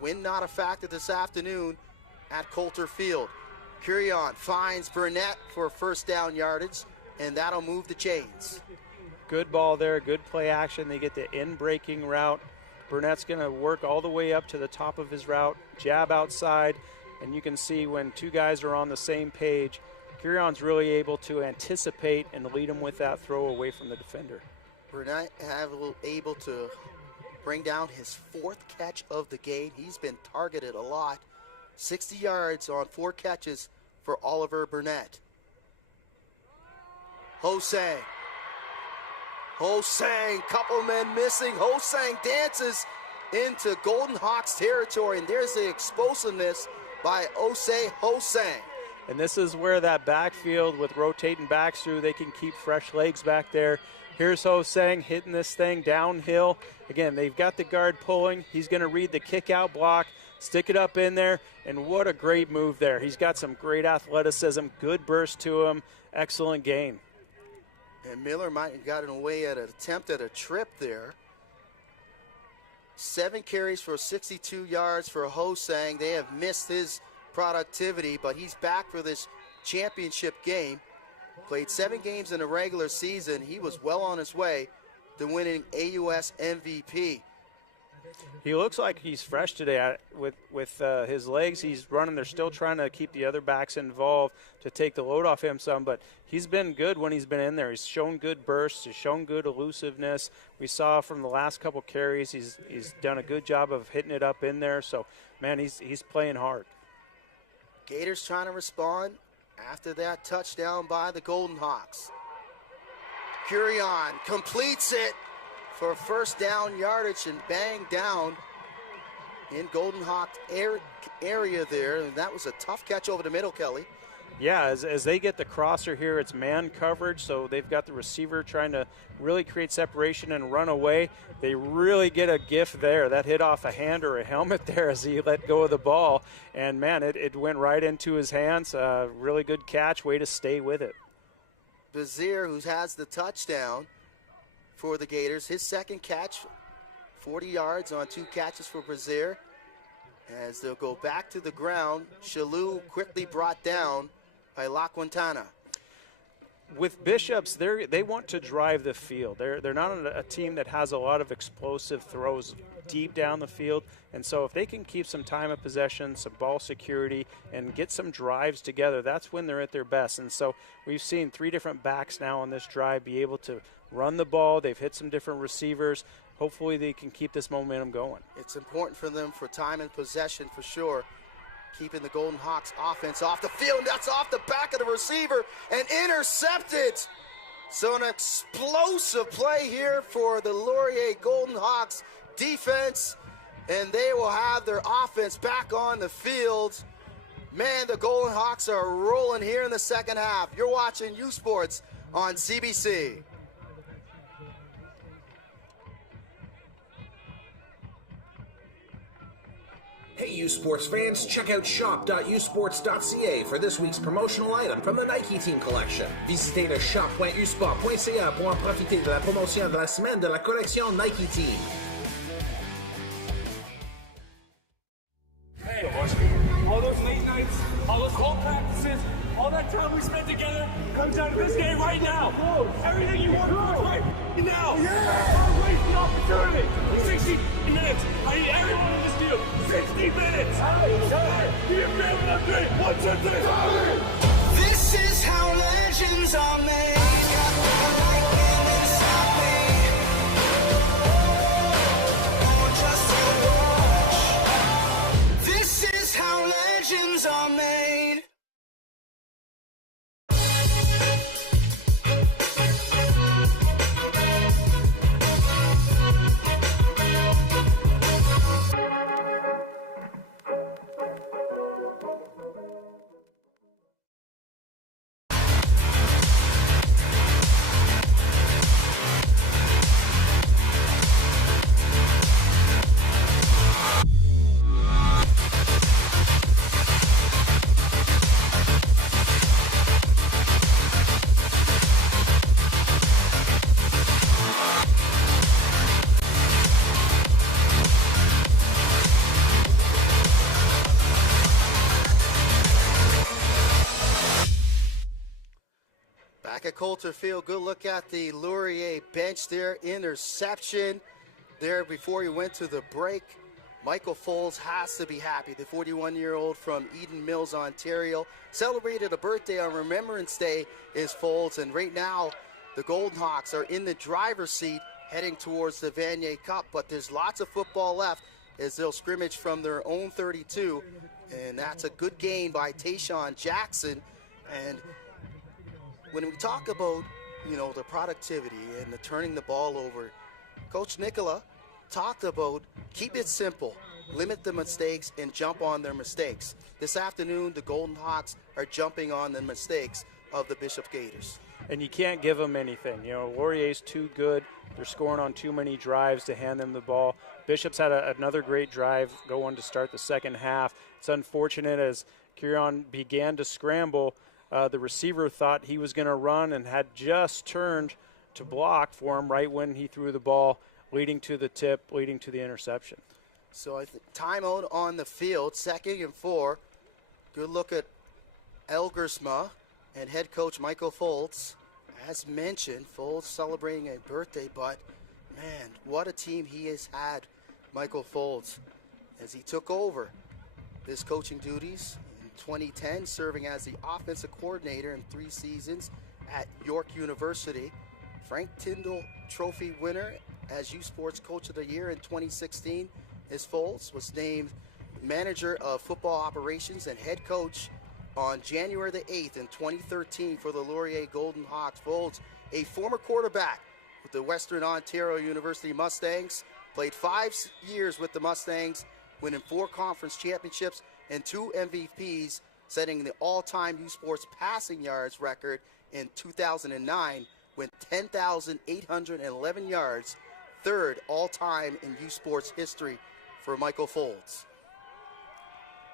Wind not a factor this afternoon at Coulter Field. Curion finds Burnett for first down yardage, and that'll move the chains. Good ball there, good play action. They get the in-breaking route. Burnett's going to work all the way up to the top of his route, jab outside, and you can see when two guys are on the same page, Curion's really able to anticipate and lead him with that throw away from the defender. Burnett able to bring down his fourth catch of the game. He's been targeted a lot. 60 yards on 4 catches for Oliver Burnett. Hosang, couple men missing. Hosang dances into Golden Hawks territory, and there's the explosiveness by Osei Hosang. And this is where that backfield with rotating backs through, they can keep fresh legs back there. Here's Hosang hitting this thing downhill. Again, they've got the guard pulling. He's going to read the kick-out block, stick it up in there, and what a great move there. He's got some great athleticism, good burst to him, excellent gain. And Miller might have gotten away at an attempt at a trip there. 7 carries for 62 yards for Hosang. They have missed his productivity, but he's back for this championship game. Played 7 games in the regular season. He was well on his way to winning AUS MVP. He looks like he's fresh today with his legs. He's running. They're still trying to keep the other backs involved to take the load off him some, but he's been good when he's been in there. He's shown good bursts. He's shown good elusiveness. We saw from the last couple carries, he's done a good job of hitting it up in there. So, man, he's playing hard. Gators trying to respond after that touchdown by the Golden Hawks. Curion completes it for first down yardage and bang down in Golden Hawk area there. And that was a tough catch over the middle, Kelly. Yeah, as they get the crosser here, it's man coverage, so they've got the receiver trying to really create separation and run away. They really get a gift there. That hit off a hand or a helmet there as he let go of the ball. And, man, it went right into his hands. Really good catch, way to stay with it. Bazier, who has the touchdown for the Gators, his second catch, 40 yards on 2 catches for Bazier. As they'll go back to the ground, Shalou quickly brought down by La Quintana. With Bishops, they want to drive the field. They're not a team that has a lot of explosive throws deep down the field, and so if they can keep some time of possession, some ball security, and get some drives together, that's when they're at their best. And so we've seen 3 different backs now on this drive be able to run the ball. They've hit some different receivers. Hopefully they can keep this momentum going. It's important for them for time and possession for sure. Keeping the Golden Hawks offense off the field. That's off the back of the receiver and intercepted. So an explosive play here for the Laurier Golden Hawks defense. And they will have their offense back on the field. Man, the Golden Hawks are rolling here in the second half. You're watching U Sports on CBC. Hey, you sports fans, check out shop.usports.ca for this week's promotional item from the Nike Team Collection. Visitez le shop.usport.ca pour en profiter de la promotion de la semaine de la collection Nike Team. Hey, all those late nights, all those cold practices, all that time we spent together comes down to this game right now. Everything you want for right now. Don't waste the opportunity. 60 minutes. I need everyone in this deal. 60 minutes. Do you feel the three? 1, 2, 3. This is how legends are made. Got the lightning inside me. Oh, just to watch. This is how legends are made. Back at Coulter Field, good look at the Laurier bench there. Interception there before he went to the break. Michael Foles has to be happy. The 41-year-old from Eden Mills, Ontario, celebrated a birthday on Remembrance Day is Foles. And right now, the Golden Hawks are in the driver's seat heading towards the Vanier Cup. But there's lots of football left as they'll scrimmage from their own 32. And that's a good gain by Tayshawn Jackson. And when we talk about, the productivity and the turning the ball over, Coach Nicola talked about keep it simple, limit the mistakes, and jump on their mistakes. This afternoon, the Golden Hawks are jumping on the mistakes of the Bishop Gators. And you can't give them anything. Laurier's too good. They're scoring on too many drives to hand them the ball. Bishop's had another great drive going to start the second half. It's unfortunate as Kieran began to scramble. The receiver thought he was going to run and had just turned to block for him right when he threw the ball, leading to the tip, leading to the interception. So I think timeout on the field, 2nd and 4. Good look at Elgersma and head coach Michael Foles. As mentioned, Foles celebrating a birthday, but man, what a team he has had, Michael Foles, as he took over his coaching duties. 2010, serving as the offensive coordinator in 3 seasons at York University. Frank Tyndall Trophy winner as U Sports Coach of the Year in 2016. As Foles was named manager of football operations and head coach on January the 8th in 2013 for the Laurier Golden Hawks. Foles, a former quarterback with the Western Ontario University Mustangs, played 5 years with the Mustangs, winning 4 conference championships and 2 MVPs, setting the all-time U Sports passing yards record in 2009, with 10,811 yards, 3rd all-time in U Sports history for Michael Foles.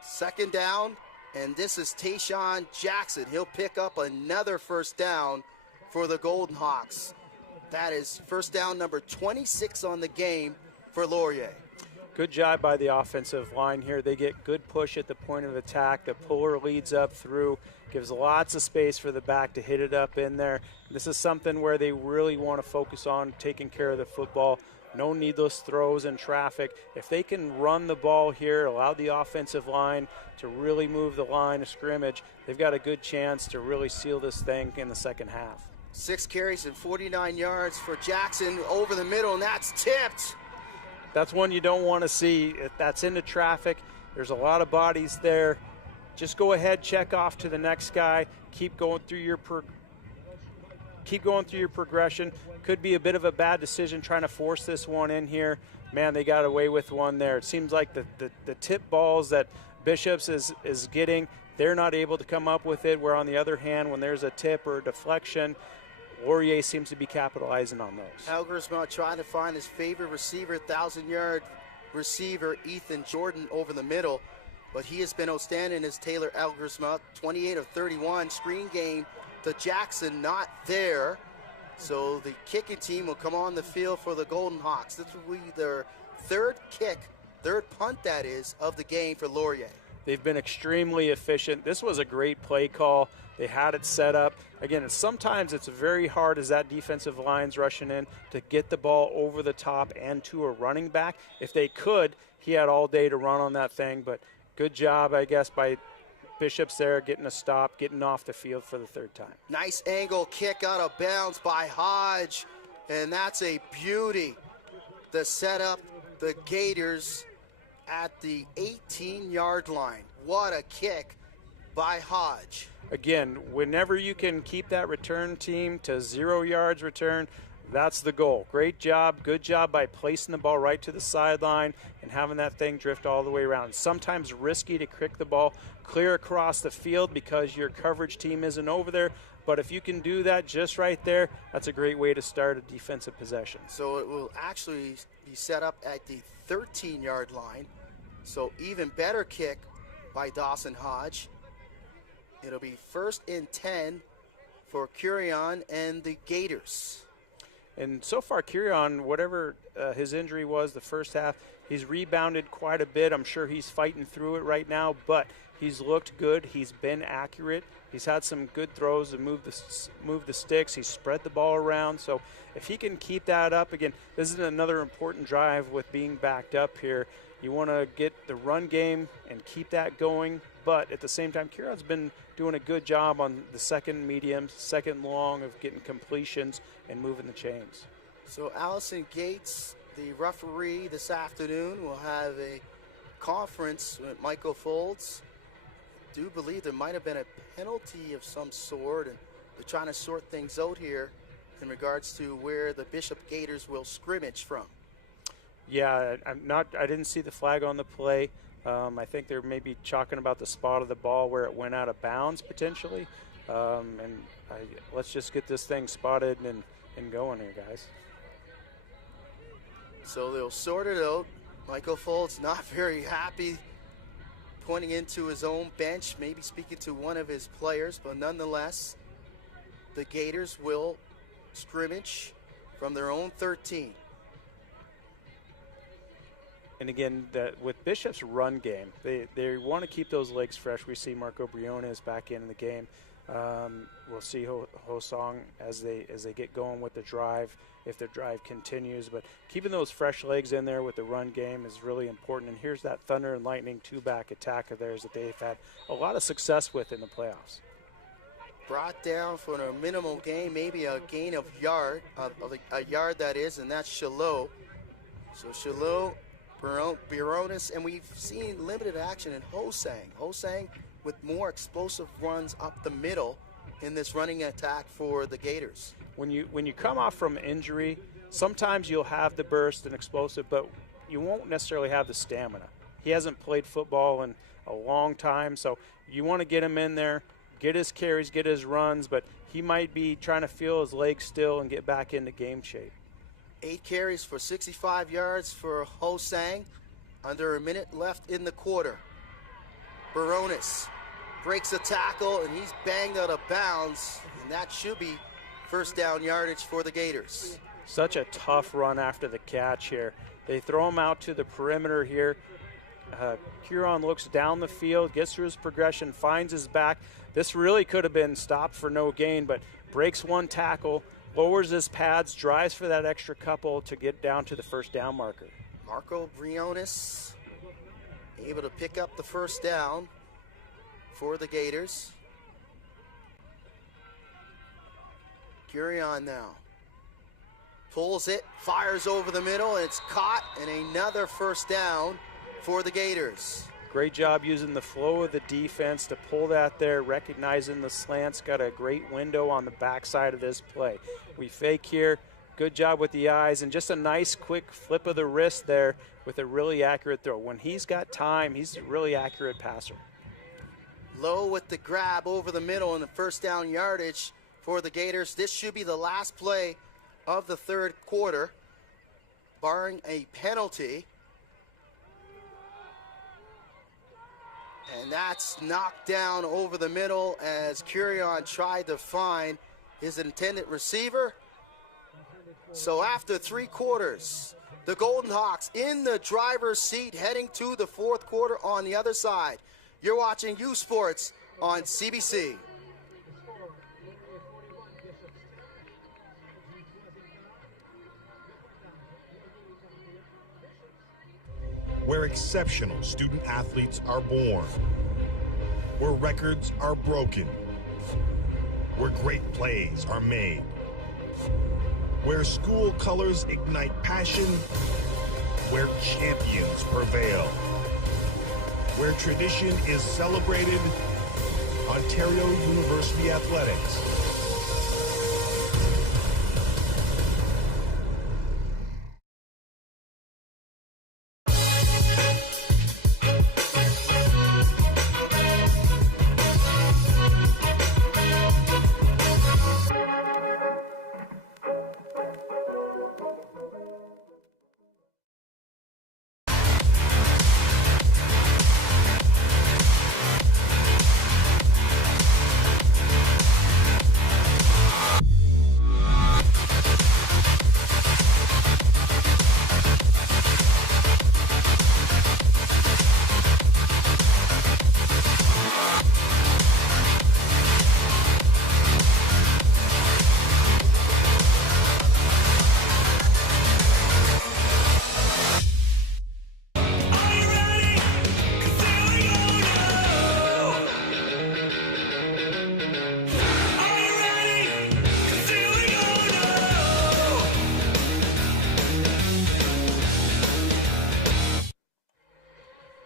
2nd down, and this is Tayshawn Jackson. He'll pick up another first down for the Golden Hawks. That is first down number 26 on the game for Laurier. Good job by the offensive line here. They get good push at the point of attack. The puller leads up through, gives lots of space for the back to hit it up in there. This is something where they really want to focus on taking care of the football. No needless throws in traffic. If they can run the ball here, allow the offensive line to really move the line of scrimmage, they've got a good chance to really seal this thing in the second half. 6 carries and 49 yards for Jackson over the middle, and that's tipped. That's one you don't want to see. That's into traffic. There's a lot of bodies there. Just go ahead, check off to the next guy. Keep going through your progression. Could be a bit of a bad decision trying to force this one in here. Man, they got away with one there. It seems like the tip balls that Bishops is getting, they're not able to come up with it, where on the other hand, when there's a tip or a deflection, Laurier seems to be capitalizing on those. Elgersma trying to find his favorite receiver, 1,000-yard receiver Ethan Jordan over the middle, but he has been outstanding as Taylor Elgersma, 28 of 31. Screen game to Jackson, not there. So the kicking team will come on the field for the Golden Hawks. This will be their third punt that is, of the game for Laurier. They've been extremely efficient. This was a great play call. They had it set up. Again, sometimes it's very hard as that defensive line's rushing in to get the ball over the top and to a running back. If they could, he had all day to run on that thing, but good job, I guess, by Bishop's there, getting a stop, getting off the field for the third time. Nice angle kick out of bounds by Hodge, and that's a beauty to set up the Gators at the 18-yard line. What a kick by Hodge. Again, whenever you can keep that return team to 0 yards return, that's the goal. Great job, good job by placing the ball right to the sideline and having that thing drift all the way around. Sometimes risky to kick the ball clear across the field because your coverage team isn't over there, but if you can do that just right there, that's a great way to start a defensive possession. So it will actually be set up at the 13-yard line. So even better kick by Dawson Hodge. It'll be 1st and 10 for Curion and the Gators. And so far, Curion, whatever his injury was the first half, he's rebounded quite a bit. I'm sure he's fighting through it right now, but he's looked good. He's been accurate. He's had some good throws and move the sticks. He's spread the ball around. So if he can keep that up, again, this is another important drive with being backed up here. You want to get the run game and keep that going, but at the same time, Curion's been doing a good job on the second medium, second long of getting completions and moving the chains. So Allison Gates, the referee this afternoon, will have a conference with Michael Folds. I do believe there might have been a penalty of some sort, and they're trying to sort things out here in regards to where the Bishop Gators will scrimmage from. Yeah, I didn't see the flag on the play. I think they're maybe talking about the spot of the ball where it went out of bounds potentially. Let's just get this thing spotted and going here, guys. So they'll sort it out. Michael Folds not very happy, pointing into his own bench, maybe speaking to one of his players, but nonetheless, the Gators will scrimmage from their own 13. And again, with Bishop's run game, they want to keep those legs fresh. We see Marco Briones back in the game. We'll see Ho-Song as they get going with the drive, if the drive continues. But keeping those fresh legs in there with the run game is really important. And here's that Thunder and Lightning two-back attack of theirs that they've had a lot of success with in the playoffs. Brought down for a minimal gain, maybe a gain of a yard that is, and that's Shalot. So Shalot, Briones, and we've seen limited action in Ho-Sang. Ho-Sang with more explosive runs up the middle in this running attack for the Gators. When you come off from injury, sometimes you'll have the burst and explosive, but you won't necessarily have the stamina. He hasn't played football in a long time, so you want to get him in there, get his carries, get his runs, but he might be trying to feel his legs still and get back into game shape. 8 carries for 65 yards for Ho-Sang. Under a minute left in the quarter. Baronis breaks a tackle, and he's banged out of bounds, and that should be first down yardage for the Gators. Such a tough run after the catch here. They throw him out to the perimeter here. Huron looks down the field, gets through his progression, finds his back. This really could have been stopped for no gain, but breaks one tackle, lowers his pads, drives for that extra couple to get down to the first down marker. Marco Briones able to pick up the first down for the Gators. Curion now pulls it, fires over the middle, and it's caught, and another first down for the Gators. Great job using the flow of the defense to pull that there, recognizing the slants. Got a great window on the backside of this play. We fake here. Good job with the eyes, and just a nice quick flip of the wrist there with a really accurate throw. When he's got time, he's a really accurate passer. Low with the grab over the middle and the first down yardage for the Gators. This should be the last play of the third quarter, barring a penalty. And that's knocked down over the middle as Curion tried to find his intended receiver. So after 3 quarters, the Golden Hawks in the driver's seat heading to the 4th quarter on the other side. You're watching U Sports on CBC. Where exceptional student athletes are born, where records are broken, where great plays are made, where school colors ignite passion, where champions prevail, where tradition is celebrated, Ontario University Athletics.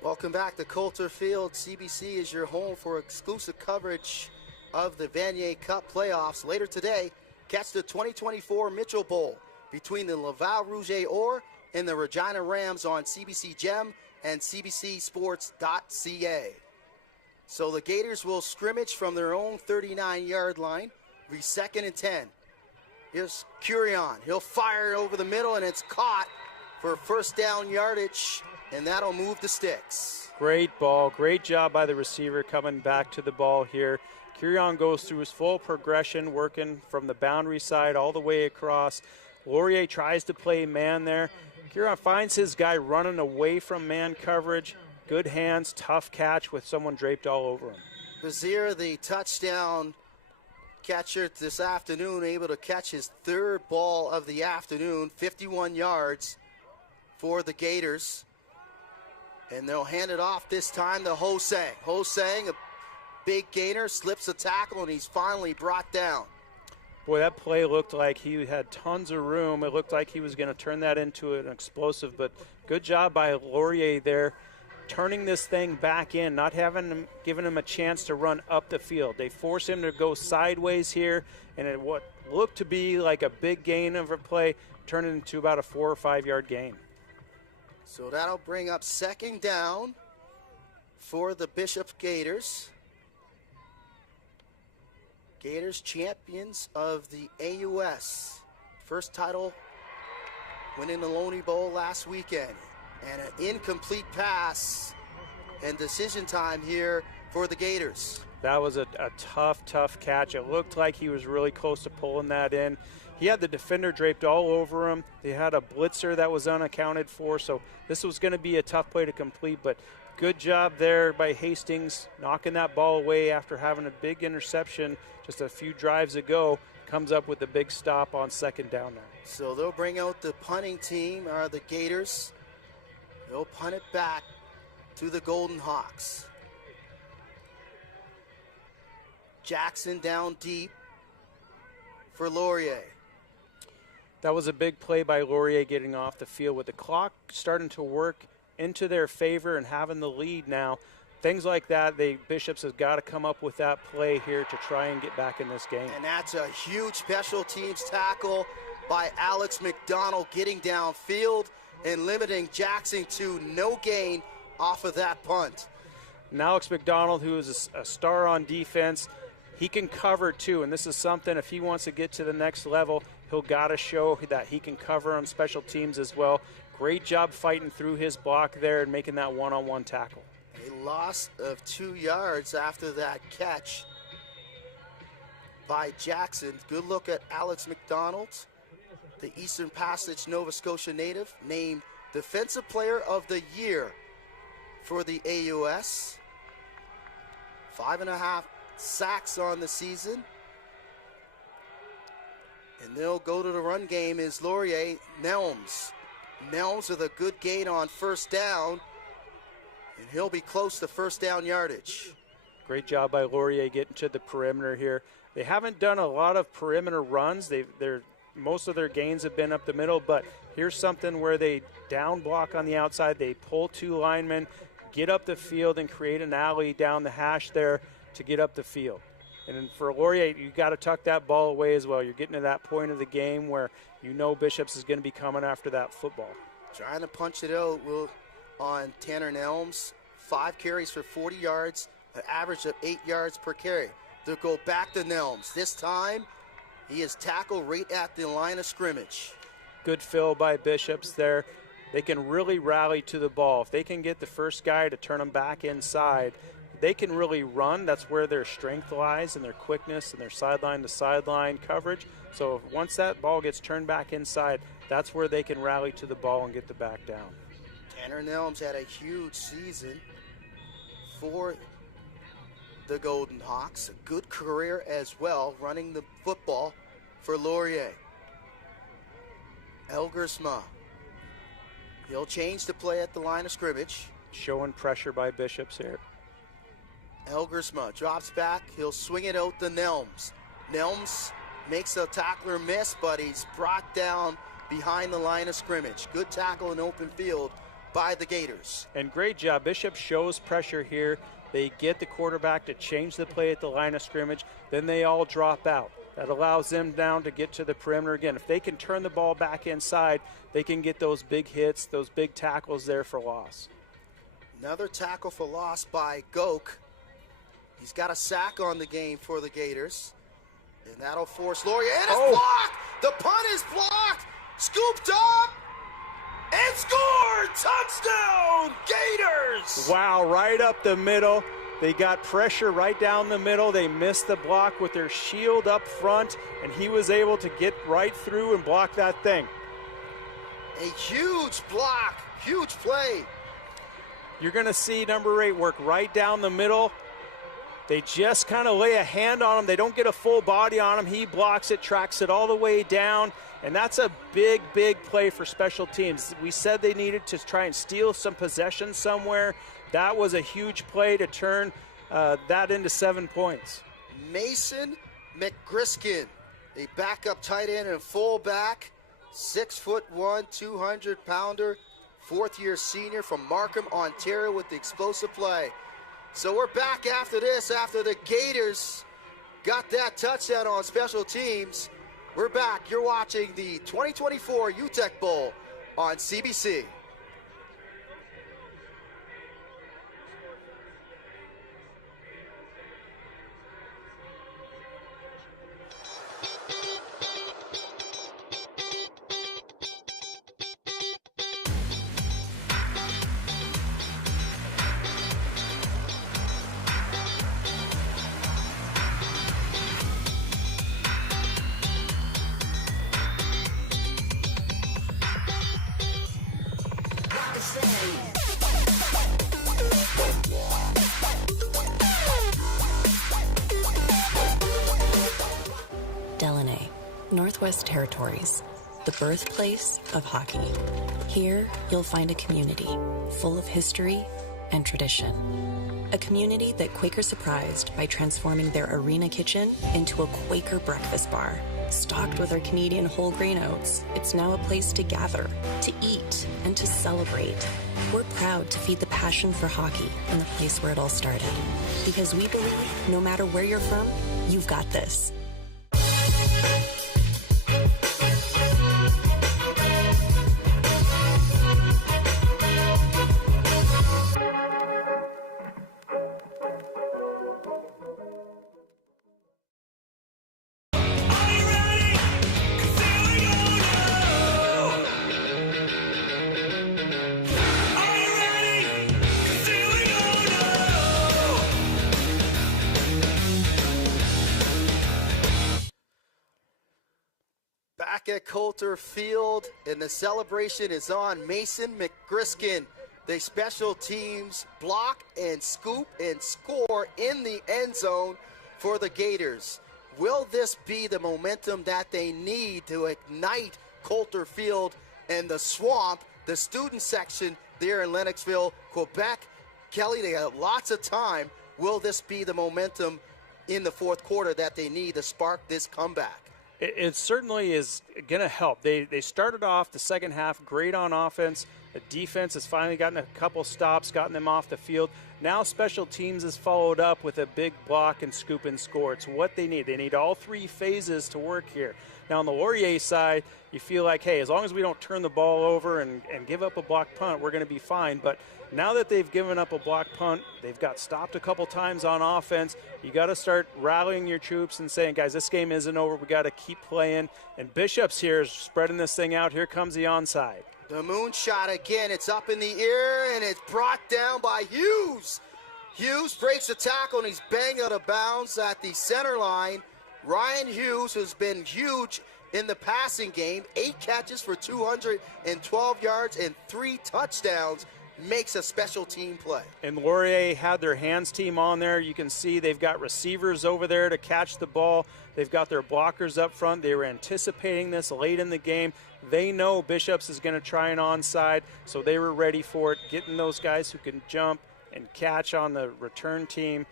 Welcome back to Coulter Field. CBC is your home for exclusive coverage of the Vanier Cup playoffs. Later today, catch the 2024 Mitchell Bowl between the Laval Rouge Or and the Regina Rams on CBC Gem and CBCSports.ca. So the Gators will scrimmage from their own 39-yard line. Be 2nd and 10. Here's Curion. He'll fire over the middle, and it's caught for first down yardage, and that'll move the sticks. Great ball. Great job by the receiver coming back to the ball here. Curion goes through his full progression, working from the boundary side all the way across. Laurier tries to play man there. Curion finds his guy running away from man coverage. Good hands, tough catch with someone draped all over him. Bazir, the touchdown catcher this afternoon, able to catch his 3rd ball of the afternoon, 51 yards for the Gators. And they'll hand it off this time to Ho-Sang. Ho-Sang, a big gainer, slips a tackle, and he's finally brought down. Boy, that play looked like he had tons of room. It looked like he was going to turn that into an explosive, but good job by Laurier there, turning this thing back in, not giving him a chance to run up the field. They force him to go sideways here, and it what looked to be like a big gain of a play turned into about a 4 or 5 yard gain. So that'll bring up 2nd down for the Bishop Gators. Gators champions of the AUS. First title, winning the Loney Bowl last weekend. And an incomplete pass and decision time here for the Gators. That was a tough catch. It looked like he was really close to pulling that in. He had the defender draped all over him. They had a blitzer that was unaccounted for, so this was going to be a tough play to complete, but good job there by Hastings, knocking that ball away after having a big interception just a few drives ago. Comes up with a big stop on 2nd down there. So they'll bring out the punting team, the Gators. They'll punt it back to the Golden Hawks. Jackson down deep for Laurier. That was a big play by Laurier getting off the field with the clock starting to work into their favor and having the lead now. Things like that, Bishops has got to come up with that play here to try and get back in this game. And that's a huge special teams tackle by Alex McDonald, getting downfield and limiting Jackson to no gain off of that punt. And Alex McDonald, who is a star on defense, he can cover too, and this is something, if he wants to get to the next level, he'll got to show that he can cover on special teams as well. Great job fighting through his block there and making that one-on-one tackle. A loss of 2 yards after that catch by Jackson. Good look at Alex McDonald, the Eastern Passage, Nova Scotia native, named Defensive Player of the Year for the AUS. 5.5 sacks on the season. And they'll go to the run game is Laurier. Nelms with a good gain on first down. And he'll be close to first down yardage. Great job by Laurier getting to the perimeter here. They haven't done a lot of perimeter runs. Most of their gains have been up the middle, but here's something where they down block on the outside. They pull 2 linemen, get up the field, and create an alley down the hash there to get up the field. And then for Laurier, you got to tuck that ball away as well. You're getting to that point of the game where you know Bishops is going to be coming after that football. Trying to punch it out on Tanner Nelms. 5 carries for 40 yards, an average of 8 yards per carry. They'll go back to Nelms. This time, he is tackled right at the line of scrimmage. Good fill by Bishops there. They can really rally to the ball. If they can get the first guy to turn them back inside, they can really run. That's where their strength lies, and their quickness and their sideline-to-sideline coverage. So once that ball gets turned back inside, that's where they can rally to the ball and get the back down. Tanner Nelms had a huge season for the Golden Hawks. A good career as well, running the football for Laurier. Elgersma. He'll change the play at the line of scrimmage. Showing pressure by Bishops here. Elgersma drops back. He'll swing it out to Nelms. Nelms makes a tackler miss, but he's brought down behind the line of scrimmage. Good tackle in open field by the Gators. And great job. Bishop shows pressure here. They get the quarterback to change the play at the line of scrimmage. Then they all drop out. That allows them down to get to the perimeter again. If they can turn the ball back inside, they can get those big hits, those big tackles there for loss. Another tackle for loss by Goke. He's got a sack on the game for the Gators. And that'll force Laurier. And it's blocked! The punt is blocked! Scooped up! And scored! Touchdown, Gators! Wow, right up the middle. They got pressure right down the middle. They missed the block with their shield up front, and he was able to get right through and block that thing. A huge block, huge play. You're going to see number 8 work right down the middle. They just kind of lay a hand on him. They don't get a full body on him. He blocks it, tracks it all the way down, and that's a big, big play for special teams. We said they needed to try and steal some possession somewhere. That was a huge play to turn that into 7 points. Mason McGriskin, a backup tight end and fullback, 6'1", 200-pounder, 4th-year senior from Markham, Ontario, with the explosive play. So we're back after this, after the Gators got that touchdown on special teams. We're back. You're watching the 2024 Uteck Bowl on CBC. Northwest Territories, the birthplace of hockey. Here, you'll find a community full of history and tradition. A community that Quaker surprised by transforming their arena kitchen into a Quaker breakfast bar. Stocked with our Canadian whole grain oats, it's now a place to gather, to eat, and to celebrate. We're proud to feed the passion for hockey in the place where it all started. Because we believe no matter where you're from, you've got this. back at Coulter Field, and the celebration is on. Mason McGriskin, the special teams block and scoop and score in the end zone for the Gators. Will this be the momentum that they need to ignite Coulter Field and the swamp, the student section there in Lennoxville, Quebec? Kelly, they have lots of time. Will this be the momentum in the fourth quarter that they need to spark this comeback? It certainly is going to help. They started off the second half great on offense. The defense has finally gotten a couple stops, gotten them off the field. Now special teams has followed up with a big block and scoop and score. It's what they need. They need all three phases to work here. Now on the Laurier side, you feel like, hey, as long as we don't turn the ball over and give up a block punt, we're going to be fine. But now that they've given up a block punt, they've got stopped a couple times on offense, you got to start rallying your troops and saying, guys, this game isn't over. We got to keep playing. And Bishop's here is spreading this thing out. Here comes the onside. The moonshot again. It's up in the air, and it's brought down by Hughes. Hughes breaks the tackle, and he's banged out of bounds at the center line. Ryan Hughes has been huge in the passing game. 8 catches for 212 yards and 3 touchdowns. Makes a special team play. And Laurier had their hands team on there. You can see they've got receivers over there to catch the ball. They've got their blockers up front. They were anticipating this late in the game. They know Bishop's is going to try an onside, so they were ready for it, getting those guys who can jump and catch on the return team.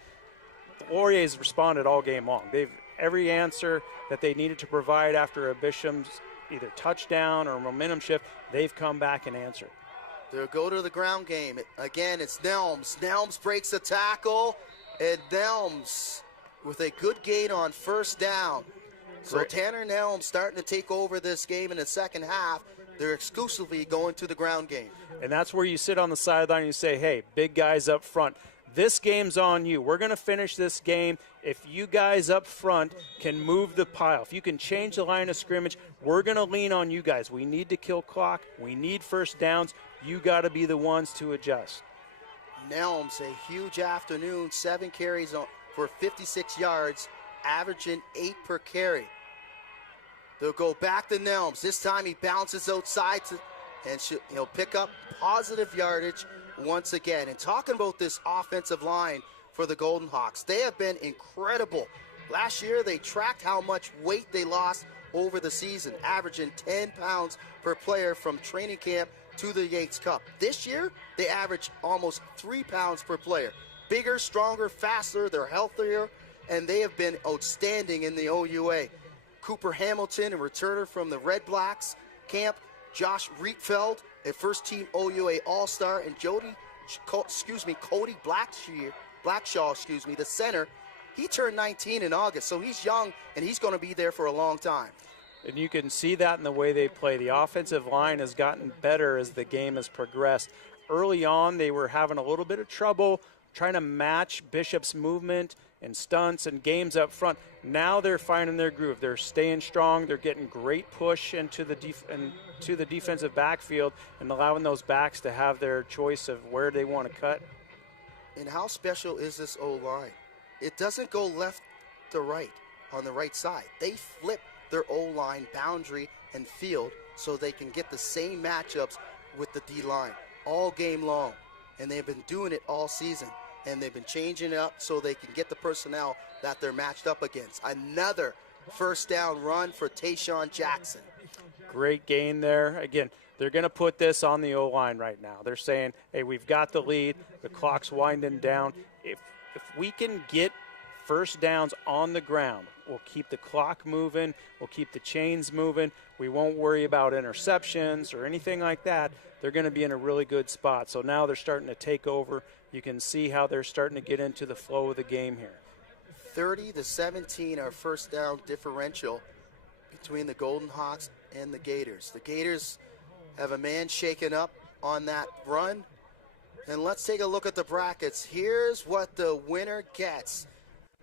Laurier's responded all game long. They've every answer that they needed to provide after a Bishop's either touchdown or momentum shift, they've come back and answered. They'll go to the ground game. Again, it's Nelms. Nelms breaks the tackle, and Nelms with a good gain on first down. So Tanner Nelms starting to take over this game in the second half. They're exclusively going to the ground game. And that's where you sit on the sideline and you say, hey, big guys up front, this game's on you. We're going to finish this game. If you guys up front can move the pile, if you can change the line of scrimmage, we're going to lean on you guys. We need to kill clock. We need first downs. You got to be the ones to adjust. Nelms, a huge afternoon, 7 carries for 56 yards, averaging 8 per carry. They'll go back to Nelms. This time he bounces outside and he'll pick up positive yardage once again. And talking about this offensive line for the Golden Hawks, they have been incredible. Last year they tracked how much weight they lost over the season, averaging 10 pounds per player from training camp to the Yates Cup. This year they average almost 3 pounds per player. Bigger, stronger, faster, they're healthier, and they have been outstanding in the OUA. Cooper Hamilton, a returner from the Red Blacks camp. Josh Rietfeld, a first-team OUA All-Star, and Cody Blackshaw, the center. He turned 19 in August, so he's young, and he's going to be there for a long time. And you can see that in the way they play. The offensive line has gotten better as the game has progressed. Early on, they were having a little bit of trouble trying to match Bishop's movement and stunts and games up front. Now they're finding their groove. They're staying strong. They're getting great push into the defensive backfield and allowing those backs to have their choice of where they want to cut. And how special is this O-line? It doesn't go left to right on the right side. They flip their O-line boundary and field so they can get the same matchups with the D-line all game long. And they've been doing it all season. And they've been changing it up so they can get the personnel that they're matched up against. Another first down run for Tayshawn Jackson. Great gain there. Again, they're going to put this on the O-line right now. They're saying, hey, we've got the lead. The clock's winding down. If we can get first downs on the ground, we'll keep the clock moving. We'll keep the chains moving. We won't worry about interceptions or anything like that. They're going to be in a really good spot. So now they're starting to take over. You can see how they're starting to get into the flow of the game here. 30-17, our first down differential between the Golden Hawks and the Gators. The Gators have a man shaken up on that run. And let's take a look at the brackets. Here's what the winner gets.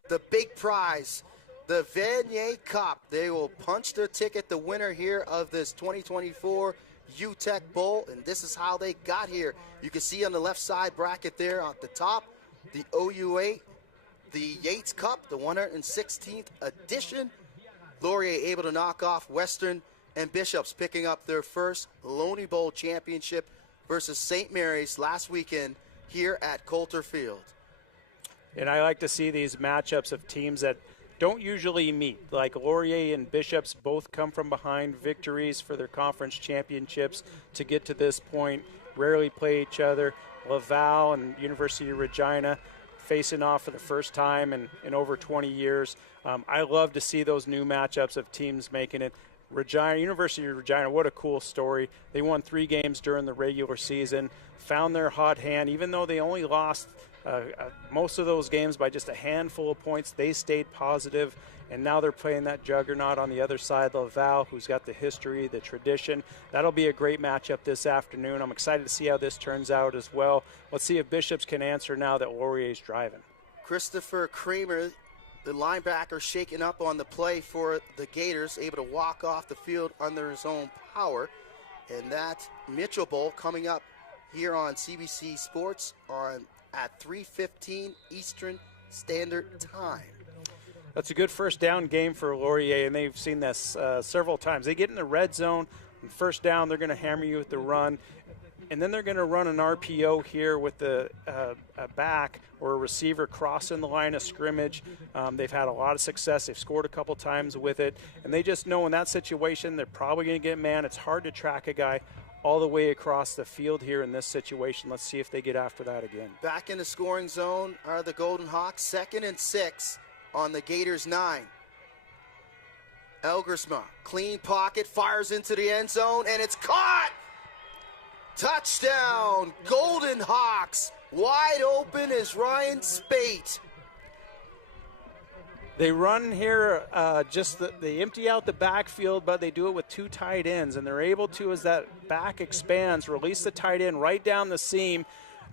The big prize, the Vanier Cup. They will punch their ticket, the winner here of this 2024 Uteck Bowl, and this is how they got here. You can see on the left side bracket there at the top, the OUA, the Yates Cup, the 116th edition. Laurier able to knock off Western and Bishops picking up their first LAURIER Bowl championship versus St. Mary's last weekend here at Coulter Field. And I like to see these matchups of teams that don't usually meet. Like Laurier and Bishops both come from behind victories for their conference championships to get to this point, rarely play each other. Laval and University of Regina facing off for the first time in over 20 years. I love to see those new matchups of teams making it. Regina, University of Regina, what a cool story. They won 3 games during the regular season, found their hot hand, even though they only lost most of those games by just a handful of points. They stayed positive, and now they're playing that juggernaut on the other side, Laval, who's got the history, the tradition. That'll be a great matchup this afternoon. I'm excited to see how this turns out as well. Let's see if Bishops can answer now that Laurier's driving. Christopher Kramer, the linebacker, shaken up on the play for the Gators, able to walk off the field under his own power. And that Mitchell Bowl coming up here on CBC Sports at 3:15 Eastern Standard Time. That's a good first down game for Laurier, and they've seen this several times. They get in the red zone, and first down, they're going to hammer you with the run, and then they're going to run an RPO here with a back or a receiver crossing the line of scrimmage. They've had a lot of success. They've scored a couple times with it, and they just know in that situation they're probably going to get man. It's hard to track a guy all the way across the field here in this situation. Let's see if they get after that again. Back in the scoring zone are the Golden Hawks, 2nd and 6 on the Gators 9. Elgersma, clean pocket, fires into the end zone, and it's caught! Touchdown, Golden Hawks. Wide open is Ryan Spate. They run here, they empty out the backfield, but they do it with 2 tight ends, and they're able to, as that back expands, release the tight end right down the seam.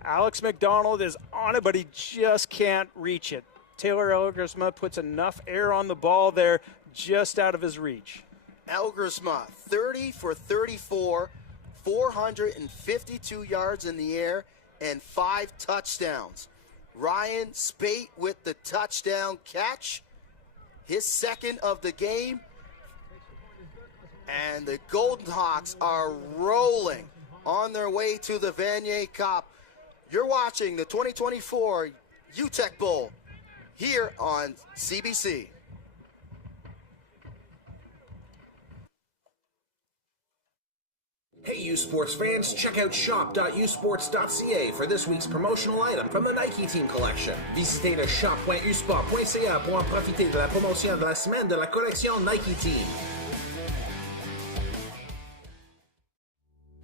Alex McDonald is on it, but he just can't reach it. Taylor Elgersma puts enough air on the ball there, just out of his reach. Elgersma, 30 for 34, 452 yards in the air, and 5 touchdowns. Ryan Spate with the touchdown catch, his 2nd of the game. And the Golden Hawks are rolling on their way to the Vanier Cup. You're watching the 2024 Uteck Bowl here on CBC. Hey, you sports fans, check out shop.usports.ca for this week's promotional item from the Nike Team Collection. Visitez le shop.usport.ca pour en profiter de la promotion de la semaine de la collection Nike Team.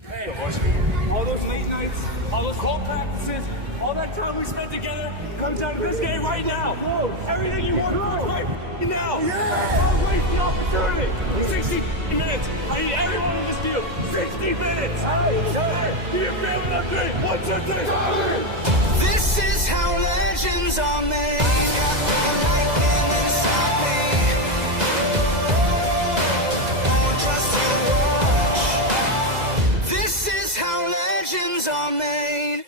Hey, all those late nights, all those cold practices, all that time we spent together comes down to this game right now. Everything you want right now. Don't waste the opportunity. 60 minutes. I need everyone in this deal. 60 minutes. Do you feel what I'm doing? 1, 2, 3. This is how legends are made. Lightning inside me. Oh, just to watch. This is how legends are made.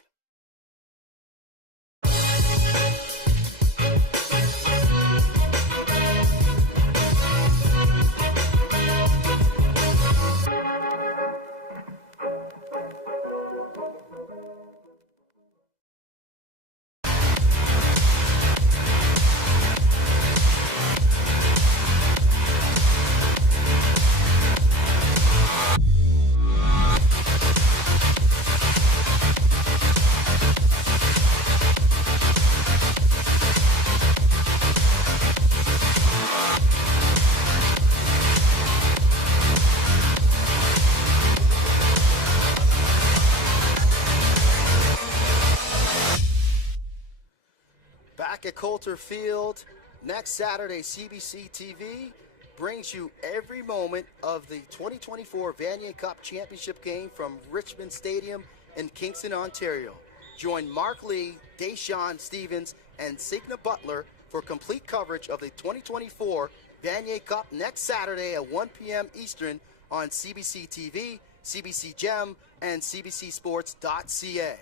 Back at Coulter Field next Saturday, CBC TV brings you every moment of the 2024 Vanier Cup Championship game from Richmond Stadium in Kingston, Ontario. Join Mark Lee, Deshaun Stevens, and Signa Butler for complete coverage of the 2024 Vanier Cup next Saturday at 1 p.m. Eastern on CBC TV, CBC Gem, and CBCSports.ca.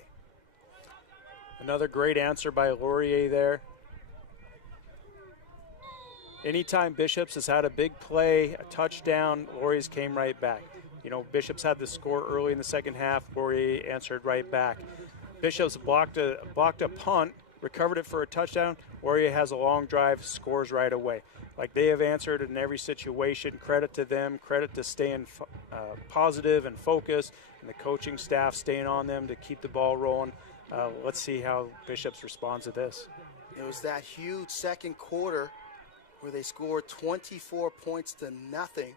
Another great answer by Laurier there. Anytime Bishops has had a big play, a touchdown, Laurier's came right back. You know, Bishops had the score early in the second half. Laurier answered right back. Bishops blocked a punt, recovered it for a touchdown. Laurier has a long drive, scores right away. Like, they have answered in every situation. Credit to them. Credit to staying positive and focused, and the coaching staff staying on them to keep the ball rolling. Let's see how Bishops responds to this. It was that huge second quarter where they scored 24 points to nothing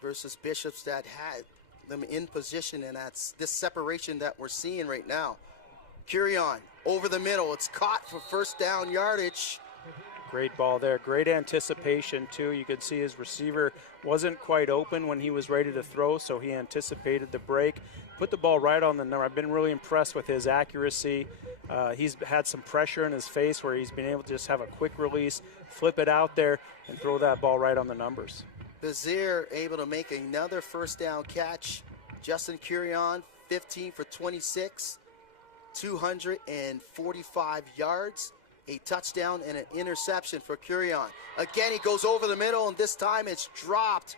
versus Bishops that had them in position, and that's this separation that we're seeing right now. Curion over the middle. It's caught for first down yardage. Great ball there. Great anticipation, too. You could see his receiver wasn't quite open when he was ready to throw, so he anticipated the break. Put the ball right on the number. I've been really impressed with his accuracy. He's had some pressure in his face where he's been able to just have a quick release, flip it out there, and throw that ball right on the numbers. Bazir able to make another first down catch. Justin Curion, 15 for 26, 245 yards, a touchdown and an interception for Curion. Again, he goes over the middle, and this time it's dropped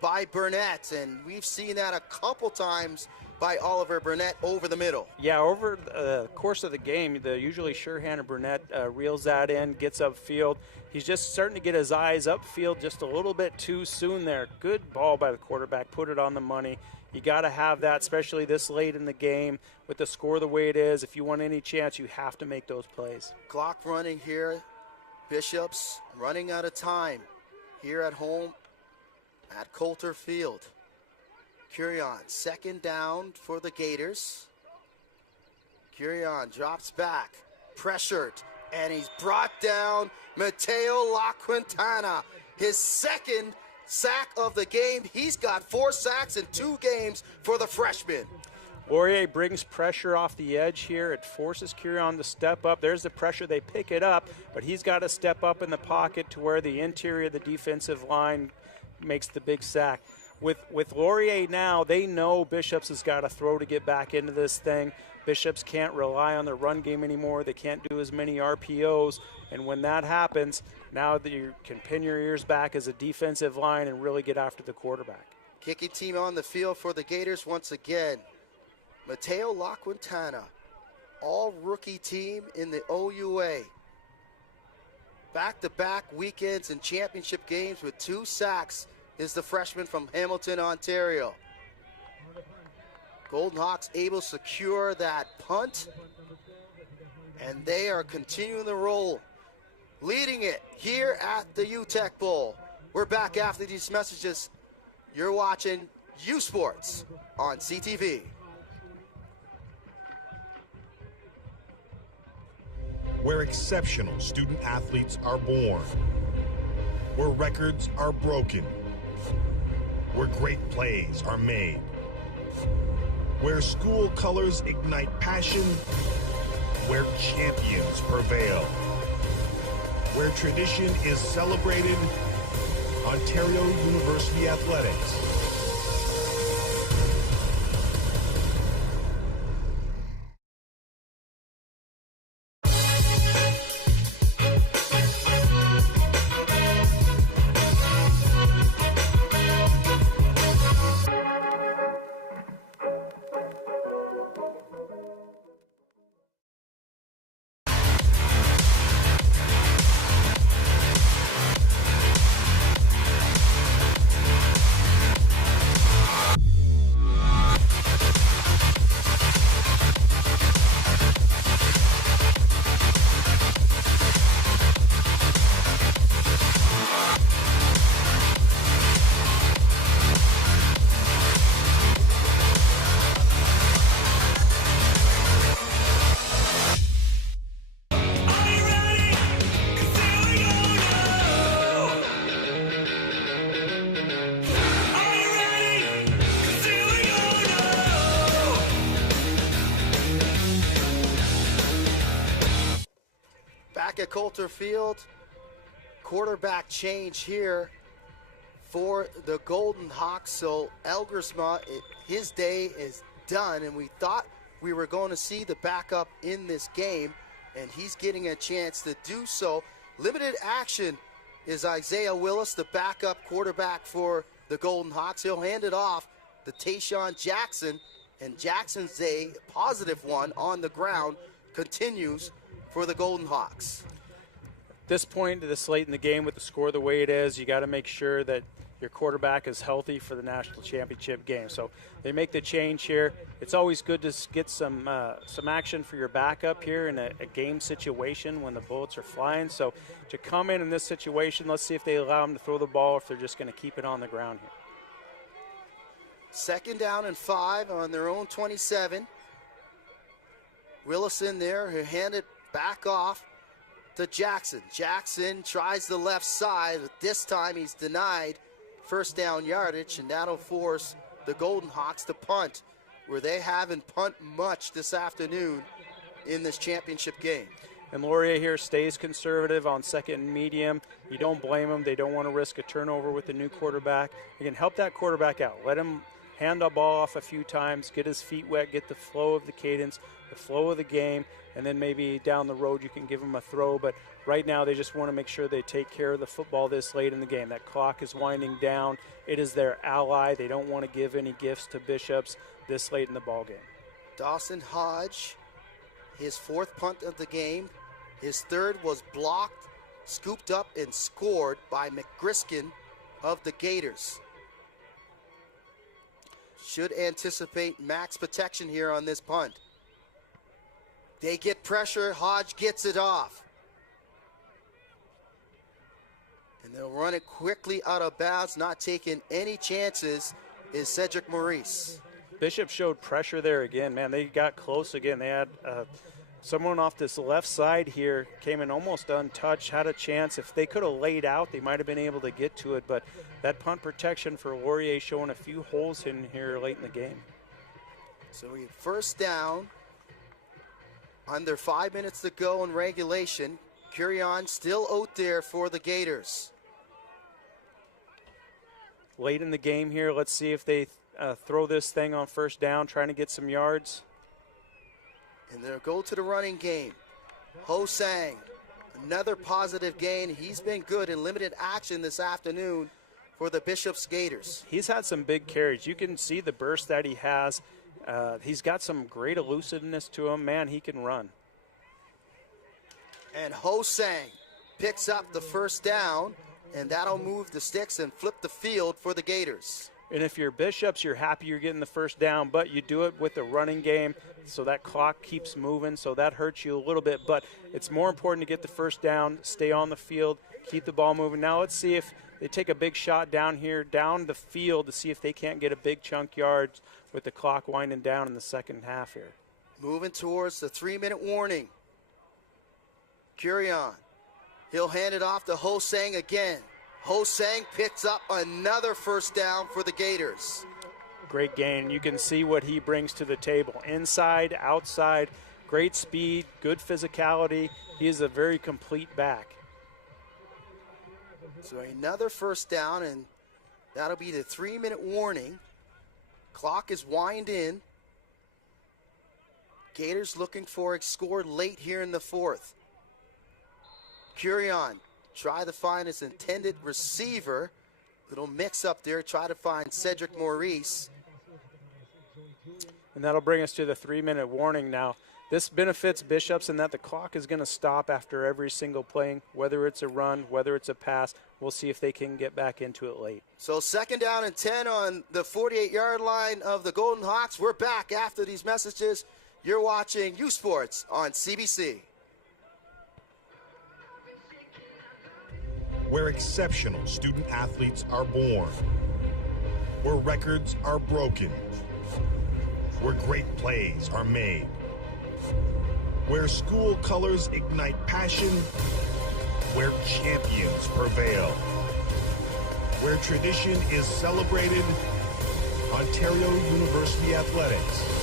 by Burnett, and we've seen that a couple times by Oliver Burnett over the middle. Yeah, over the course of the game, the usually sure-handed Burnett reels that in, gets upfield. He's just starting to get his eyes upfield just a little bit too soon there. Good ball by the quarterback, put it on the money. You got to have that, especially this late in the game with the score the way it is. If you want any chance, you have to make those plays. Clock running here. Bishops running out of time here at home at Coulter Field. Curion, second down for the Gators. Curion drops back, pressured, and he's brought down. Mateo LaQuintana, his second sack of the game. He's got 4 sacks in 2 games for the freshman. Laurier brings pressure off the edge here. It forces Curion to step up. There's the pressure. They pick it up, but he's got to step up in the pocket to where the interior of the defensive line makes the big sack. With Laurier now, they know Bishops has got to throw to get back into this thing. Bishops can't rely on their run game anymore. They can't do as many RPOs. And when that happens, now that you can pin your ears back as a defensive line and really get after the quarterback. Kicking team on the field for the Gators once again. Mateo LaQuintana, all rookie team in the OUA. Back-to-back weekends and championship games with 2 sacks is the freshman from Hamilton, Ontario. Golden Hawks able to secure that punt, and they are continuing the roll, leading it here at the Uteck Bowl. We're back after these messages. You're watching U Sports on CTV. Where exceptional student athletes are born, where records are broken, where great plays are made, where school colors ignite passion, where champions prevail, where tradition is celebrated. Ontario University Athletics. At Coulter Field, quarterback change here for the Golden Hawks. So Elgersma, his day is done, and we thought we were going to see the backup in this game, and he's getting a chance to do so. Limited action is Isaiah Willis, the backup quarterback for the Golden Hawks. He'll hand it off to Tayshawn Jackson, and Jackson's day, positive one on the ground, continues for the Golden Hawks. At this point, this late in the game with the score the way it is, you got to make sure that your quarterback is healthy for the national championship game. So they make the change here. It's always good to get some action for your backup here in a game situation when the bullets are flying. So to come in this situation, let's see if they allow them to throw the ball or if they're just going to keep it on the ground here. 2nd down and 5 on their own 27. Willis in there, who hand it back off to Jackson. Jackson tries the left side. This time he's denied first down yardage, and that'll force the Golden Hawks to punt, where they haven't punt much this afternoon in this championship game. And LAURIER here stays conservative on 2nd and medium. You don't blame them. They don't want to risk a turnover with the new quarterback. You can help that quarterback out. Let him hand the ball off a few times, get his feet wet, get the flow of the cadence, the flow of the game, and then maybe down the road you can give him a throw. But right now they just want to make sure they take care of the football this late in the game. That clock is winding down. It is their ally. They don't want to give any gifts to Bishops this late in the ball game. Dawson Hodge, his 4th punt of the game. His 3rd was blocked, scooped up, and scored by McGriskin of the Gators. Should anticipate max protection here on this punt. They get pressure. Hodge gets it off. And they'll run it quickly out of bounds, not taking any chances, is Cedric Maurice. Bishop showed pressure there again, man. They got close again. They had someone off this left side here, came in almost untouched, had a chance. If they could have laid out, they might have been able to get to it. But that punt protection for LAURIER showing a few holes in here late in the game. So we have 1st down. Under 5 minutes to go in regulation. Curion still out there for the Gators. Late in the game here, let's see if they throw this thing on 1st down, trying to get some yards. And they'll go to the running game. Ho-Sang, another positive gain. He's been good in limited action this afternoon for the Bishops Gators. He's had some big carries. You can see the burst that he has. He's got some great elusiveness to him. Man, he can run. And Ho-Sang picks up the 1st down, and that'll move the sticks and flip the field for the Gators. And if you're Bishops, you're happy you're getting the 1st down, but you do it with the running game, so that clock keeps moving, so that hurts you a little bit. But it's more important to get the 1st down, stay on the field, keep the ball moving. Now let's see if they take a big shot down here, down the field, to see if they can't get a big chunk yards with the clock winding down in the 2nd half here. Moving towards the 3-minute warning. Curion, he'll hand it off to Ho-Sang again. Ho-Sang picks up another 1st down for the Gators. Great gain. You can see what he brings to the table. Inside, outside, great speed, good physicality. He is a very complete back. So another 1st down, and that'll be the 3-minute warning. Clock is wind in. Gators looking for a score late here in the 4th. Curion try to find his intended receiver. Little mix up there. Try to find Cedric Maurice. And that'll bring us to the 3-minute warning now. This benefits Bishops in that the clock is going to stop after every single play, whether it's a run, whether it's a pass. We'll see if they can get back into it late. So 2nd down and 10 on the 48-yard line of the Golden Hawks. We're back after these messages. You're watching U Sports on CBC. Where exceptional student athletes are born. Where records are broken. Where great plays are made. Where school colors ignite passion. Where champions prevail. Where tradition is celebrated. Ontario University Athletics.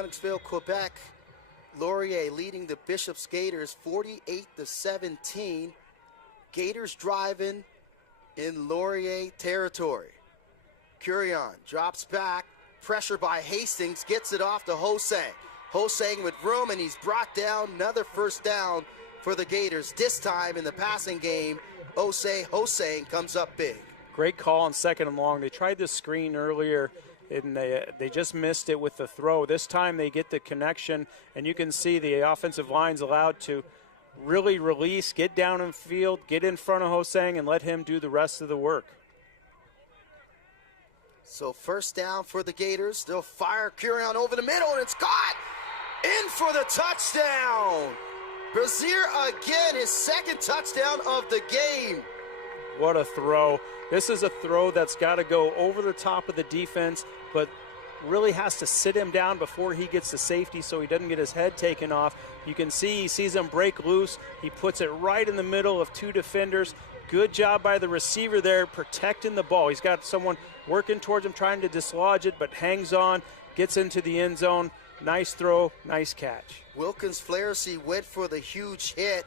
Lennoxville, Quebec. Laurier leading the Bishops Gators 48-17. Gators driving in Laurier territory. Curion drops back. Pressure by Hastings, gets it off to Hosang. Hosang with room, and he's brought down. Another first down for the Gators. This time in the passing game, Hosang comes up big. Great call on 2nd and long. They tried the screen earlier, and they just missed it with the throw. This time they get the connection, and you can see the offensive line's allowed to really release, get down in field, get in front of Hosang, and let him do the rest of the work. So first down for the Gators. They'll fire Curion over the middle, and it's caught! In for the touchdown! Brazier again, his 2nd touchdown of the game. What a throw. This is a throw that's got to go over the top of the defense, but really has to sit him down before he gets to safety so he doesn't get his head taken off. You can see he sees him break loose. He puts it right in the middle of 2 defenders. Good job by the receiver there protecting the ball. He's got someone working towards him trying to dislodge it, but hangs on, gets into the end zone. Nice throw, nice catch. Wilkins Flaherty went for the huge hit.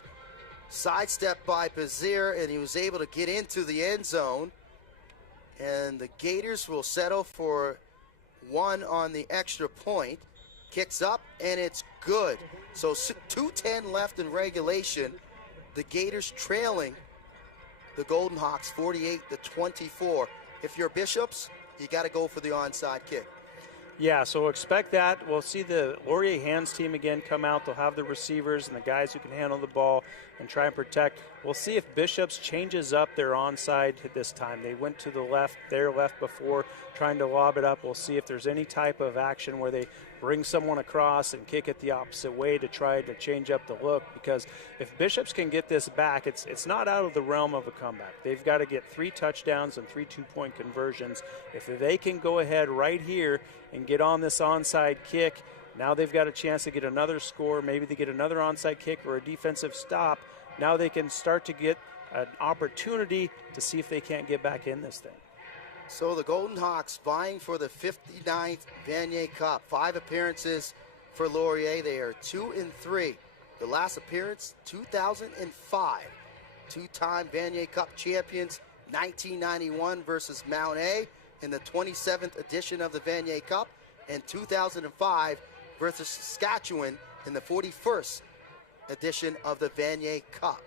Sidestepped by Brazier, and he was able to get into the end zone. And the Gators will settle for 1 on the extra point. Kicks up, and it's good. So 2:10 left in regulation. The Gators trailing the Golden Hawks 48-24. If you're Bishops, you got to go for the onside kick. Yeah, so expect that. We'll see the Laurier hands team again come out. They'll have the receivers and the guys who can handle the ball and try and protect. We'll see if Bishops changes up their onside this time. They went to the left, their left before, trying to lob it up. We'll see if there's any type of action where they bring someone across and kick it the opposite way to try to change up the look, because if Bishops can get this back, it's not out of the realm of a comeback. They've got to get 3 touchdowns and 3 two-point conversions. If they can go ahead right here and get on this onside kick, now they've got a chance to get another score. Maybe they get another onside kick or a defensive stop. Now they can start to get an opportunity to see if they can't get back in this thing. So the Golden Hawks vying for the 59th Vanier Cup. 5 appearances for Laurier. They are 2-3. The last appearance, 2005. 2-time Vanier Cup champions, 1991 versus Mount A in the 27th edition of the Vanier Cup, and 2005 versus Saskatchewan in the 41st edition of the Vanier Cup.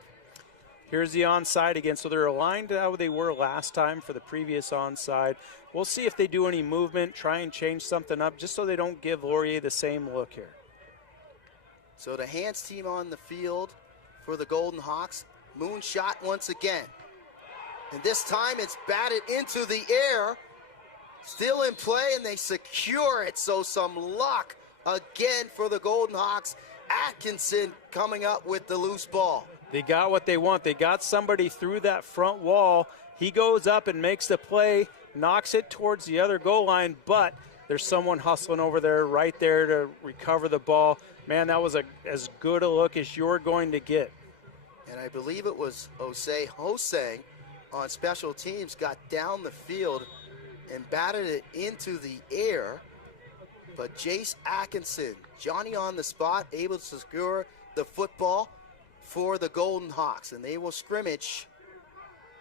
Here's the onside again. So they're aligned to how they were last time for the previous onside. We'll see if they do any movement, try and change something up, just so they don't give Laurier the same look here. So the hands team on the field for the Golden Hawks. Moonshot once again. And this time it's batted into the air. Still in play, and they secure it. So some luck again for the Golden Hawks. Atkinson coming up with the loose ball. They got what they want. They got somebody through that front wall. He goes up and makes the play, knocks it towards the other goal line, but there's someone hustling over there, right there to recover the ball. Man, that was as good a look as you're going to get. And I believe it was Hosang on special teams got down the field and batted it into the air. But Jace Atkinson, Johnny on the spot, able to secure the football for the Golden Hawks, and they will scrimmage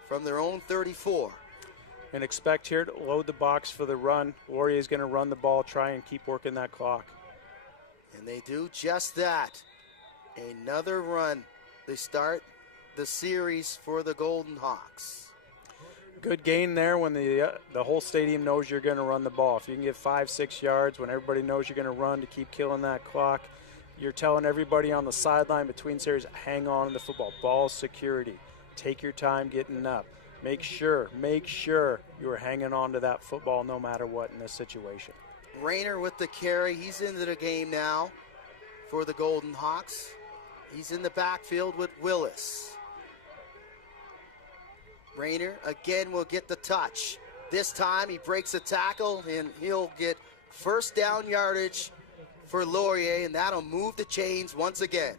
from their own 34. And expect here to load the box for the run. Laurier is going to run the ball, try and keep working that clock. And they do just that. Another run. They start the series for the Golden Hawks. Good gain there when the whole stadium knows you're going to run the ball. If you can get 5-6 yards when everybody knows you're going to run to keep killing that clock, you're telling everybody on the sideline between series, hang on to the football. Ball security. Take your time getting up. Make sure you are hanging on to that football no matter what in this situation. Rayner with the carry. He's into the game now for the Golden Hawks. He's in the backfield with Willis. Rayner again will get the touch. This time he breaks a tackle, and he'll get first down yardage for Laurier, and that'll move the chains once again.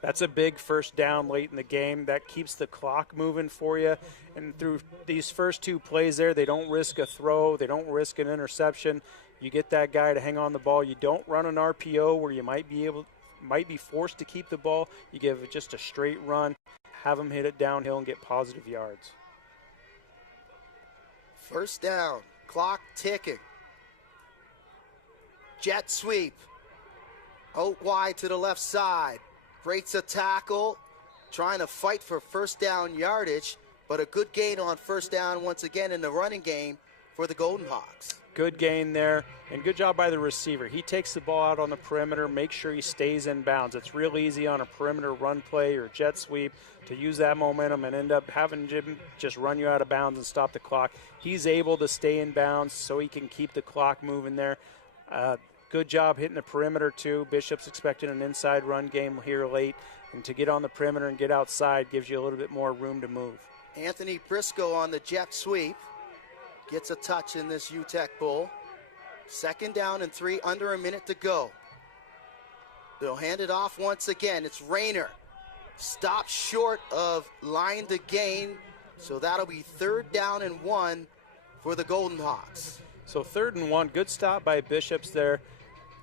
That's a big first down late in the game. That keeps the clock moving for you. And through these first 2 plays there, they don't risk a throw. They don't risk an interception. You get that guy to hang on the ball. You don't run an RPO where you might be forced to keep the ball. You give it just a straight run, have him hit it downhill and get positive yards. First down, clock ticking. Jet sweep. Out wide to the left side. Breaks a tackle, trying to fight for first down yardage, but a good gain on first down once again in the running game for the Golden Hawks. Good gain there, and good job by the receiver. He takes the ball out on the perimeter, makes sure he stays in bounds. It's real easy on a perimeter run play or jet sweep to use that momentum and end up having Jim just run you out of bounds and stop the clock. He's able to stay in bounds so he can keep the clock moving there. Good job hitting the perimeter, too. Bishop's expecting an inside run game here late, and to get on the perimeter and get outside gives you a little bit more room to move. Anthony Briscoe on the jet sweep. Gets a touch in this Uteck Bowl. Second down and 3, under a minute to go. They'll hand it off once again. It's Rayner. Stopped short of line to gain, so that'll be 3rd down and 1 for the Golden Hawks. So 3rd and 1, good stop by Bishops there.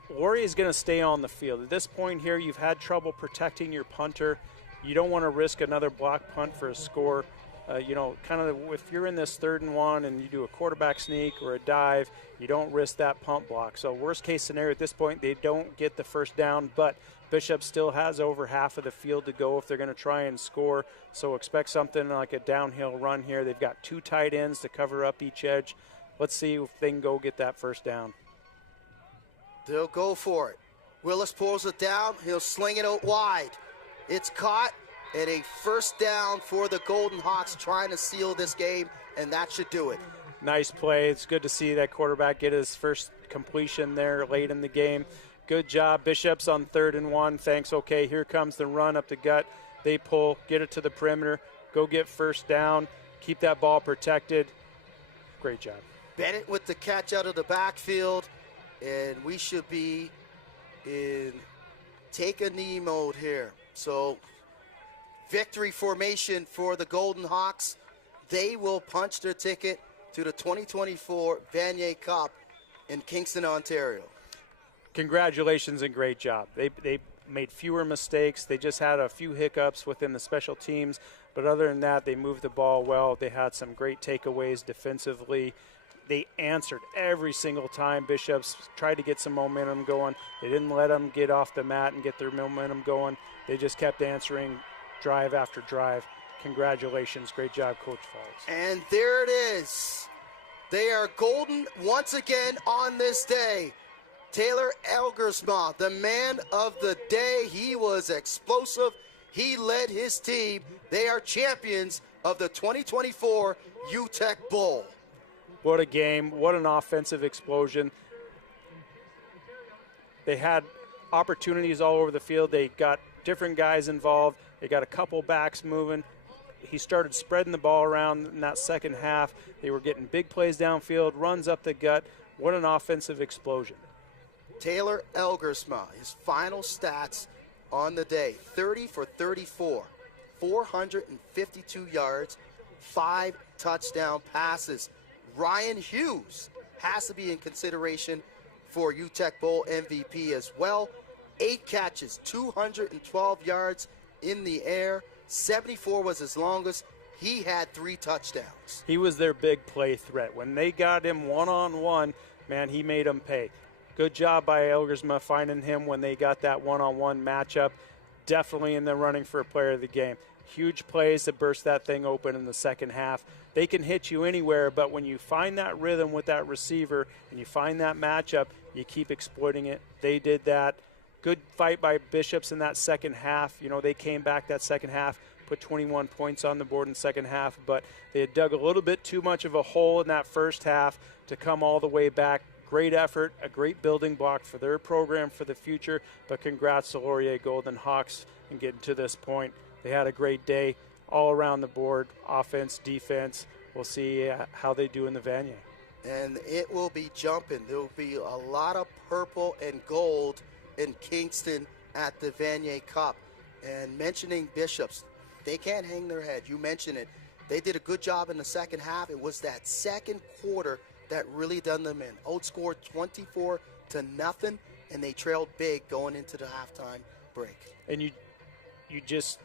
Laurier is going to stay on the field. At this point here, you've had trouble protecting your punter. You don't want to risk another block punt for a score. Kind of if you're in this 3rd and 1 and you do a quarterback sneak or a dive, you don't risk that punt block. So worst case scenario at this point, they don't get the first down, but Bishop still has over half of the field to go if they're going to try and score. So expect something like a downhill run here. They've got 2 tight ends to cover up each edge. Let's see if they can go get that first down. They'll go for it. Willis pulls it down. He'll sling it out wide. It's caught. And a first down for the Golden Hawks, trying to seal this game, and that should do it. Nice play. It's good to see that quarterback get his first completion there late in the game. Good job. Bishops on 3rd and 1. Thanks. Okay, here comes the run up the gut. They pull, get it to the perimeter, go get first down, keep that ball protected. Great job. Bennett with the catch out of the backfield, and we should be in take-a-knee mode here. So victory formation for the Golden Hawks. They will punch their ticket to the 2024 Vanier Cup in Kingston, Ontario. Congratulations and great job. They made fewer mistakes. They just had a few hiccups within the special teams, but other than that, they moved the ball well. They had some great takeaways defensively. They answered every single time. Bishops tried to get some momentum going. They didn't let them get off the mat and get their momentum going. They just kept answering drive after drive. Congratulations. Great job, Coach Falls. And there it is. They are golden once again on this day. Taylor Elgersma, the man of the day. He was explosive. He led his team. They are champions of the 2024 Uteck Bowl. What a game. What an offensive explosion. They had opportunities all over the field. They got different guys involved. They got a couple backs moving. He started spreading the ball around in that second half. They were getting big plays downfield, runs up the gut. What an offensive explosion. Taylor Elgersma, his final stats on the day, 30 for 34, 452 yards, 5 touchdown passes. Ryan Hughes has to be in consideration for Uteck Bowl MVP as well. 8 catches, 212 yards in the air. 74 was his longest. He had 3 touchdowns. He was their big play threat. When they got him one-on-one, man, he made them pay. Good job by Elgersma finding him when they got that one-on-one matchup. Definitely in the running for a player of the game. Huge plays to burst that thing open in the second half. They can hit you anywhere, but when you find that rhythm with that receiver and you find that matchup, you keep exploiting it. They did that. Good fight by Bishops in that second half. You know, they came back that second half, put 21 points on the board in the second half, but they had dug a little bit too much of a hole in that first half to come all the way back. Great effort, a great building block for their program for the future, but congrats to Laurier Golden Hawks in getting to this point. They had a great day all around the board, offense, defense. We'll see how they do in the Vanier. And it will be jumping. There will be a lot of purple and gold in Kingston at the Vanier Cup. And mentioning Bishops, they can't hang their head. You mentioned it. They did a good job in the second half. It was that second quarter that really done them in. Outscored 24-0, and they trailed big going into the halftime break. And you just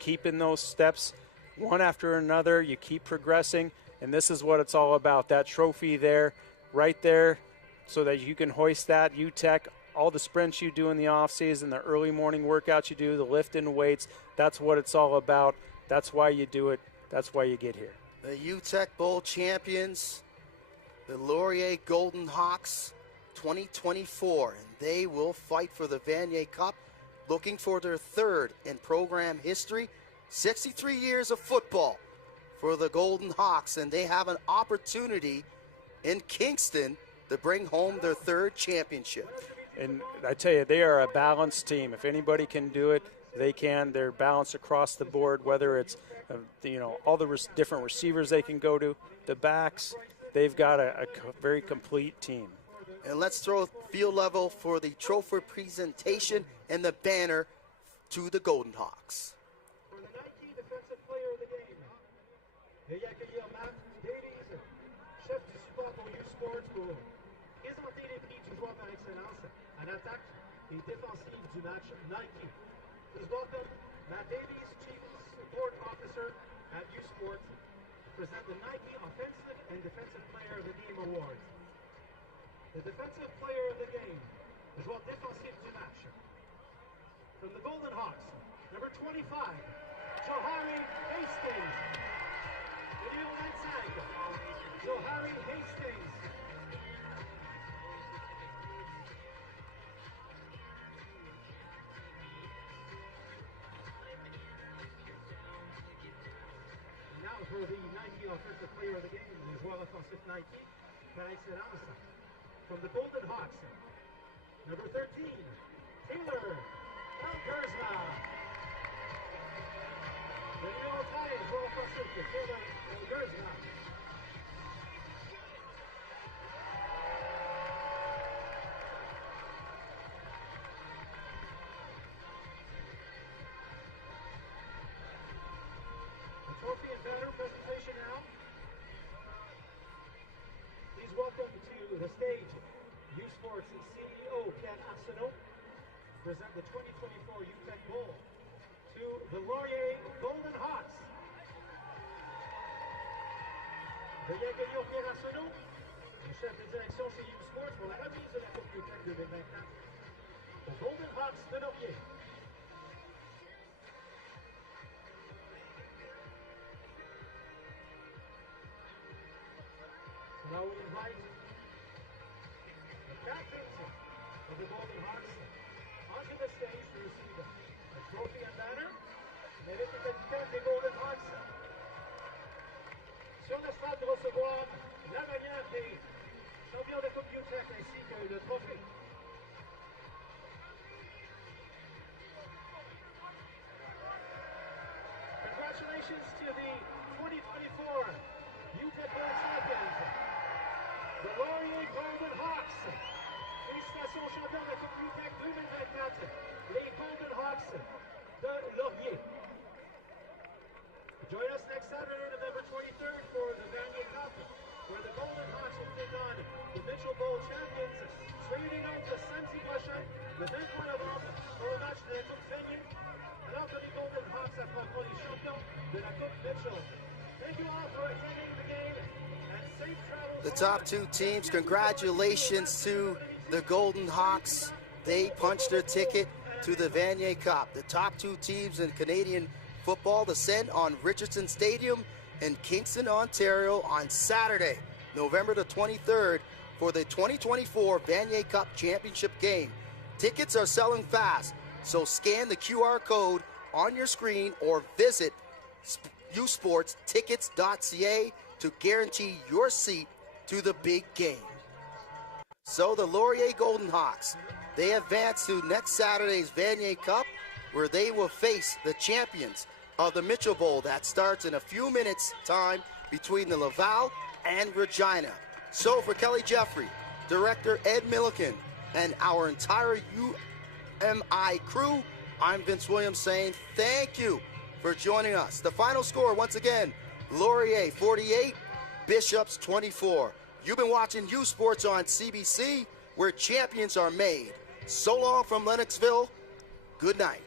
keep in those steps one after another. You keep progressing, and this is what it's all about. That trophy there, right there, so that you can hoist that. Uteck, all the sprints you do in the off season, the early morning workouts you do, the lifting weights, that's what it's all about. That's why you do it. That's why you get here. The Uteck Bowl champions, the Laurier Golden Hawks 2024, and they will fight for the Vanier Cup, looking for their third in program history. 63 years of football for the Golden Hawks, and they have an opportunity in Kingston to bring home their third championship. And I tell you, they are a balanced team. If anybody can do it, they can. They're balanced across the board, whether it's all the different receivers they can go to, the backs. They've got a very complete team. And let's throw field level for the trophy presentation and the banner to the Golden Hawks. For the Nike Defensive Player of the Game, veuillez accueillir Matt Davies, chef du support pour U-Sports, pour présenter les prix du joueur par excellence en attaque et défensive du match Nike. Please welcome Matt Davies, Chief Support Officer at U-Sports, to present the Nike Offensive and Defensive Player of the Game Awards. The Defensive Player of the Game, le joueur défensif du match. From the Golden Hawks, number 25, Johari Hastings. Numéro 25, Johari Hastings. Now for the Nike Offensive Player of the Game, le joueur offensif Nike par excellence. From the Golden Hawks, number 13, Taylor Elgersma. The numéro 13, joueur offensif, Taylor Elgersma. The trophy and banner presentation now. Please welcome to the stage U-Sports CEO Ken Arsenault present the 2024 Uteck Bowl to the Laurier Golden Hawks. Veuillez accueillir Ken Arsenault, le chef de direction chez U-Sports, pour la remise de la Coupe Uteck 2024 aux Golden Hawks de Laurier. So now we invite the captains of the Golden Hawks onto the stage to receive a trophy and banner. Mérite le capitaine des Golden Hawks sur le stade de recevoir la bannière des champions de Coupe Uteck ainsi que le trophée. Congratulations to the 2024 Uteck Bowl champions, the Laurier Golden Hawks. Félicitations aux champions de la Coupe Uteck 2024, les Golden Hawks de Laurier. Join us next Saturday, November 23rd for the Vanier Cup, where the Golden Hawks will take on the Mitchell Bowl champions. Soyez des nôtres le samedi prochain, le 23 novembre, pour le match de la Coupe Vanier, alors que les Golden Hawks affronteront les champions de la Coupe Mitchell. Thank you all for attending the game, and safe travels. The top two teams, congratulations to the Golden Hawks. They punched their ticket to the Vanier Cup. The top two teams in Canadian football descend on Richardson Stadium in Kingston, Ontario on Saturday, November the 23rd for the 2024 Vanier Cup Championship game. Tickets are selling fast, so scan the QR code on your screen or visit usportstickets.ca to guarantee your seat to the big game. So the Laurier Golden Hawks, they advance to next Saturday's Vanier Cup, where they will face the champions of the Mitchell Bowl that starts in a few minutes' time between the Laval and Regina. So for Kelly Jeffrey, Director Ed Milliken, and our entire UMI crew, I'm Vince Williams saying thank you for joining us. The final score, once again, Laurier 48, Bishops 24. You've been watching U Sports on CBC, where champions are made. So long from Lennoxville. Good night.